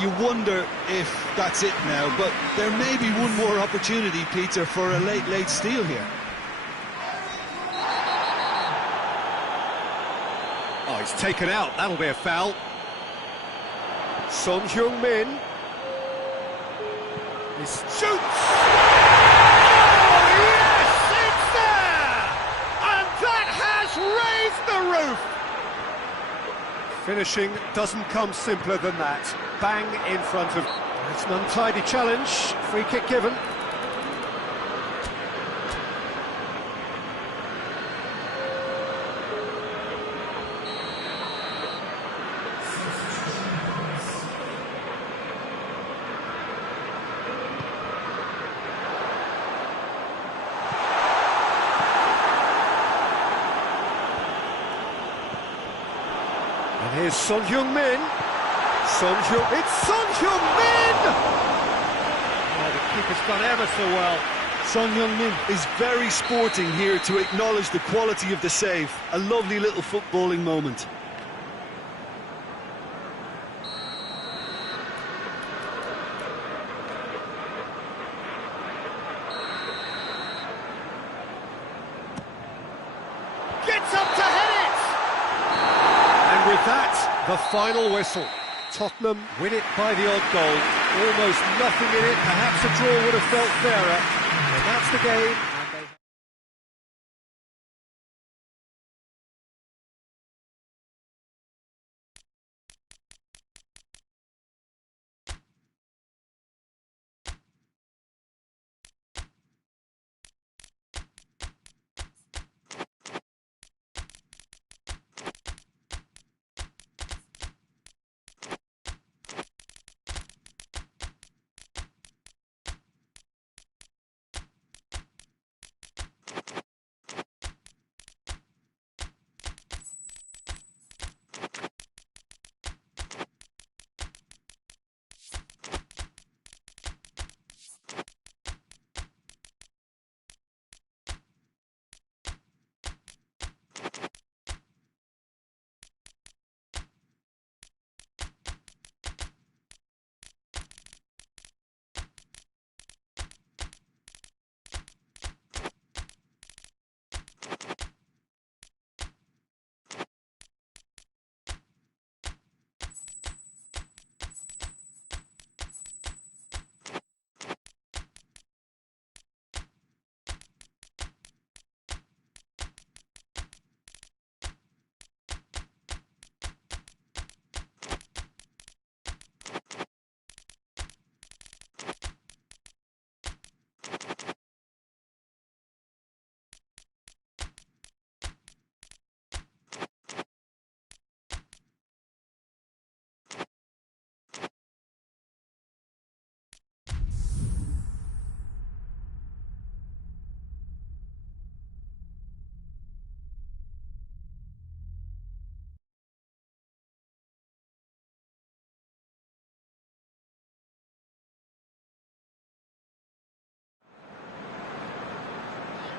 You wonder if that's it now, but there may be one more opportunity, Peter, for a late steal here. Oh, he's taken out. That'll be a foul. Son Heung-min. He shoots! Oh, yes! It's there! And that has raised the roof! Finishing doesn't come simpler than that. Bang in front of... It's an untidy challenge. Free kick given. And here's Son Heung-min. It's Son Heung-min! Oh, the keeper's done ever so well. Son Heung-min is very sporting here to acknowledge the quality of the save. A lovely little footballing moment. Gets up to head it! And with that, the final whistle. Tottenham win it by the odd goal. Almost nothing in it. Perhaps a draw would have felt fairer. But that's the game.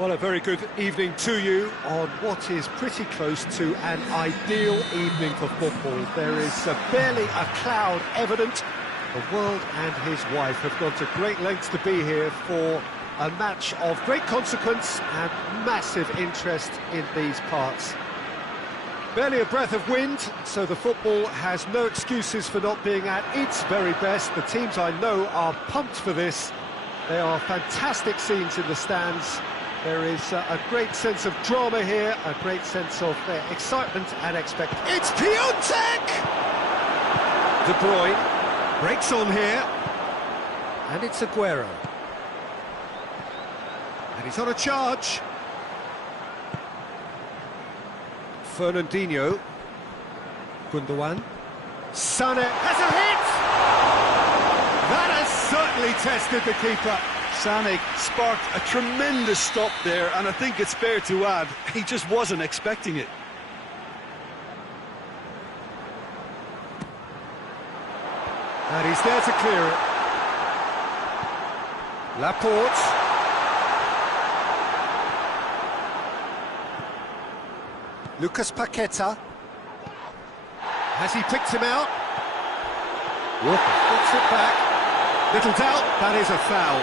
Well, a very good evening to you on what is pretty close to an ideal evening for football. There is barely a cloud evident. The world and his wife have gone to great lengths to be here for a match of great consequence and massive interest in these parts. Barely a breath of wind, so the football has no excuses for not being at its very best. The teams I know are pumped for this. There are fantastic scenes in the stands. There is a great sense of drama here, a great sense of excitement and expectation. It's Piontek! De Bruyne breaks on here. And it's Aguero. And he's on a charge. Fernandinho. Gundogan. Sané has a hit! That has certainly tested the keeper. Sané sparked a tremendous stop there, and I think it's fair to add, he just wasn't expecting it. And he's there to clear it. Laporte. Lucas Paqueta. Has he picked him out? Walker puts it back. Little doubt, that is a foul.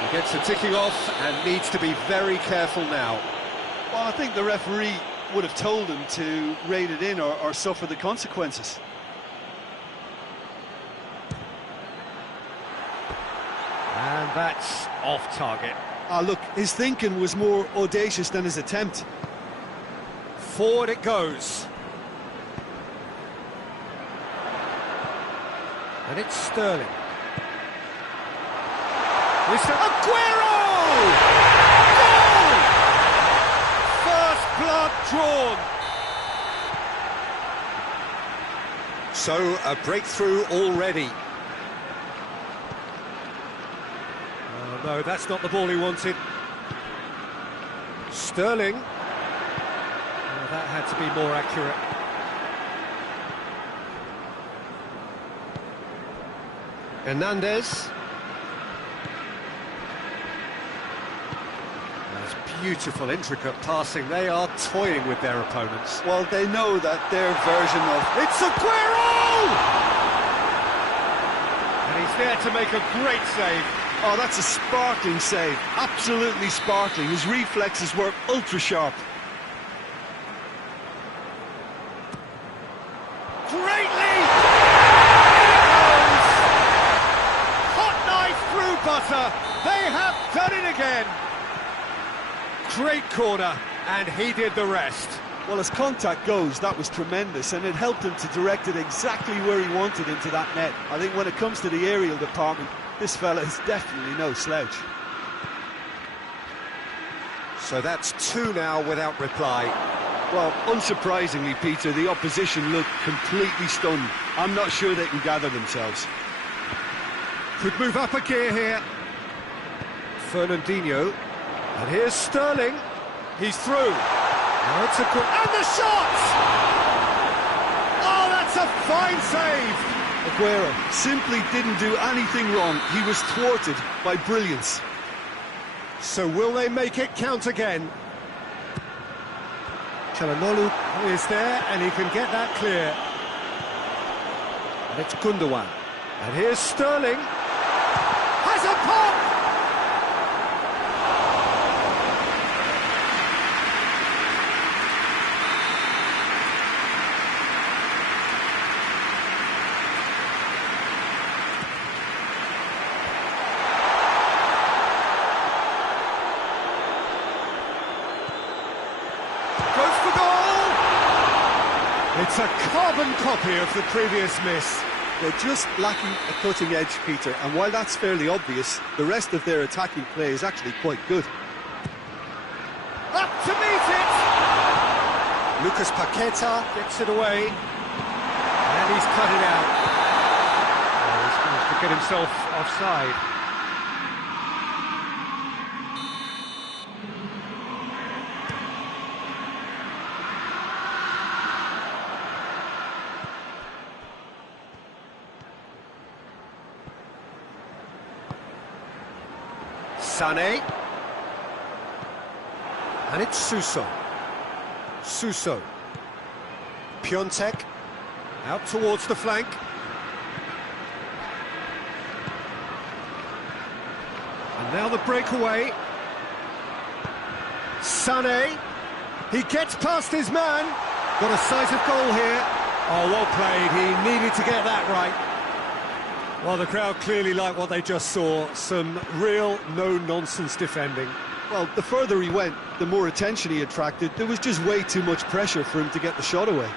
He gets the ticking off and needs to be very careful now. Well, I think the referee would have told him to rate it in or suffer the consequences. And that's off target. Look, his thinking was more audacious than his attempt. Forward it goes. And it's Sterling. Mr. Aguero! Goal! First blood drawn. So, a breakthrough already. Oh, no, that's not the ball he wanted. Sterling. Oh, that had to be more accurate. Hernandez. That's beautiful, intricate passing. They are toying with their opponents. Well, they know that their version of... It's Aguero! And he's there to make a great save. Oh, that's a sparkling save. Absolutely sparkling. His reflexes were ultra-sharp. Great lead! Hot knife through butter. They have done it again. Great corner, and he did the rest. Well, as contact goes, that was tremendous, and it helped him to direct it exactly where he wanted into that net. I think when it comes to the aerial department, this fella is definitely no slouch. So that's two now without reply. Well, unsurprisingly, Peter, the opposition looked completely stunned. I'm not sure they can gather themselves. Could move up a gear here. Fernandinho. And here's Sterling. He's through. Now it's a quick... And the shot! Oh, that's a fine save! Aguero simply didn't do anything wrong. He was thwarted by brilliance. So will they make it count again? Çalhanoğlu is there, and he can get that clear. And it's Gundogan. And here's Sterling. Has a pop! Goes for goal! It's a carbon copy of the previous miss. They're just lacking a cutting edge, Peter, and while that's fairly obvious, the rest of their attacking play is actually quite good. Up to meet it! Lucas Paqueta gets it away, and he's cut it out. Oh, he's managed to get himself offside. Sané. And it's Suso. Suso. Piontek. Out towards the flank. And now the breakaway. Sané. He gets past his man. Got a sight of goal here. Oh, well played. He needed to get that right. Well, the crowd clearly liked what they just saw. Some real no-nonsense defending. Well, the further he went, the more attention he attracted. There was just way too much pressure for him to get the shot away.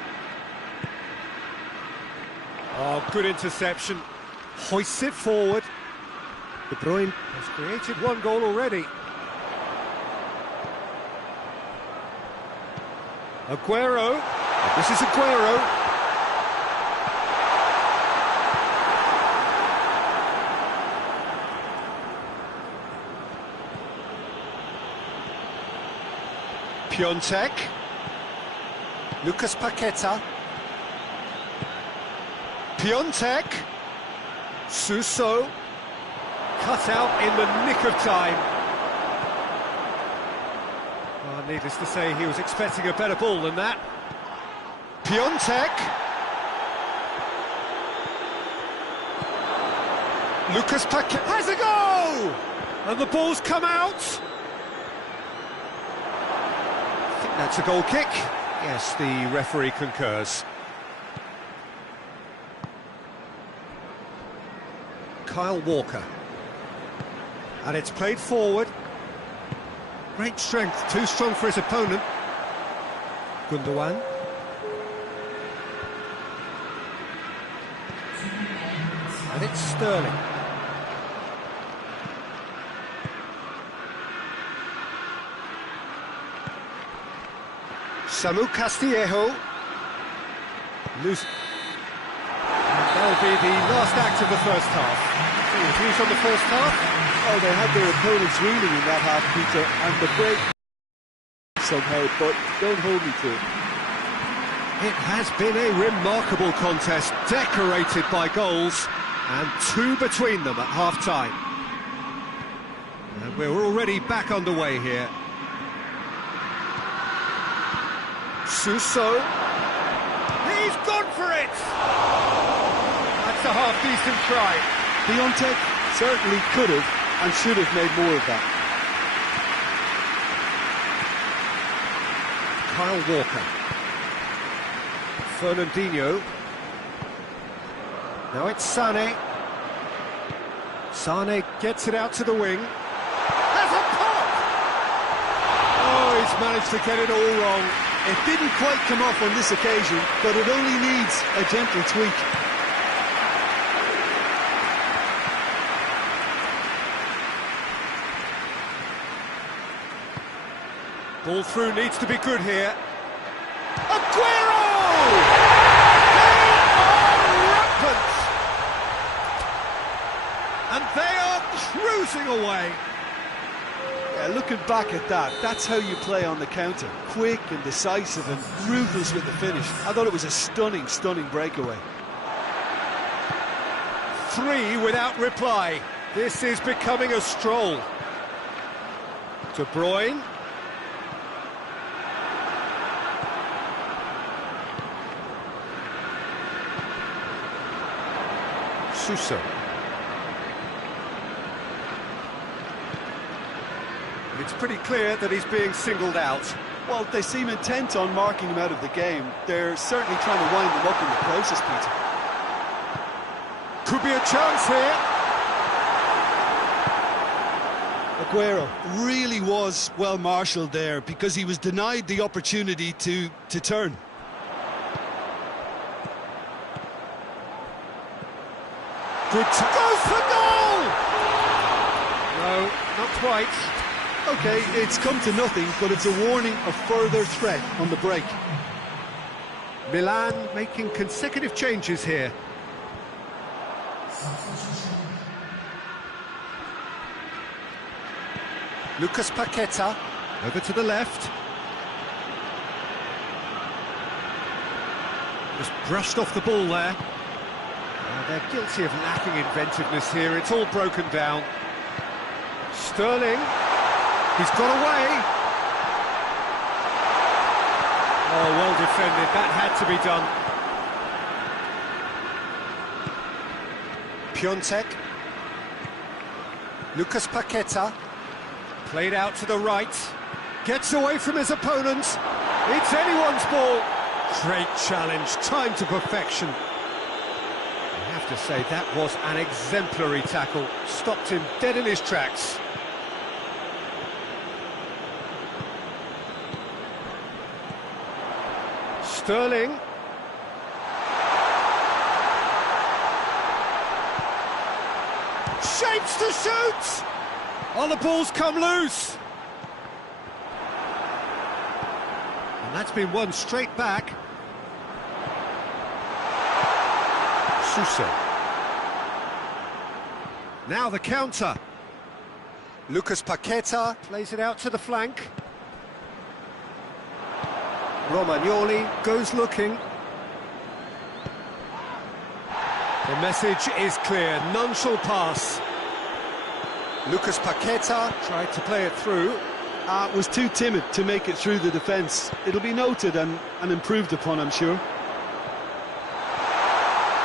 Oh, good interception. Hoists it forward. De Bruyne has created one goal already. Aguero. This is Aguero. Piontek. Lucas Paqueta. Piontek. Suso. Cut out in the nick of time. Well, needless to say, he was expecting a better ball than that. Piontek. Lucas Paqueta has a goal! And the ball's come out. I think that's a goal kick. Yes, the referee concurs. Kyle Walker. And it's played forward. Great strength, too strong for his opponent. Gundogan. And it's Sterling. Samu Castillejo. Loose. And that'll be the last act of the first half. Any views on the first half? Oh, they had their opponents reeling in that half, Peter, and the break somehow, but don't hold me to it. It has been a remarkable contest, decorated by goals, and two between them at half-time. And we're already back underway here. Suso. He's gone for it! That's a half-decent try. Piontek certainly could have and should have made more of that. Kyle Walker. Fernandinho. Now it's Sané. Sané gets it out to the wing. Has a pop! Oh, he's managed to get it all wrong. It didn't quite come off on this occasion, but it only needs a gentle tweak. Ball through needs to be good here. Aguero! They are rampant! And they are cruising away. Yeah, looking back at that, that's how you play on the counter. Quick and decisive and ruthless with the finish. I thought it was a stunning, stunning breakaway. 3 without reply. This is becoming a stroll. De Bruyne. Suso. It's pretty clear that he's being singled out. Well, they seem intent on marking him out of the game. They're certainly trying to wind him up in the process, Peter. Could be a chance here. Aguero really was well marshalled there because he was denied the opportunity to turn. Good to go for goal! No, not quite. OK, it's come to nothing, but it's a warning of further threat on the break. Milan making consecutive changes here. Lucas Paqueta. Over to the left. Just brushed off the ball there. They're guilty of lacking inventiveness here. It's all broken down. Sterling. He's got away. Oh, well defended. That had to be done. Piontek. Lucas Paqueta. Played out to the right. Gets away from his opponent. It's anyone's ball. Great challenge, timed to perfection. I have to say, that was an exemplary tackle. Stopped him dead in his tracks. Sterling. Shapes to shoot! Oh, the ball's come loose. And that's been won straight back. Sousa. Now the counter. Lucas Paqueta plays it out to the flank. Romagnoli goes looking. The message is clear, none shall pass. Lucas Paqueta tried to play it through. Was too timid to make it through the defence. It'll be noted and improved upon, I'm sure.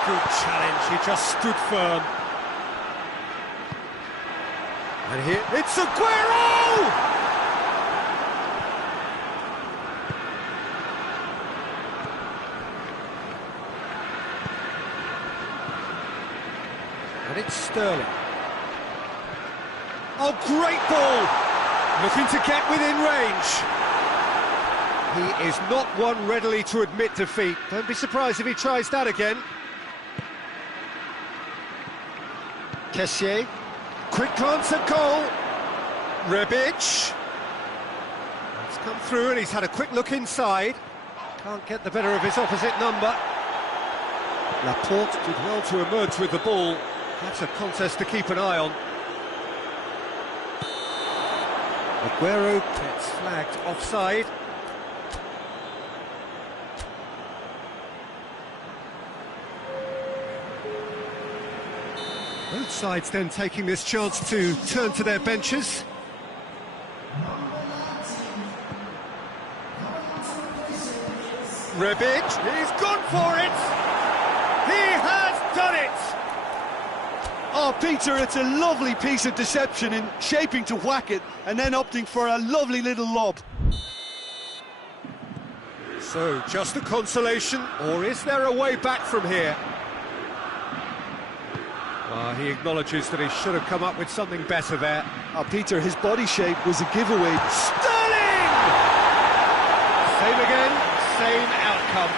Good challenge, he just stood firm. And here, it's Aguero! And it's Sterling. Oh, great ball! Looking to get within range. He is not one readily to admit defeat. Don't be surprised if he tries that again. Kessié. Quick glance at goal. Rebic. It's come through and he's had a quick look inside. Can't get the better of his opposite number. Laporte did well to emerge with the ball. That's a contest to keep an eye on. Aguero gets flagged offside. Both sides then taking this chance to turn to their benches. Rebic, he's gone for it! He has done it! Oh, Peter, it's a lovely piece of deception in shaping to whack it and then opting for a lovely little lob. So, just a consolation, or is there a way back from here? He acknowledges that he should have come up with something better there. Oh, Peter, his body shape was a giveaway. Sterling! Same again, same outcome.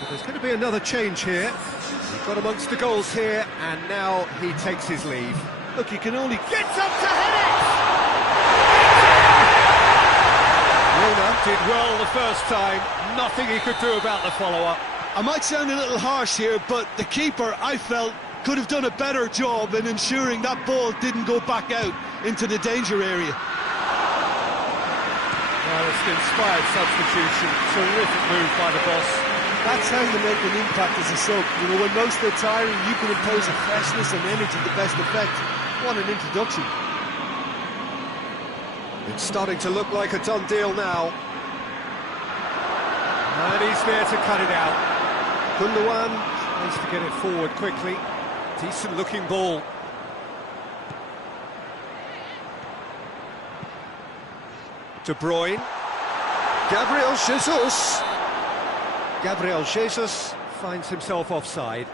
But there's going to be another change here. He got amongst the goals here, and now he takes his leave. Look, he can only... Gets up to head it! Did well the first time, nothing he could do about the follow-up. I might sound a little harsh here, but the keeper, I felt, could have done a better job in ensuring that ball didn't go back out into the danger area. Well, it's an inspired substitution, terrific move by the boss. That's how you make an impact as a sub. You know, when most are tiring, you can impose a freshness and energy to best effect. What an introduction. It's starting to look like a done deal now. And he's there to cut it out. Gundogan tries to get it forward quickly. Decent looking ball. De Bruyne. Gabriel Jesus. Gabriel Jesus finds himself offside.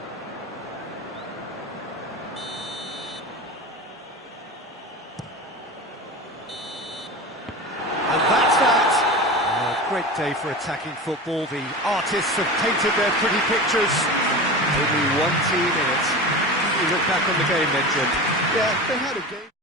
Great day for attacking football. The artists have painted their pretty pictures. Only one team in it. You look back on the game then, Jim. Yeah, they had a game.